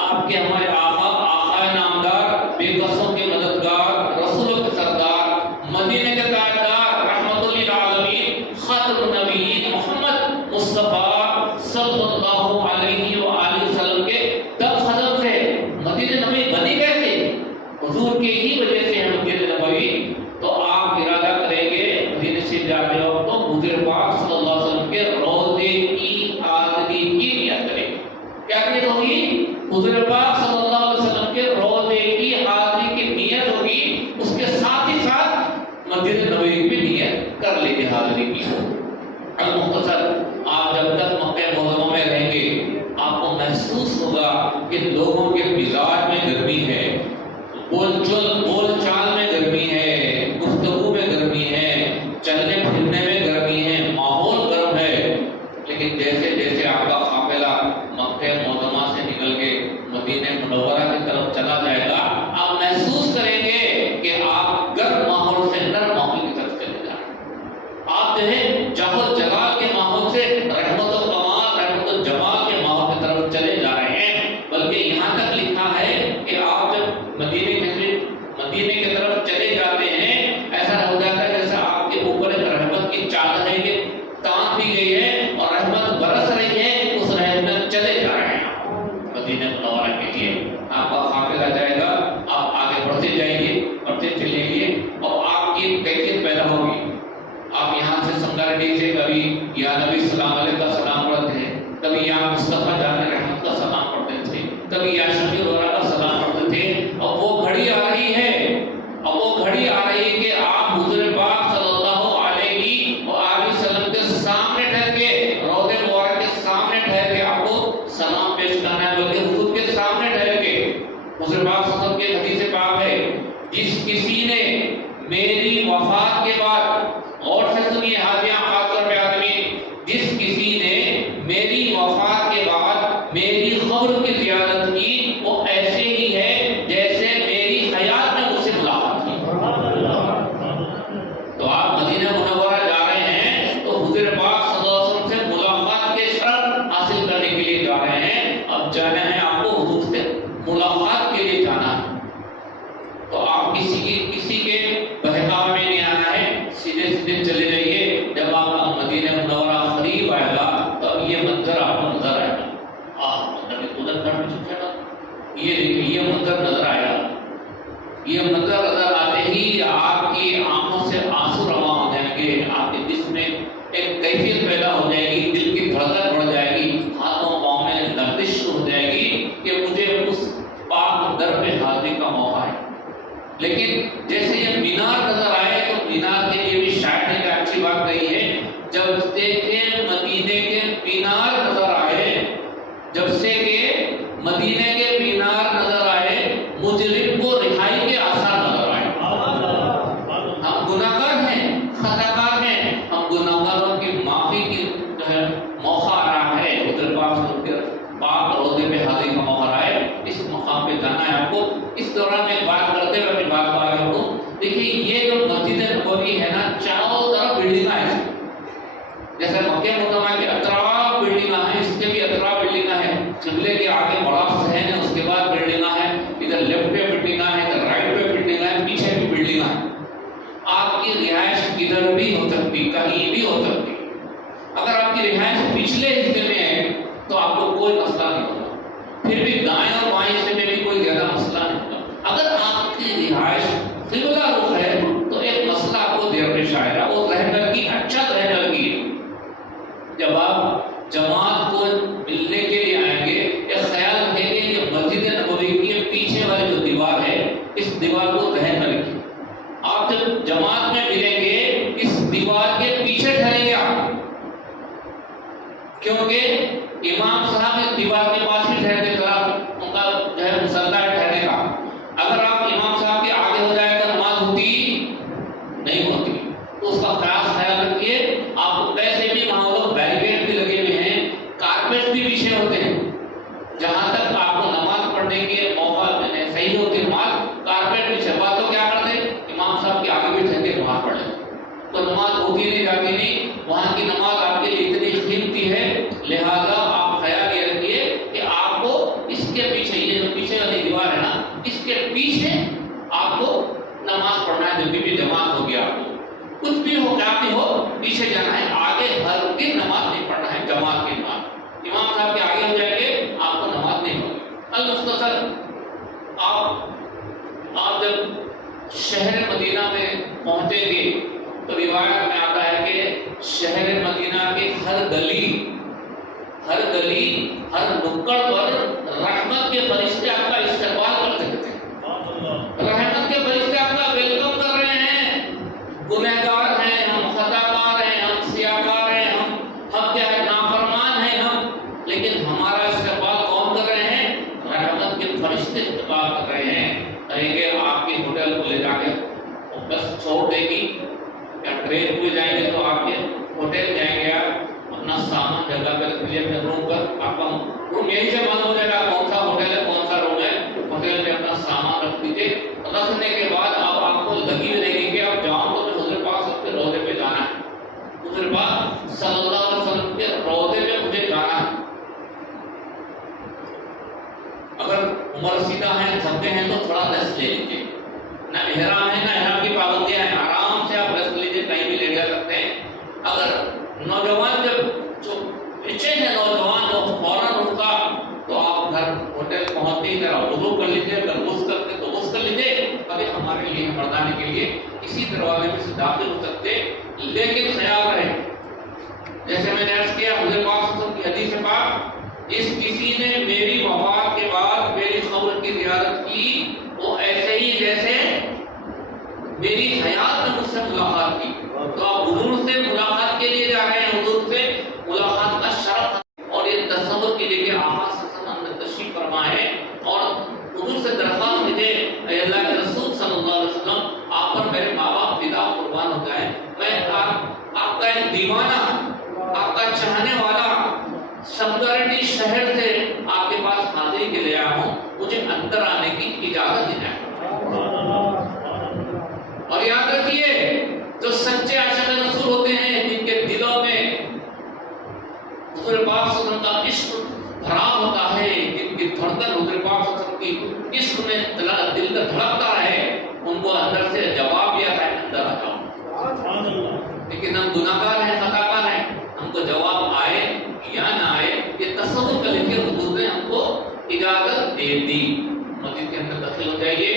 آپ کے ہمارے آقا نامدار, بے قصوں کے مددگار, رسولوں کے سردار, مدینے کے تاجدار, رحمت للعالمین, خاتم النبیین محمد مصطفیٰ صلی اللہ علیہ وآلہ وسلم کے قدم سے مسجد نبوی بنی کیسے؟ حضور کے ہی وجہ سے ہے مسجد نبوی. تو آپ ارادہ کریں گے مدینے سے جاتے وقت تو حضور پاک صلی اللہ علیہ وسلم کے روضے کی حاضری کی نیت کریں. کیا نیت ہوگی؟ حضور پاک صلی اللہ علیہ وسلم کے روضے کی حاضری کی نیت ہوگی. اس کے ساتھ ہی ساتھ مسجد نبوی کی نیت کر لیجیے حاضری کی. المختصر آپ جب تک مکہ معظمہ میں رہیں گے آپ کو محسوس ہوگا کہ لوگوں کے مزاج میں گرمی ہے, بول چال میں گرمی ہے, گفتگو میں گرمی ہے, چلنے پھرنے میں گرمی ہے, ماحول گرم ہے. لیکن جیسے جیسے آپ کا قافلہ مکہ معظمہ سے نکل کے مدینہ منورہ کی طرف چلا جائے گا آپ محسوس کریں گے کہ آپ گرم ماحول سے نرم ماحول کی طرف چلے جائیں. آپ جو ہے جہل جلال کے ماحول سے رحمت و کمال, رحمت و جمال کے ماحول کی طرف چلے جا رہے ہیں. بلکہ یہاں تک لکھا ہے کہ آپ جب مدینے کی طرف چلے جاتے ہیں ایسا ہو جاتا ہے جیسے آپ کے اوپر ایک رحمت کی چادر ہے یہ تان دی گئی ہے اور رحمت برس رہی ہے. اس رحمت میں چلے جا رہے ہیں مدینہ منورہ کے لیے. آپ کا قافلہ جائے گا, آپ آگے بڑھتے جائیے, بڑھتے چلیں گے اور آپ کی کیفیت پیدا ہوگی. آپ یہاں سے سنگاریڈی سے کبھی یا نبی السلام علیہ کا سلام پڑھتے ہیں, کبھی یا مصطفیٰ جان رحمت کا سلام پڑھتے تھے, کبھی یا شفیع الورا کا سلام پڑھتے تھے. اور وہ گھڑی آ رہی ہے, اور وہ گھڑی آ رہی ہے کہ آپ حضور پاک صلی اللہ علیہ وآلہ وسلم کے سامنے ٹھہر کے, روضے مبارک کے سامنے ٹھہر کے آپ کو سلام پیش کرنا ہے. بلکہ حضور کے سامنے ٹھہر کے حضور پاک صلی اللہ علیہ وسلم کی حدیث پاک ہے, جس کسی نے میری وفات کے بعد, اور سے سنیے حاضیاں خاص طور پہ آدمی, جس کسی نے میری وفات کے بعد میری قبر کی زیارت کی وہ ایسے ہی ہے جیسے میری حیات میں مجھ سے ملاقات کی. تو آپ مدینہ منورہ جا رہے ہیں تو حضور پاک صلی اللہ علیہ وسلم سے ملاقات کے شرف حاصل کرنے کے لیے جا رہے ہیں. اب جانا ہے آپ کو حضور سے ملاقات کے لیے جانا ہے. تو آپ کسی کے بہکاوے میں نہیں آنا ہے, سیدھے سیدھے چلے جائیے. جب آپ کا مدینہ منورہ قریب آئے گا تو یہ منظر آپ کو نظر آئے گا. یہ دیکھیے یہ منظر نظر آئے گا. یہ منظر نظر آتے ہی آپ کی آنکھوں سے آنسو رواں ہو جائیں گے, آپ کے جسم میں ایک کیفیت پیدا ہو جائے گی, دل کی دھڑکن بڑھ جائے گی, ہاتھوں پاؤں میں لرزش ہو جائے گی کہ مجھے اس پاک در پہ حاضری کا موقع ہے. لیکن جیسے یہ مینار نظر آئے تو مینار کے لیے بھی شاعر نے ایک اچھی بات کہی ہے, جب دیکھیں مدینے کے مینار نظر آئے, جب سے کہ مدینے کے مینار نظر آئے مجرم کو رہائی کے آثار نظر آئے. ہم گناہگار ہیں, خطا کار ہیں, ہم گناہگاروں کی معافی کی جو ہے موقع آ رہا ہے. حضور پاک روضے پہ حاضری کا موقع آ رہا ہے. اس مقام پہ جانا ہے آپ کو. اس دوران میں بات کرتے ہوئے اپنی بات کو آگے بڑھوں. دیکھیے یہ جو مسجد نبوی ہے نا, چاروں طرف بلڈنگ ہیں, جیسے مکہ معظمہ کے اطراف بلڈنگ ہیں, اس کے بھی اطراف بلڈنگ ہیں. قبلے کے آگے بڑا صحن ہے, اس کے بعد بلڈنگ ہیں, ادھر لیفٹ پہ بلڈنگ ہیں, ادھر رائٹ پہ بلڈنگ ہیں, پیچھے بھی بلڈنگ ہیں. آپ کی رہائش کدھر بھی ہو سکتی, کہیں بھی ہو سکتی. اگر آپ کی رہائش پچھلے حصے میں ہے تو آپ کو کوئی مسئلہ نہیں ہوگا, پھر بھی دائیں اور بائیں حصے میں بھی کوئی زیادہ مسئلہ نہیں ہوگا. اگر آپ کی رہائش قبلہ رخ ہے تو ایک مسئلہ آپ کو درپیش آئے گا, وہ رہنر کی اچھا رہنر کی ہے. جب آپ جماعت کو ملنے کے لیے آئیں گے ایک خیال رکھیں گے کہ مسجد نبوی کی پیچھے والی جو دیوار ہے اس دیوار کو ذہن میں رکھیں. آپ جب جماعت میں ملیں گے اس دیوار کے پیچھے ٹھہریں گے آپ, کیونکہ امام صاحب اس دیوار کے پاس ہی ٹھہرتے طرح ان کا جو ہے مسلح ہے ٹھہرنے کا. اگر آپ امام صاحب کے آگے ہو جائے تو نماز ہوتی نہیں ہوتی. تو اس کا خیال رکھیے. آپ ویسے بھی وہاں لوگ بیریکیڈ بھی لگے ہوئے ہیں, کارپیٹ بھی پیچھے ہوتے ہیں. جہاں تک آپ کو نماز پڑھنے کے موقع صحیح ہوتی نماز کارپیٹ پیچھے بات تو کیا کرتے امام صاحب کے آگے بھی ٹھہر کے نماز پڑھے. تو نماز ہوتی نہیں جاتی نہیں. وہاں کی نماز آپ کے لیے اتنی قیمتی ہے, لہذا آپ خیال یہ رکھیے کہ آپ کو اس کے پیچھے, یہ جو پیچھے والی دیوار ہے نا, اس کے پیچھے آپ کو نماز پڑھنا ہے. جب بھی جماعت ہوگی آپ کو کچھ بھی ہو کیا بھی ہو پیچھے جانا ہے, آگے ہرگز نماز نہیں پڑھنا ہے. جماعت کی نماز امام صاحب کے آگے ہو جائیں گے آپ کو نماز نہیں ہوگی. المختصر آپ جب شہر مدینہ میں پہنچیں گے تو روایت میں آتا ہے کہ شہر مدینہ کے ہر گلی ہر نکڑ پر رحمت کے فرشتے آپ کا استقبال کرتے رہتے ہیں. رحمت کے فرشتے آپ کا ویلکم کر رہے ہیں. گنہگار ہیں ہم, خطا کار ہیں ہم, سیاہکار ہیں ہم کیا ہے نافرمان ہیں ہم, لیکن ہمارا استقبال کون کر رہے ہیں؟ رحمت کے فرشتے استقبال کر رہے ہیں. کہیں گے آپ کے ہوٹل کو لے جا کے بس چھوڑ دے گی یا ٹرین پہ جائیں گے تو آپ کے ہوٹل جائیں گے, آپ اپنا سامان جگہ پہ رکھ لیجیے اپنے روم پر. آپ کا روم یہیں سے بند ہو جائے گا کون سا ہوٹل ہے کون سا روم ہے. ہوٹل میں اپنا سامان رکھ دیجیے. رکھنے کے بعد اب آپ کو لگی رہے گی کہ آپ جاؤ تو حضور پاک صلی اللہ علیہ وسلم کے روضے پہ جانا ہے. حضور پاک صلی اللہ علیہ وسلم کے روضے پہ مجھے جانا ہے. اگر عمر سیدھا ہے تھکتے ہیں تو تھوڑا ریسٹ لے لیجیے. نہ احرام ہے نہ احرام کی پابندیاں ہیں, آرام سے آپ ریسٹ لیجیے, کہیں بھی لے جا سکتے ہیں. اگر نوجوان جو پیچھے ہے نوجوان جو فوراً اٹھتا تو آپ گھر ہوٹل پہنچتے ہی ذرا وضو کر لیجیے, اگر غسل کرتے تو غسل کر لیجیے. ابھی ہمارے لیے مردانے کے لیے کسی دروازے میں سے داخل ہو سکتے, لیکن خیال رہے جیسے میں نے عرض کیا حضور پاک صلی اللہ علیہ وسلم کی حدیث ہے پاک, جس کسی نے میری وفات کے بعد میری قبر کی زیارت کی وہ ایسے ہی جیسے میری حیات میں مجھ سے ملاقات کی. تو آپ حضور سے ملاقات کے لیے جا رہے ہیں, حضور سے ملاقات کا شرف اور یہ تصور کے لیے کہ آقا صلی اللہ علیہ وسلم تشریف فرما ہے اور حضور سے درخواست دیجیے اے اللہ کے رسول صلی اللہ علیہ وسلم آپ پر میرے ماں باپ فدا قربان ہو جائیں, میں آپ کا ایک دیوانہ, آپ کا چاہنے والا سمگرٹی شہر سے آپ کے پاس حاضری کے لیے آیا ہوں, مجھے اندر آنے کی اجازت دی جائے. اور یاد رکھیے جو سچے عاشق رسول ہوتے ہیں جن کے دلوں میں حضور پاک صلی اللہ علیہ وسلم کا عشق بھرا ہوتا ہے, جن کی دھڑکن حضور پاک صلی اللہ علیہ وسلم کی عشق میں دل کا دھڑکتا ہے, ان کو اندر سے جواب دیا تھا اندر آ جاؤ. لیکن ہم گناہگار ہیں, خطا کار ہیں, ہم کو جواب آئے یا نہ آئے یہ تصور کر لیجیے حضور نے ہم کو اجازت دے دی. مسجد کے اندر داخل ہو جائیے.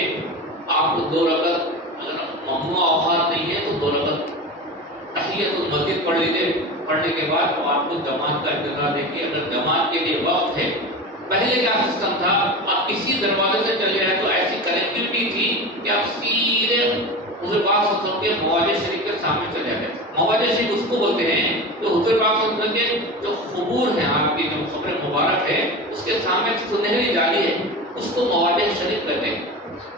آپ کو 2 رکعت اگر ممنوع اوقات نہیں ہے تو 2 رکعت تحیت المسجد پڑھ لیجیے. پڑھنے کے بعد آپ کو جماعت کا انتظار دیکھیے. اگر جماعت کے لیے وقت ہے, پہلے کیا سسٹم تھا آپ کسی دروازے سے چلے آئے تو ایسی کنیکٹیوٹی تھی کہ آپ سیدھے حضور پاک صلی اللہ علیہ وسلم کے مواضع شریف کے سامنے چلے آئے. مواضع شریف اس کو بولتے ہیں جو حضور پاک صلی اللہ علیہ وسلم کے جو قبور ہیں, آپ کی جو قبر مبارک ہے اس کے سامنے سنہری جالی ہے, اس کو مواضع شریف کہتے ہیں.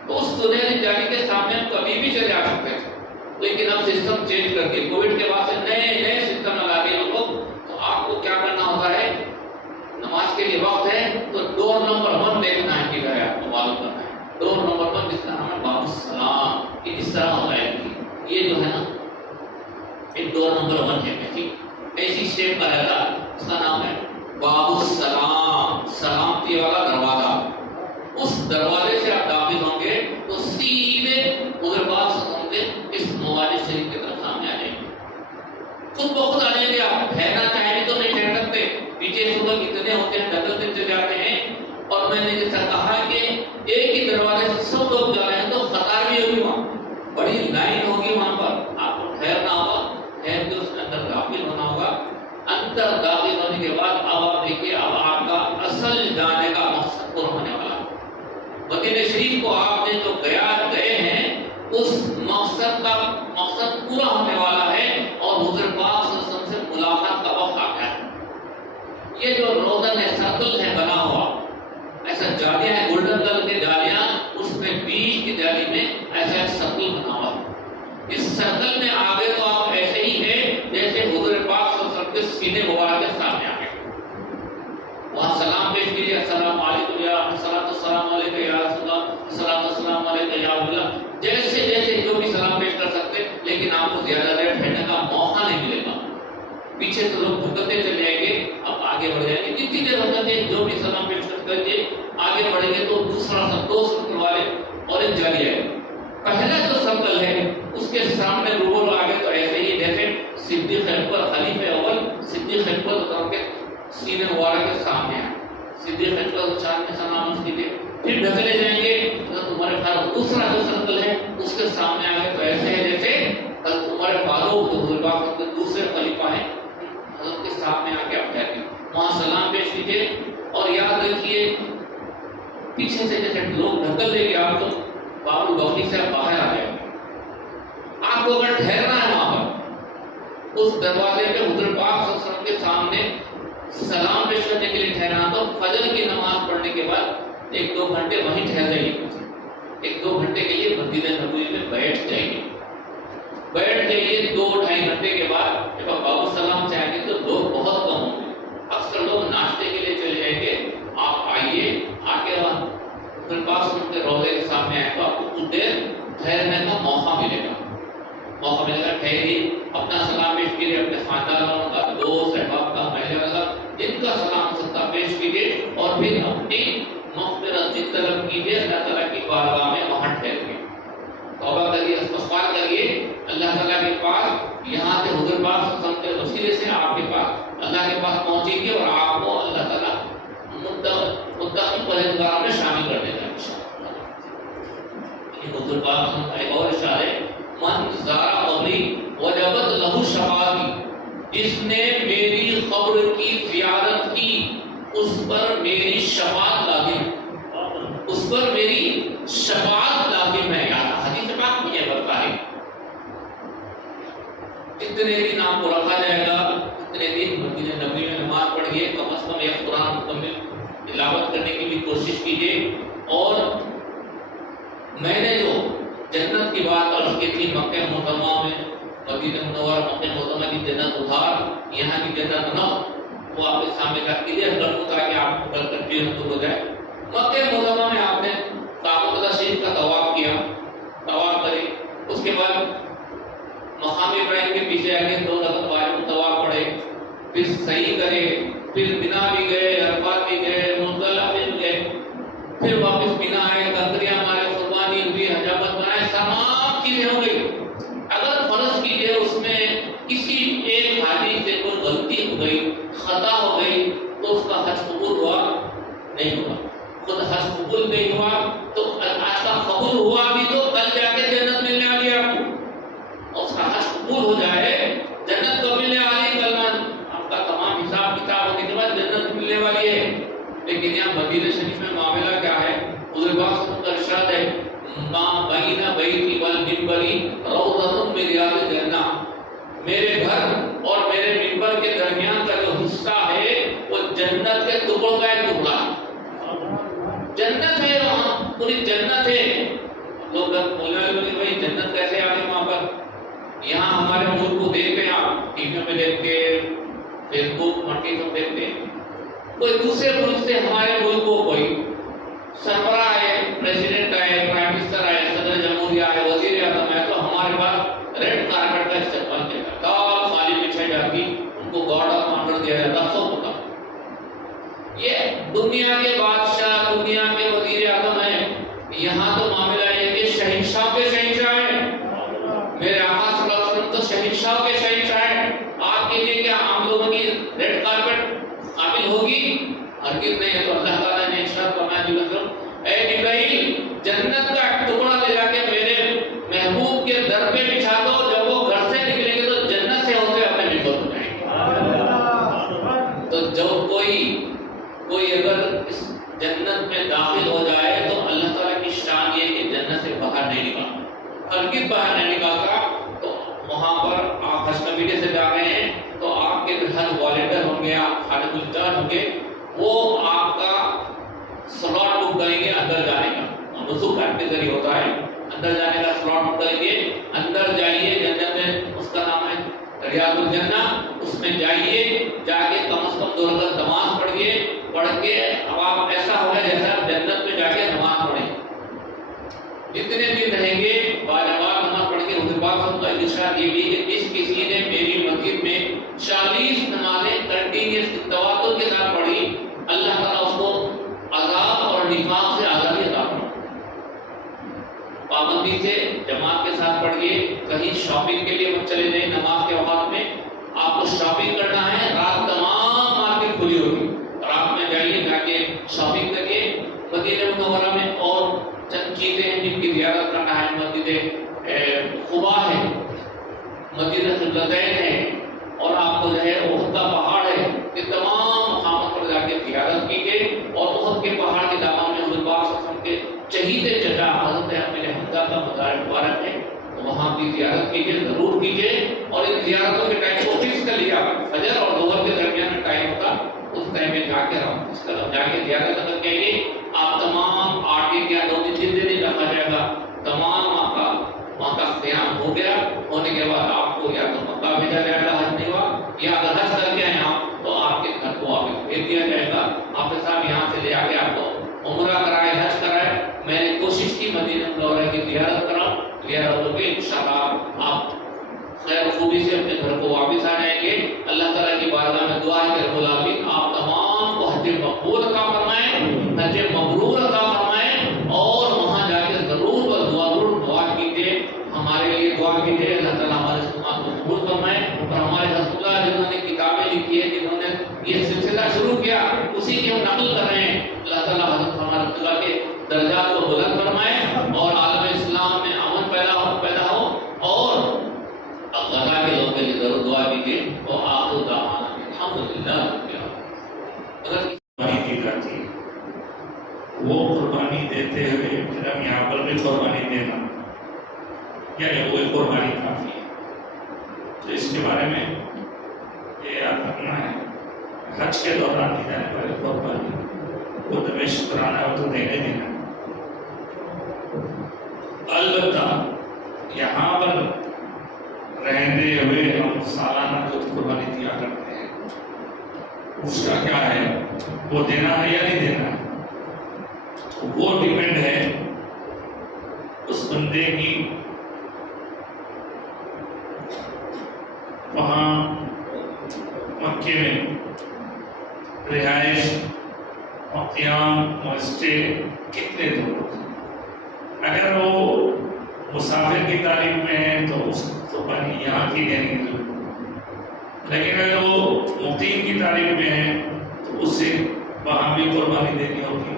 تو اس سنہری جالی کے سامنے ہم کبھی بھی چلے آ سکتے تھے, لیکن اب سسٹم چینج کر کے کووڈ کے بعد سے نئے سسٹم لگا دیے ہم لوگ. تو آپ کو کیا کرنا ہوتا ہے, نماز کے لیے وقت ہے تو ڈور نمبر 1 دیکھنا ہے کہ گئے آپ کو معلوم کرنا ہے. ڈور نمبر 1 جس کا نام ہے باب السلام, کہ اس طرح ہوتا ہے یہ جو ہے نا ایک ڈور نمبر 1 ہے, ایسی شیپ کا رہتا, اس کا نام ہے باب السلام, سلامتی والا دروازہ. اس دروازے سے آپ داخل ہوں گے تو سیدھے حضور پاک صلی اللہ علیہ وسلم کے اس مواضع شریف کی طرف سامنے آ جائیں گے. خود بخود آ جائیں گے. آپ ٹھہرنا چاہیں گے تو نہیں ٹھہر سکتے, پیچھے صبح کتنے ہوتے ہیں ڈھکلتے چلے جاتے ہیں. اور میں نے جیسا کہا کہ ایک ہی دروازے سے سب لوگ جا رہے ہیں تو قطار بھی ہوگی, وہاں بڑی لائن ہوگی, وہاں پر آپ کو ٹھہرنا ہوگا, ٹھہر کے اس کے اندر داخل ہونا ہوگا. اندر داخل ہونے کے بعد اب آپ دیکھیے اب آپ کا اصل جانے کا مقصد پورا ہونے والا ہے. مدینہ شریف کو آپ نے جو گئے ہیں اس مقصد پورا ہونے والا ہے اور حضور پاک صلی اللہ علیہ وسلم سے ملاقات کا وقت آ گیا ہے. یہ جو روزن سرکل ہے بنا ہوا، ایسا جالیاں ہیں گولڈن کلر کی جالیاں، اس میں بیچ کی جالی میں ایسا ایک سرکل بنا ہوا ہے۔ اس سرکل میں آگے تو آپ ایسے ہی ہیں جیسے حضور پاک صلی اللہ علیہ وسلم کے سینے مبارک کے سامنے آ گئے، وہاں سلام پیش کیجیے، السلام علیکم یا السلام علیکم یا رسول اللہ، السلام علیکم یا اللہ، جیسے جیسے جو بھی سلام پیش کر سکتے، لیکن آپ کو زیادہ دیر ٹھہرنے کا موقع نہیں ملے گا۔ پیچھے سے لوگ بھٹکتے چلے جائیں گے، اب آگے بڑھ جائیں گے، جتنی دیر ہوتا ہے جو بھی سلام پیش کر کے آگے بڑھیں گے تو دوسرا سب دو سرکل والے اور ایک جالی ہے۔ پہلا جو سرکل ہے اس کے سامنے روبرو آگے تو ایسے ہی جیسے صدیق اکبر خلیفہ اول صدیق اکبر کے سینے مبارک کے سامنے ہے، صدیق اکبر چاند میں سلام اس کے، پھر ڈھکلے جائیں گے تو تمہارے خیال دوسرا جو سرکل ہے اس کے سامنے آگے تو ایسے ہے جیسے عمر فاروق جو حضور پاک کے دوسرے خلیفہ ہیں حضرت کے سامنے آ کے آپ کہتے ہیں وہاں سلام پیش کیجیے، اور یاد رکھیے پیچھے سے جیسے لوگ ڈھکل لیں گے آپ تو باب البقیع سے آپ باہر آ جائیں گے۔ آپ کو اگر ٹھہرنا ہے وہاں پر اس دروازے پہ حضور پاک صلی اللہ علیہ وسلم کے سامنے سلام پیش کرنے کے لیے ٹھہرنا، تو فجر کی نماز پڑھنے کے بعد 1-2 گھنٹے وہیں ٹھہر جائیے، 1-2 گھنٹے کے لیے مسجد نبوی میں بیٹھ جائیے، 2-2.5 گھنٹے کے بعد جب آپ باب السلام سے آئیں گے تو لوگ بہت کم ہوں گے، اکثر لوگ ناشتے کے لیے چلے جائیں گے، آپ آئیے، آ کے پھر پاس کے روزے کے سامنے آئے تو آپ کو کچھ دیر ٹھہرنے کا موقع ملے گا، ٹھہریے، اپنا سلام پیش کیجیے، اپنے خاندان کا، دوست احباب کا، مہیلا کا، ان کا سلام ستا پیش کیجیے، اور پھر اپنی مغفرت کی طلب کیجیے اللہ تعالیٰ کی بارگاہ میں، وہاں ٹھہریے، توبہ کریے، استغفار کریے اللہ تعالیٰ کے پاس، یہاں سے حضور پاک صلی اللہ علیہ وسلم کے وسیلے سے آپ کے پاس اللہ کے پاس پہنچیں گے، اور آپ کو اللہ تعالیٰ متقی پرہیزگاروں میں شامل کر دے گا انشاءاللہ۔ حضور پاک صلی اللہ علیہ وسلم کا ایک اور ارشاد ہے، من زار قبری وجبت لہ شفاعتی، جس نے میری قبر کی زیارت کی اس پر میری شفاعت لازم، اس پر میری شفاعت لازم ہے، یار حدیث پاک میں یہ بتا ہے۔ جتنے دن آپ کو رکھا جائے گا اتنے دن مسجد نبوی میں نماز پڑھیے، کم از کم ایک قرآن مکمل تلاوت کرنے کی بھی کوشش کیجیے۔ اور میں نے جو جنت کی بات عرض کی تھی مکہ معظمہ میں، مدینہ منورہ مکہ معظمہ کی جنت ادھار، یہاں کی جنت نو، وہ آپ کے سامنے کا کلیئر کر دوں تاکہ آپ کو کل کنفیوژن دور ہو جائے۔ مکہ معظمہ میں آپ نے کعبۃ شریف کا طواف کیا، طواف کرے، اس کے بعد مقام ابراہیم کے پیچھے آگے 2 رکعت واجب طواف پڑھے، پھر صحیح کرے، پھر بنا بھی گئے، عرفات بھی گئے، مزدلفہ بھی گئے، پھر واپس بنا آئے، بکریاں مارے، قربانی ہوئی، حجامت بنائے، تمام چیزیں ہو گئی۔ اگر فرض کیجیے اس میں کسی ایک حاجی سے کوئی غلطی ہو گئی، خطا ہو گئی، تو اس کا حج قبول ہوا نہیں ہوا، خود حج قبول نہیں ہوا تو آج کا قبول ہوا بھی تو کل جا کے جنت ملنے والی ہے آپ کو، اور اس کا حج قبول ہو جائے جنت تو ملنے والی، کل آپ کا تمام حساب کتاب ہونے کے بعد جنت ملنے والی ہے۔ لیکن یہاں مدینہ شریف میں معاملہ کیا ہے؟ حضور پاک صلی اللہ علیہ وسلم کا ارشاد ہے، ما بین بیتی والمنبری روضۃ من ریاض الجنہ، میرے گھر اور میرے منبر کے درمیان کا جو حصہ ہے وہ جنت کے ٹکڑوں کا ایک ٹکڑا ہے، جنت ہے، وہاں پوری جنت ہے۔ لوگ بولنے والے بھائی جنت کیسے آ گئی وہاں پر؟ یہاں ہمارے ملک کو دیکھتے ہیں آپ، ٹی وی میں دیکھتے، فیس بک منٹی میں دیکھتے، کوئی دوسرے ملک سے ہمارے ملک کو کوئی سربراہ آئے، پریزیڈنٹ آئے، پرائم منسٹر آئے، صدر جمہوریہ آئے، وزیر اعظم آئے، تو ہمارے پاس ریڈ کارپیٹ کا استقبال کیا جاتا، دال خالی بچھائی جاتی، ان کو گارڈ آف آنر دیا جاتا، سب ہوتا۔ یہ دنیا کے بادشاہ، دنیا کے وزیر اعظم ہیں، یہاں تو معاملہ یہ کہ شہنشاہ کے شہنشاہ ہیں، میرے آقا صلی اللہ علیہ وسلم تو شہنشاہ کے شہنشاہ ہیں۔ آپ کے لیے کیا عام لوگوں کی ریڈ کارپیٹ قابل ہوگی؟ ہرگز نہیں ہے۔ تو اللہ تعالیٰ نے ارشاد فرمایا اے جبرائیل، جنت کا ٹکڑا لے جا کے میرے محبوب کے در پہ بچھا دو، جب وہ گھر سے نکلیں گے تو جنت سے ہوتے اپنے منبر ہو جائیں گے۔ تو جب کوئی اگر اس جنت میں داخل ہو جائے تو اللہ تعالیٰ کی شان یہ کہ جنت سے باہر نہیں نکالتا، باہر نہیں نکالتا۔ تو وہاں پر آپ حج کمیٹی سے جا رہے ہیں تو آپ کے ہر خالد والدر ہوں گے، آپ خالد الجاد ہوں گے، وہ آپ کا سلاٹ بک کریں گے اندر جانے کا، نزول ایپ کے ذریعے ہوتا ہے، اندر جانے کا سلاٹ بک کریں گے، اندر جائیے، جنت میں اس کا نام ہے ریاض الجنہ، اس میں جائیے، جا کے کم از کم 2 رکعت نماز پڑھیے، پڑھ کے اب آپ ایسا ہوگا جیسا آپ جنت میں جا کے نماز پڑھیں، جتنے دن رہیں گے باجواب نماز پڑھ کے حضور پاک صلی اللہ علیہ وسلم کا ارشاد یہ بھی کہ جس کسی نے میری مسجد میں 40 نمازیں کنٹینیوس تواتر کے ساتھ پڑھی، اللہ تعالیٰ اس کو عذاب اور نفاق سے آزادی عطا فرمائے۔ پابندی سے جماعت کے ساتھ پڑھیے، کہیں شاپنگ کے لیے مت چلے جائیں، نماز کے اوقات میں آپ کو شاپنگ کرنا ہے، رات تمام مارکیٹ کھلی ہوگی، رات میں جائیے، جا کے شاپنگ کریے مدینہ منورہ میں، اور چند چیزیں ہیں جن کی زیارت کرنا ہے، مسجد قباء ہے، مسجد قبلتین ہے، اور آپ کو جو ہے احد کا پہاڑ ہے، یہ تمام مقامات پر جا کے زیارت کیجیے، اور احد کے پہاڑ کے دامن میں حضور پاک صلی اللہ علیہ وسلم کے شہید چچا حضرت امیر حمزہ کا مزار مبارک ہے، تو وہاں کی زیارت کیجیے، ضرور کیجیے، اور ان زیارتوں کے ٹائم کو فکس کر لیا، فجر اور ظہر کے درمیان میں ٹائم ہوتا، اس ٹائم میں جا کے اس کا جا کے زیارت اگر کیجیے، آپ تمام 8 دن یا 2 دن جن دن نہیں رکھا جائے گا، تمام وہاں کا قیام ہو گیا، ہونے کے بعد آپ کو یا تو مکہ بھیجا جائے گا، حج نہیں ہوا، یا اگر حج کر کے آئے آپ تو آپ کے گھر کو واپس بھیج دیا جائے گا، آپ کے ساتھ یہاں سے لے آ کے آپ کو عمرہ کرائے، حج کرائے۔ میں نے کوشش کی مدینہ منورہ کی زیارت کراؤں، زیارت ہو گئی، انشاءاللہ آپ خیر خوبی سے اپنے گھر کو واپس آ جائیں گے۔ اللہ تعالیٰ کی بارگاہ میں دعا ہے کہ رب العالمین آپ تمام کو حج مقبول عطا فرمائیں، حج مبرور عطا فرمائیں، اور وہاں جا کے ضرور دعا کیجیے، ہمارے لیے دعا کیجیے، اللہ تعالیٰ ہمارے سماعت کو قبول فرمائے، اور ہمارے حضرت اللہ جنہوں نے کتابیں لکھی ہیں، جنہوں نے یہ سلسلہ شروع کیا، اسی کی ہم نقل کر رہے ہیں، اللہ تعالیٰ حضرت ہمارے اللہ کے درجات کو بلند فرمائے، اور عالم اسلام میں امن پیدا ہو، اور غزہ کے لوگوں کے لیے ضرور دعا کیجیے، اور آخر دعوانا الحمدللہ رب العالمین۔ اگر قربانی کی جاتی ہے، وہ قربانی دیتے ہوئے پھر ہم یہاں پر بھی قربانی دینا، یعنی وہ قربانی کافی ہے، تو اس کے بارے میں یہ یاد رکھنا ہے، حج کے دوران دی جانے والی قربانی وہ تو بے شکرانہ، وہ تو دینے دینا، البتہ یہاں پر رہنے ہوئے ہم سالانہ جو قربانی دیا کرتے ہیں، اس کا کیا ہے، وہ دینا ہے یا نہیں دینا ہے، وہ ڈیپینڈ ہے اس بندے کی وہاں مکے میں رہائش اور قیام اور اسٹے کتنے دور ہوتے ہیں۔ اگر وہ مسافر کی تعلیم میں ہے تو اس قربانی یہاں کی دینے کی ضرورت ہے، لیکن اگر وہ مقیم کی تعلیم میں ہے تو اس سے وہاں بھی قربانی دینی ہوگی،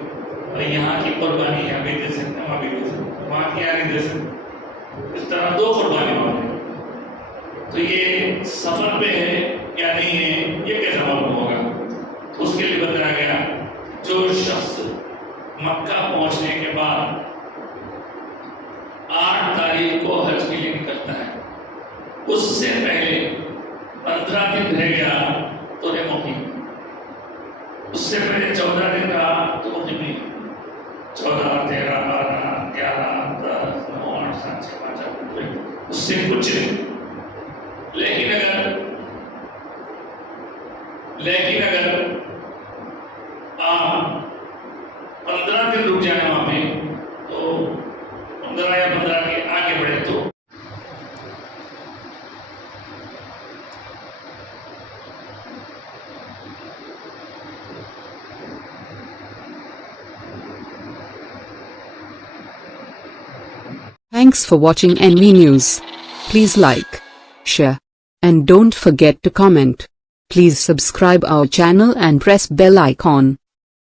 اور یہاں کی قربانی یہاں بھی دے سکتے ہیں، وہاں بھی دے سکتے ہیں، وہاں کی یہاں نہیں دے سکتے، اس طرح 2 قربانی ہوگی۔ تو یہ سفر پہ ہے یا نہیں ہے، یہ کیسا معلوم ہوگا؟ اس کے لیے بتایا گیا جو شخص مکہ پہنچنے کے بعد 8 تاریخ کو حج کے لیے نکلتا ہے، اس سے پہلے 15 دن رہ گیا تو نے مقیم، اس سے پہلے 14 دن رہا تو مقیم نہیں، 14 13 12 11 10 9 8 7 6 5 8 اس سے کچھ نہیں۔ لیکن اگر آپ 15 دن رک جائیں وہاں پہ، تو 15 یا 15 کے آگے بڑھے تو Thanks for watching NV News. Please like, share, and don't forget to comment. Please subscribe our channel and press bell icon.